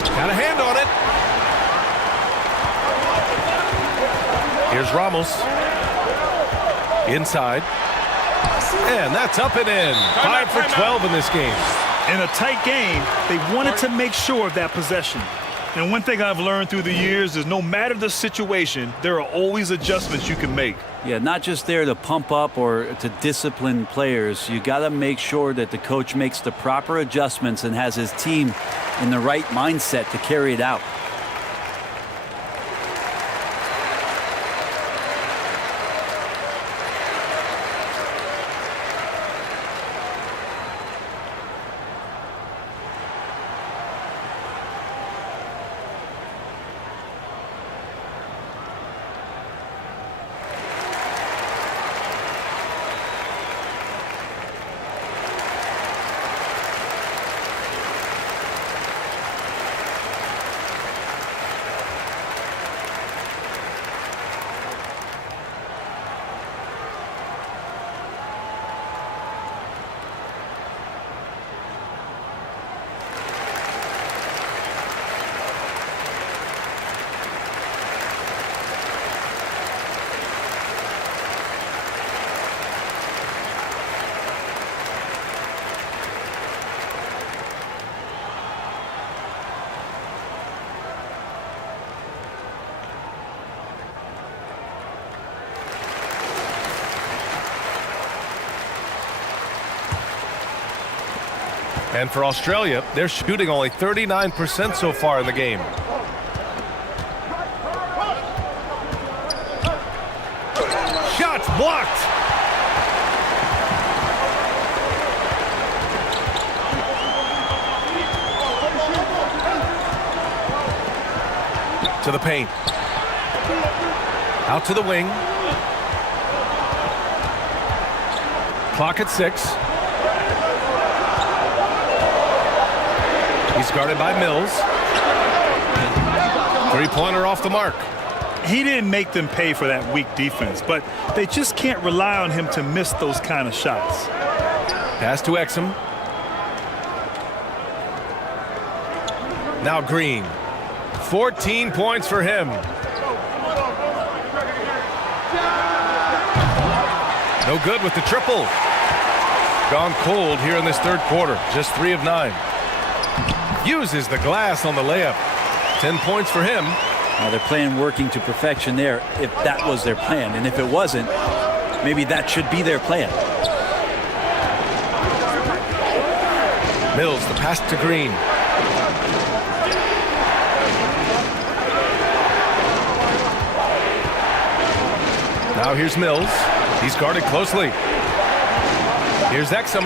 Got a hand on it. Here's Ramos. Inside. And that's up and in. 5 for 12 in this game. In a tight game, they wanted to make sure of that possession. And one thing I've learned through the years is no matter the situation, there are always adjustments you can make. Yeah, not just there to pump up or to discipline players. You got to make sure that the coach makes the proper adjustments and has his team in the right mindset to carry it out. And for Australia, they're shooting only 39% so far in the game. Shots blocked. To the paint. Out to the wing. Clock at 6. He's guarded by Mills. Three-pointer off the mark. He didn't make them pay for that weak defense, but they just can't rely on him to miss those kind of shots. Pass to Exum. Now Green. 14 points for him. No good with the triple. Gone cold here in this third quarter. Just 3 of 9. Uses the glass on the layup. 10 points for him. They're playing working to perfection there if that was their plan. And if it wasn't, maybe that should be their plan. Mills, the pass to Green. Now here's Mills. He's guarded closely. Here's Exum.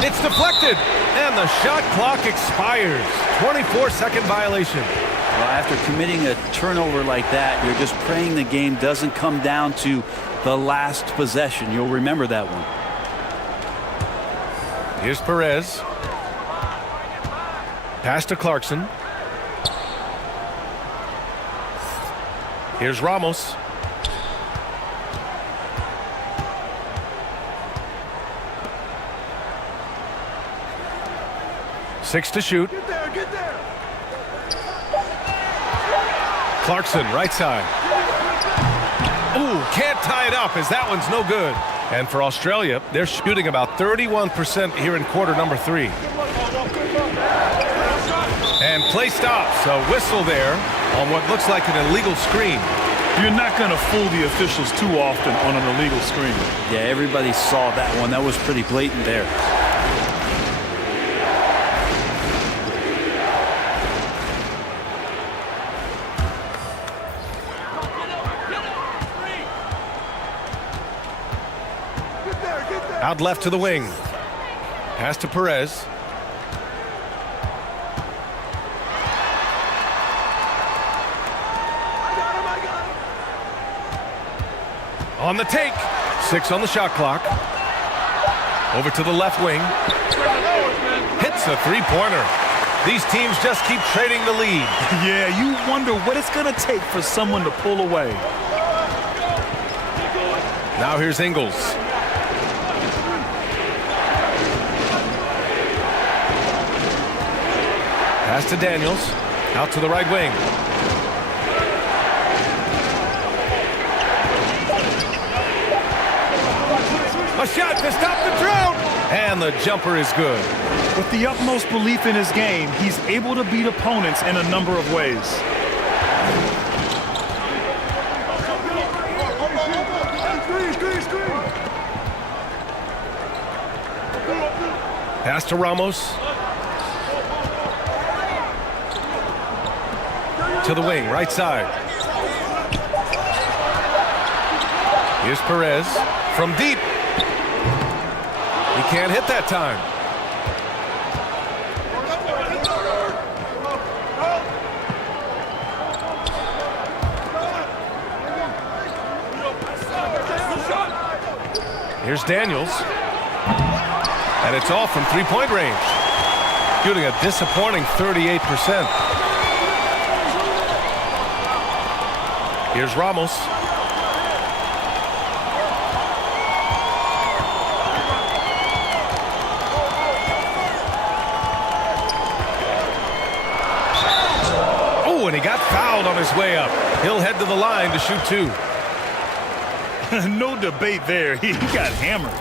It's deflected, and the shot clock expires. 24-second violation. Well, after committing a turnover like that, you're just praying the game doesn't come down to the last possession. You'll remember that one. Here's Perez. Pass to Clarkson. Here's Ramos. Six to shoot. Get there, get there. Clarkson, right side. Ooh, can't tie it up as that one's no good. And for Australia, they're shooting about 31% here in quarter number 3. And play stops. A whistle there on what looks like an illegal screen. You're not going to fool the officials too often on an illegal screen. Yeah, everybody saw that one. That was pretty blatant there. Out left to the wing. Pass to Perez. On the take. 6 on the shot clock. Over to the left wing. Hits a three-pointer. These teams just keep trading the lead. Yeah, you wonder what it's going to take for someone to pull away. Now here's Ingles. Pass to Daniels. Out to the right wing. A shot to stop the drought. And the jumper is good. With the utmost belief in his game, he's able to beat opponents in a number of ways. Pass to Ramos. To the wing, right side. Here's Perez from deep. He can't hit that time. Here's Daniels. And it's all from three-point range. Shooting a disappointing 38%. Here's Ramos. Oh, and he got fouled on his way up. He'll head to the line to shoot two. No debate there. He got hammered.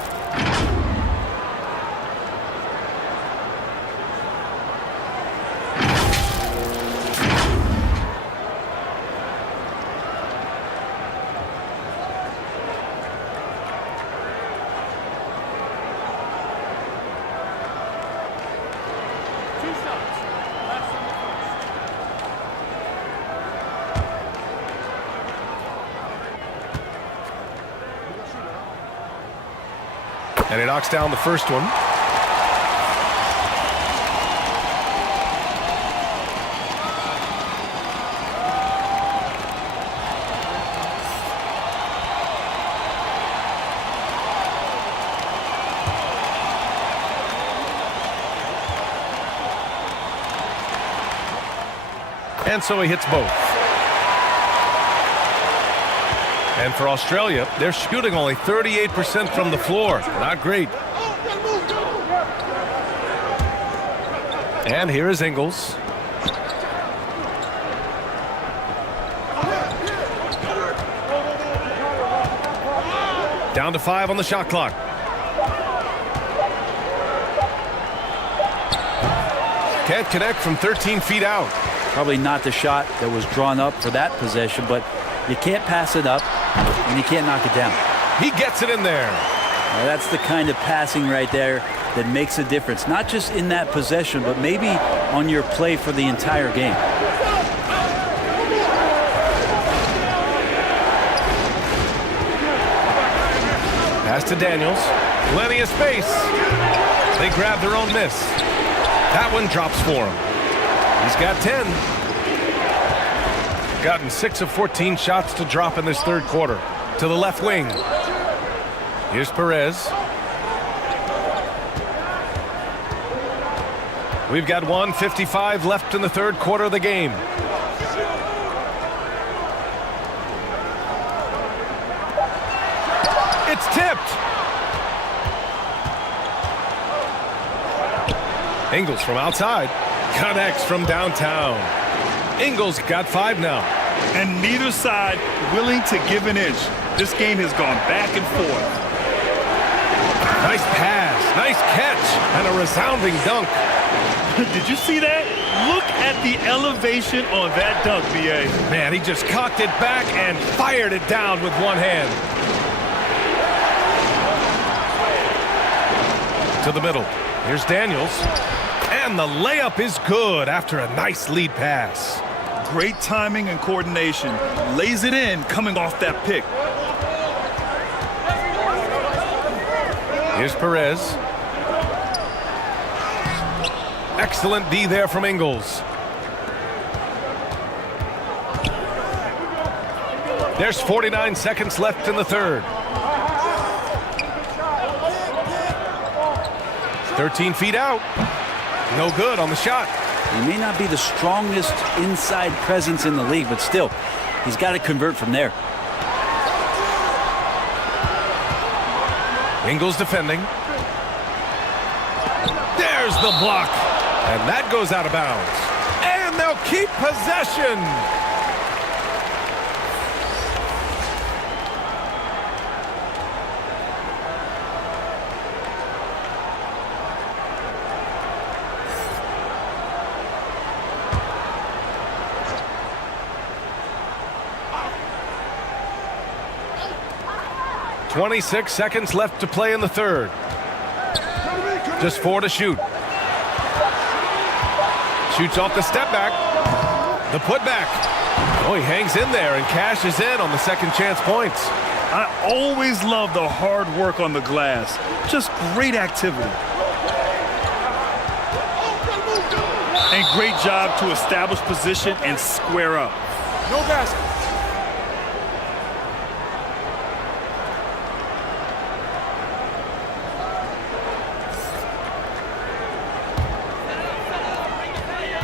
And he knocks down the first one. And so he hits both. And for Australia, they're shooting only 38% from the floor. Not great. And here is Ingles. Down to 5 on the shot clock. Can't connect from 13 feet out. Probably not the shot that was drawn up for that possession, but you can't pass it up and you can't knock it down. He gets it in there. Now that's the kind of passing right there that makes a difference, not just in that possession, but maybe on your play for the entire game. Pass to Daniels. Plenty of space. They grab their own miss. That one drops for him. He's got 10. Gotten 6 of 14 shots to drop in this third quarter. To the left wing. Here's Perez. We've got 1:55 left in the third quarter of the game. It's tipped. Ingles from outside. Connects from downtown. Ingles got 5 now. And neither side willing to give an inch. This game has gone back and forth. Nice pass, nice catch, and a resounding dunk. Did you see that? Look at the elevation on that dunk, B.A. Man, he just cocked it back and fired it down with one hand. To the middle. Here's Daniels. And the layup is good after a nice lead pass. Great timing and coordination. Lays it in coming off that pick. Here's Perez. Excellent D there from Ingles. There's 49 seconds left in the third. 13 feet out. No good on the shot. He may not be the strongest inside presence in the league, but still, he's got to convert from there. Ingles defending. There's the block. And that goes out of bounds. And they'll keep possession. 26 seconds left to play in the third. Just 4 to shoot. Shoots off the step back. The putback. Oh, he hangs in there and cashes in on the second chance points. I always love the hard work on the glass. Just great activity. And great job to establish position and square up. No basket.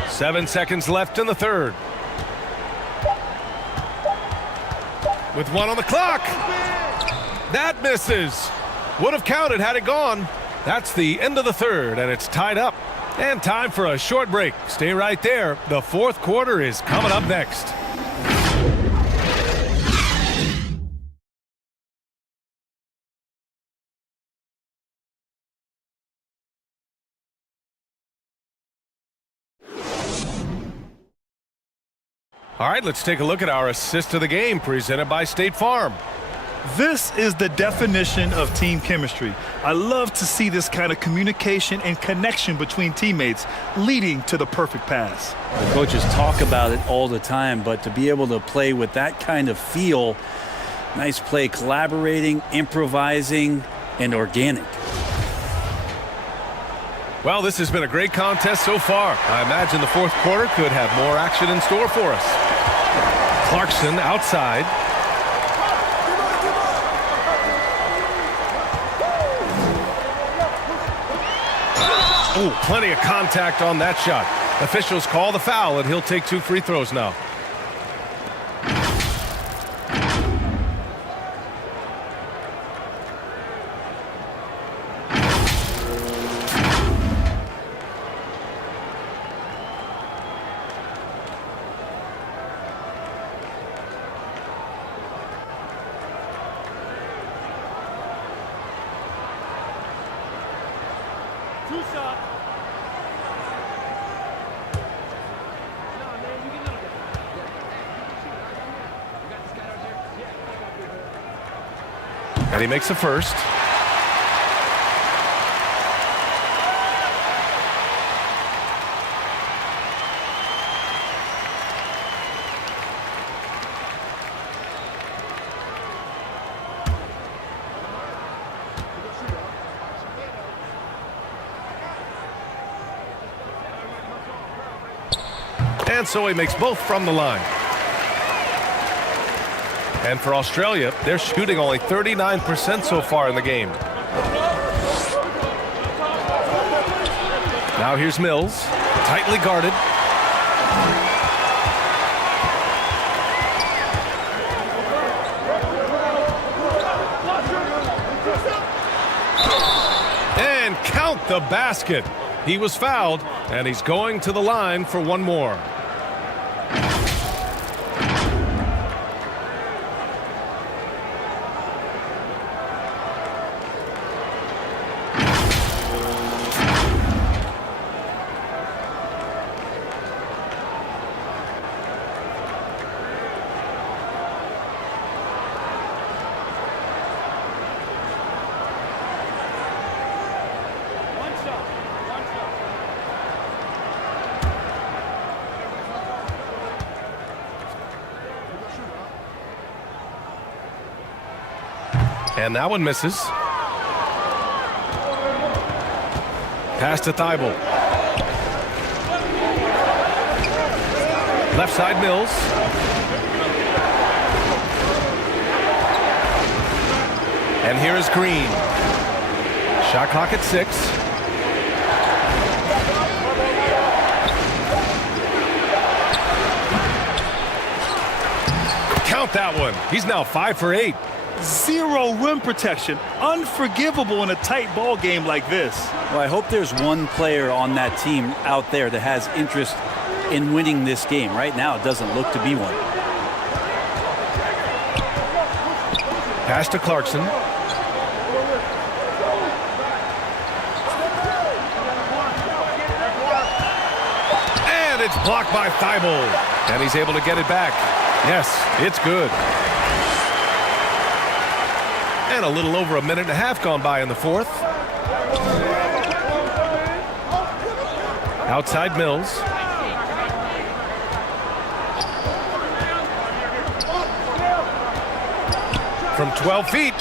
Seven seconds left in the third. With 1 on the clock. That misses. Would have counted had it gone. That's the end of the third, and it's tied up. And time for a short break. Stay right there. The fourth quarter is coming up next. All right, let's take a look at our assist of the game presented by State Farm. This is the definition of team chemistry. I love to see this kind of communication and connection between teammates leading to the perfect pass. The coaches talk about it all the time, but to be able to play with that kind of feel, nice play, collaborating, improvising, and organic. Well, this has been a great contest so far. I imagine the fourth quarter could have more action in store for us. Clarkson outside. Oh, plenty of contact on that shot. Officials call the foul, and he'll take 2 free throws now. And he makes the first. And so he makes both from the line. And for Australia, they're shooting only 39% so far in the game. Now here's Mills, tightly guarded. And count the basket. He was fouled, and he's going to the line for one more. And that one misses. Pass to Thibault. Left side Mills. And here is Green. Shot clock at 6. Count that one. He's now 5 for 8. Zero rim protection. Unforgivable in a tight ball game like this. Well, I hope there's one player on that team out there that has interest in winning this game. Right now, it doesn't look to be one. Pass to Clarkson. And it's blocked by Thibault. And he's able to get it back. Yes, it's good. And a little over a minute and a half gone by in the fourth. Outside Mills. From 12 feet.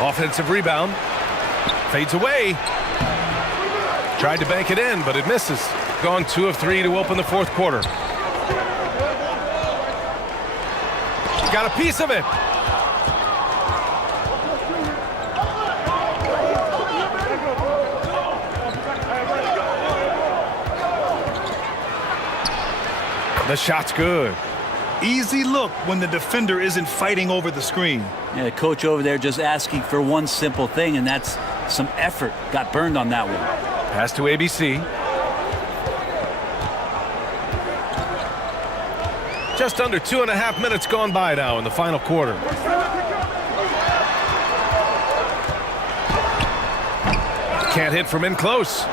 Offensive rebound. Fades away. Tried to bank it in, but it misses. Gone 2 of 3 to open the fourth quarter. Got a piece of it. The shot's good. Easy look when the defender isn't fighting over the screen. Yeah, the coach over there just asking for one simple thing, and that's some effort. Got burned on that one. Pass to ABC. Just under 2.5 minutes gone by now in the final quarter. Can't hit from in close.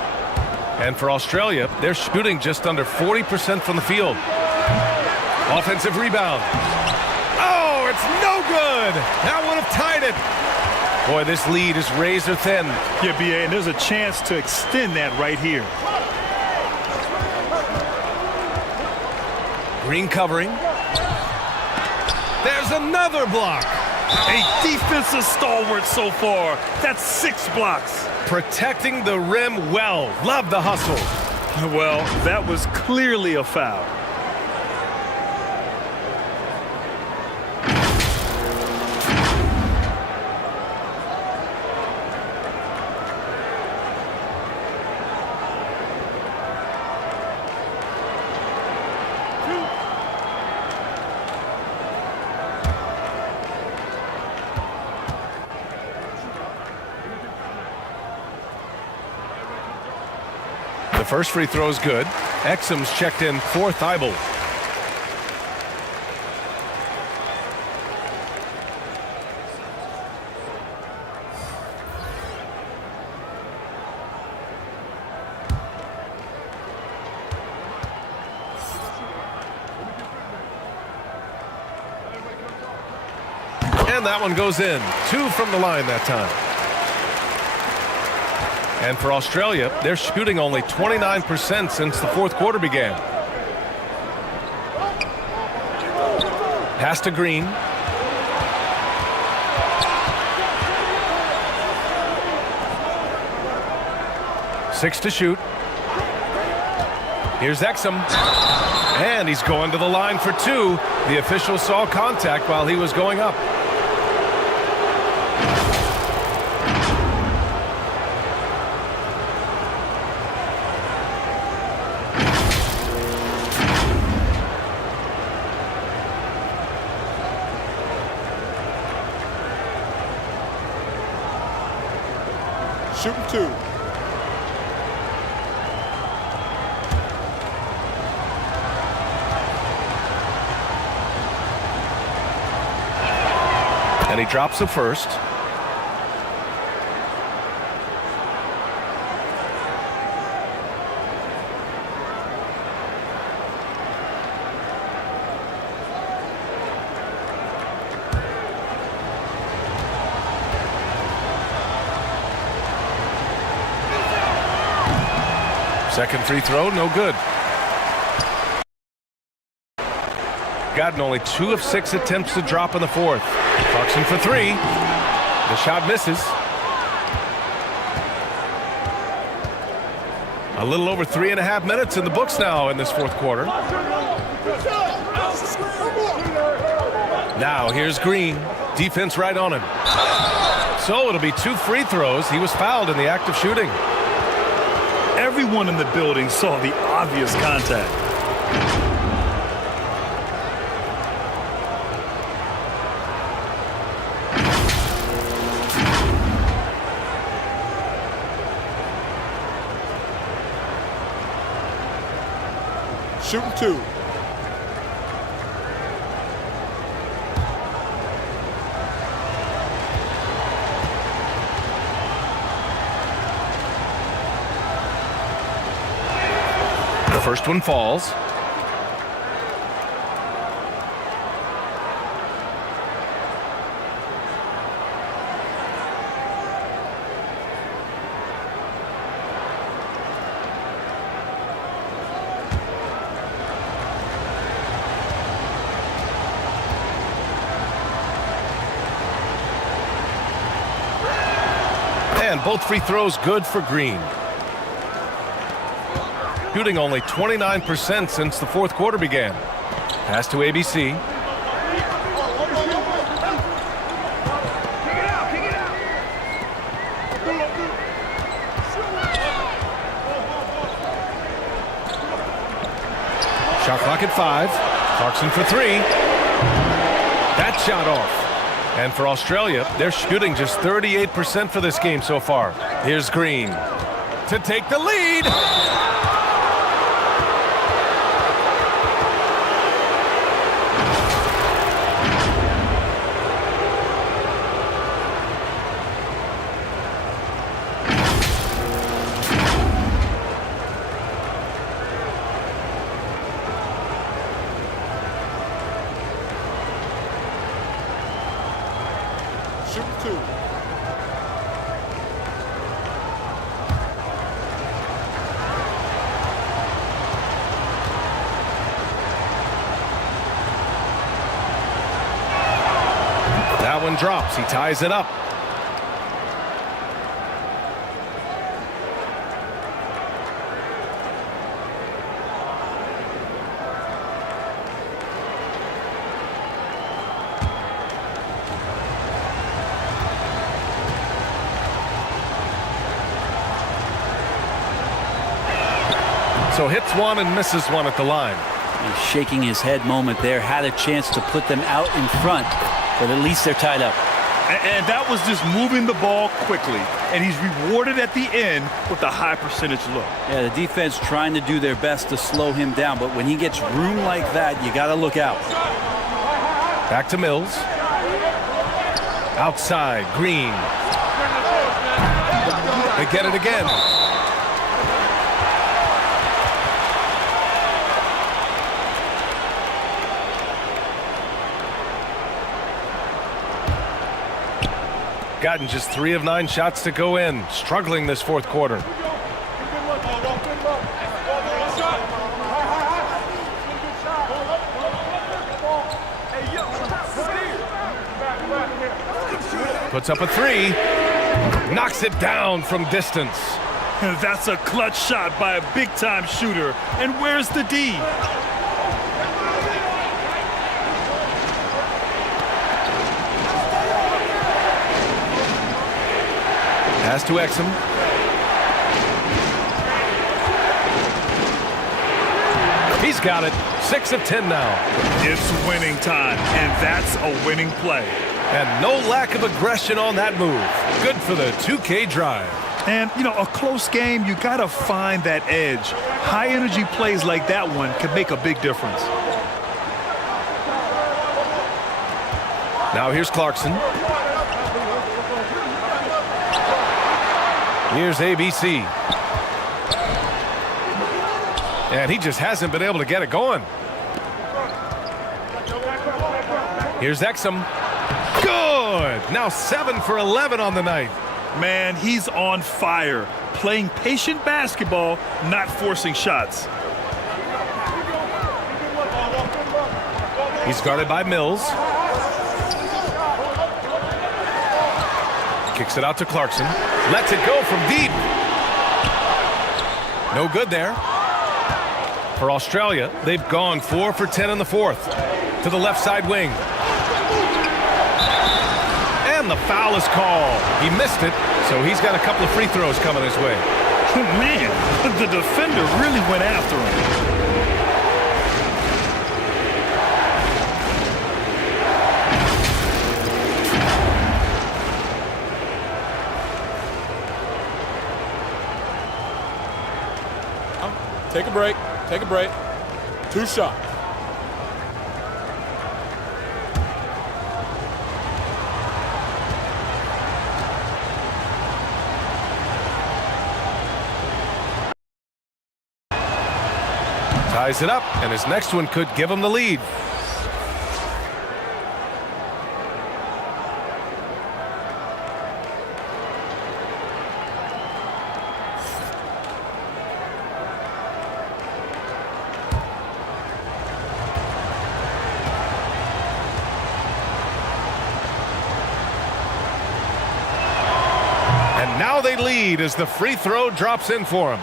And for Australia, they're shooting just under 40% from the field. Offensive rebound. Oh, it's no good. That would have tied it. Boy, this lead is razor thin. Yeah, BA, and there's a chance to extend that right here. Green covering. There's another block. A defensive stalwart so far. That's 6 blocks. Protecting the rim well. Love the hustle. Well, that was clearly a foul. The first free throw is good. Exum's checked in for Thibault. And that one goes in. 2 from the line that time. And for Australia, they're shooting only 29% since the fourth quarter began. Pass to Green. Six to shoot. Here's Exum. And he's going to the line for 2. The official saw contact while he was going up. Shooting 2. And he drops the first. Second free throw, no good. Gotten only 2 of 6 attempts to drop in the fourth. Clarkson for 3. The shot misses. A little over 3.5 minutes in the books now in this fourth quarter. Now here's Green. Defense right on him. So it'll be 2 free throws. He was fouled in the act of shooting. Everyone in the building saw the obvious contact. Shooting 2. The first one falls. And both free throws good for Green. Shooting only 29% since the fourth quarter began. Pass to ABC. Shot clock at 5. Clarkson for 3. That shot off. And for Australia, they're shooting just 38% for this game so far. Here's Green to take the lead. That one drops. He ties it up. So hits one and misses one at the line. He's shaking his head moment there. Had a chance to put them out in front, but at least they're tied up. And that was just moving the ball quickly. And he's rewarded at the end with a high percentage look. Yeah, the defense trying to do their best to slow him down, but when he gets room like that, you got to look out. Back to Mills. Outside, Green. They get it again. Gotten just 3 of 9 shots to go in. Struggling this fourth quarter. Puts up a 3. Knocks it down from distance. That's a clutch shot by a big-time shooter. And where's the D? Pass to Exum. He's got it. 6 of 10 now. It's winning time, and that's a winning play. And no lack of aggression on that move. Good for the 2K drive. And, you know, a close game, you got to find that edge. High-energy plays like that one can make a big difference. Now here's Clarkson. Here's ABC. And he just hasn't been able to get it going. Here's Exum. Good! Now 7 for 11 on the night. Man, he's on fire. Playing patient basketball, not forcing shots. He's guarded by Mills. Kicks it out to Clarkson. Lets it go from deep. No good there. For Australia, they've gone 4 for 10 in the fourth. To the left side wing. And the foul is called. He missed it, so he's got a couple of free throws coming his way. Man, the defender really went after him. Take a break. Take a break. 2 shots. Ties it up, and his next one could give him the lead. now they lead as the free throw drops in for them.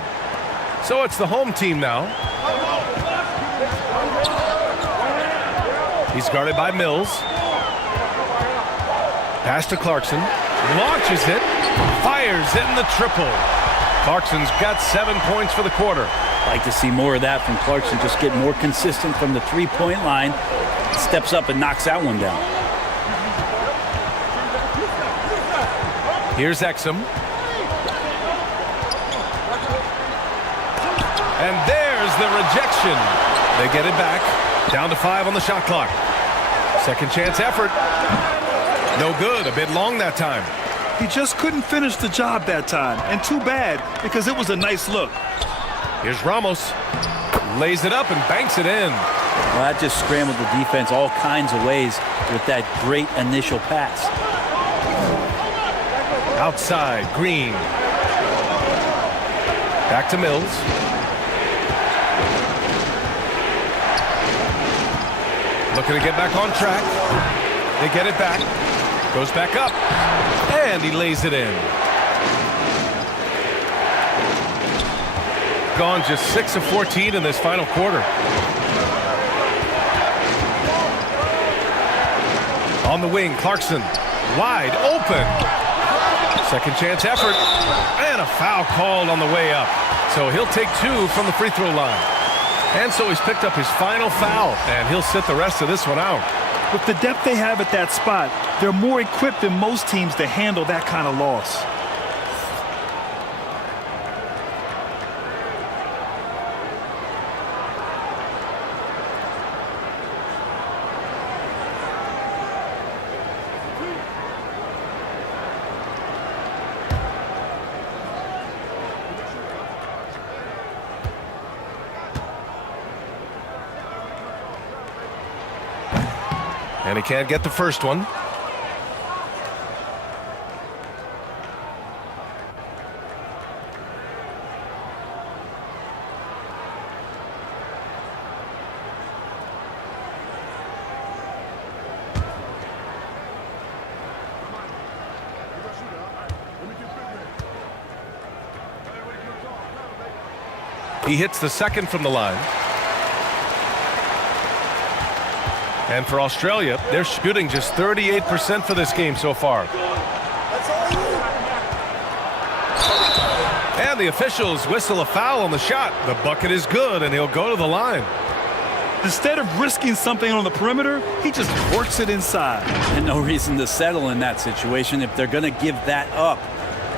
So it's the home team now. He's guarded by Mills. Pass to Clarkson. Launches it. Fires in the triple. Clarkson's got 7 points for the quarter. Like to see more of that from Clarkson. Just get more consistent from the three-point line. Steps up and knocks that one down. Here's Exum. And there's the rejection. They get it back. Down to 5 on the shot clock. Second chance effort. No good. A bit long that time. He just couldn't finish the job that time. And too bad, because it was a nice look. Here's Ramos. Lays it up and banks it in. Well, that just scrambled the defense all kinds of ways with that great initial pass. Outside, Green. Back to Mills. Looking to get back on track. They get it back. Goes back up. And he lays it in. Gone just 6 of 14 in this final quarter. On the wing, Clarkson. Wide open. Second chance effort. And a foul called on the way up. So he'll take 2 from the free throw line. And so he's picked up his final foul. And he'll sit the rest of this one out. With the depth they have at that spot, they're more equipped than most teams to handle that kind of loss. And he can't get the first one. He hits the second from the line. And for Australia, they're shooting just 38% for this game so far. And the officials whistle a foul on the shot. The bucket is good, and he'll go to the line. Instead of risking something on the perimeter, he just works it inside. And no reason to settle in that situation. If they're going to give that up,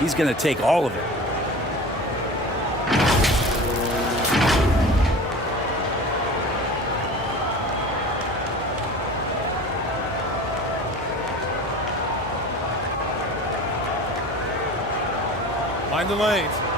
he's going to take all of it. Mind the lanes.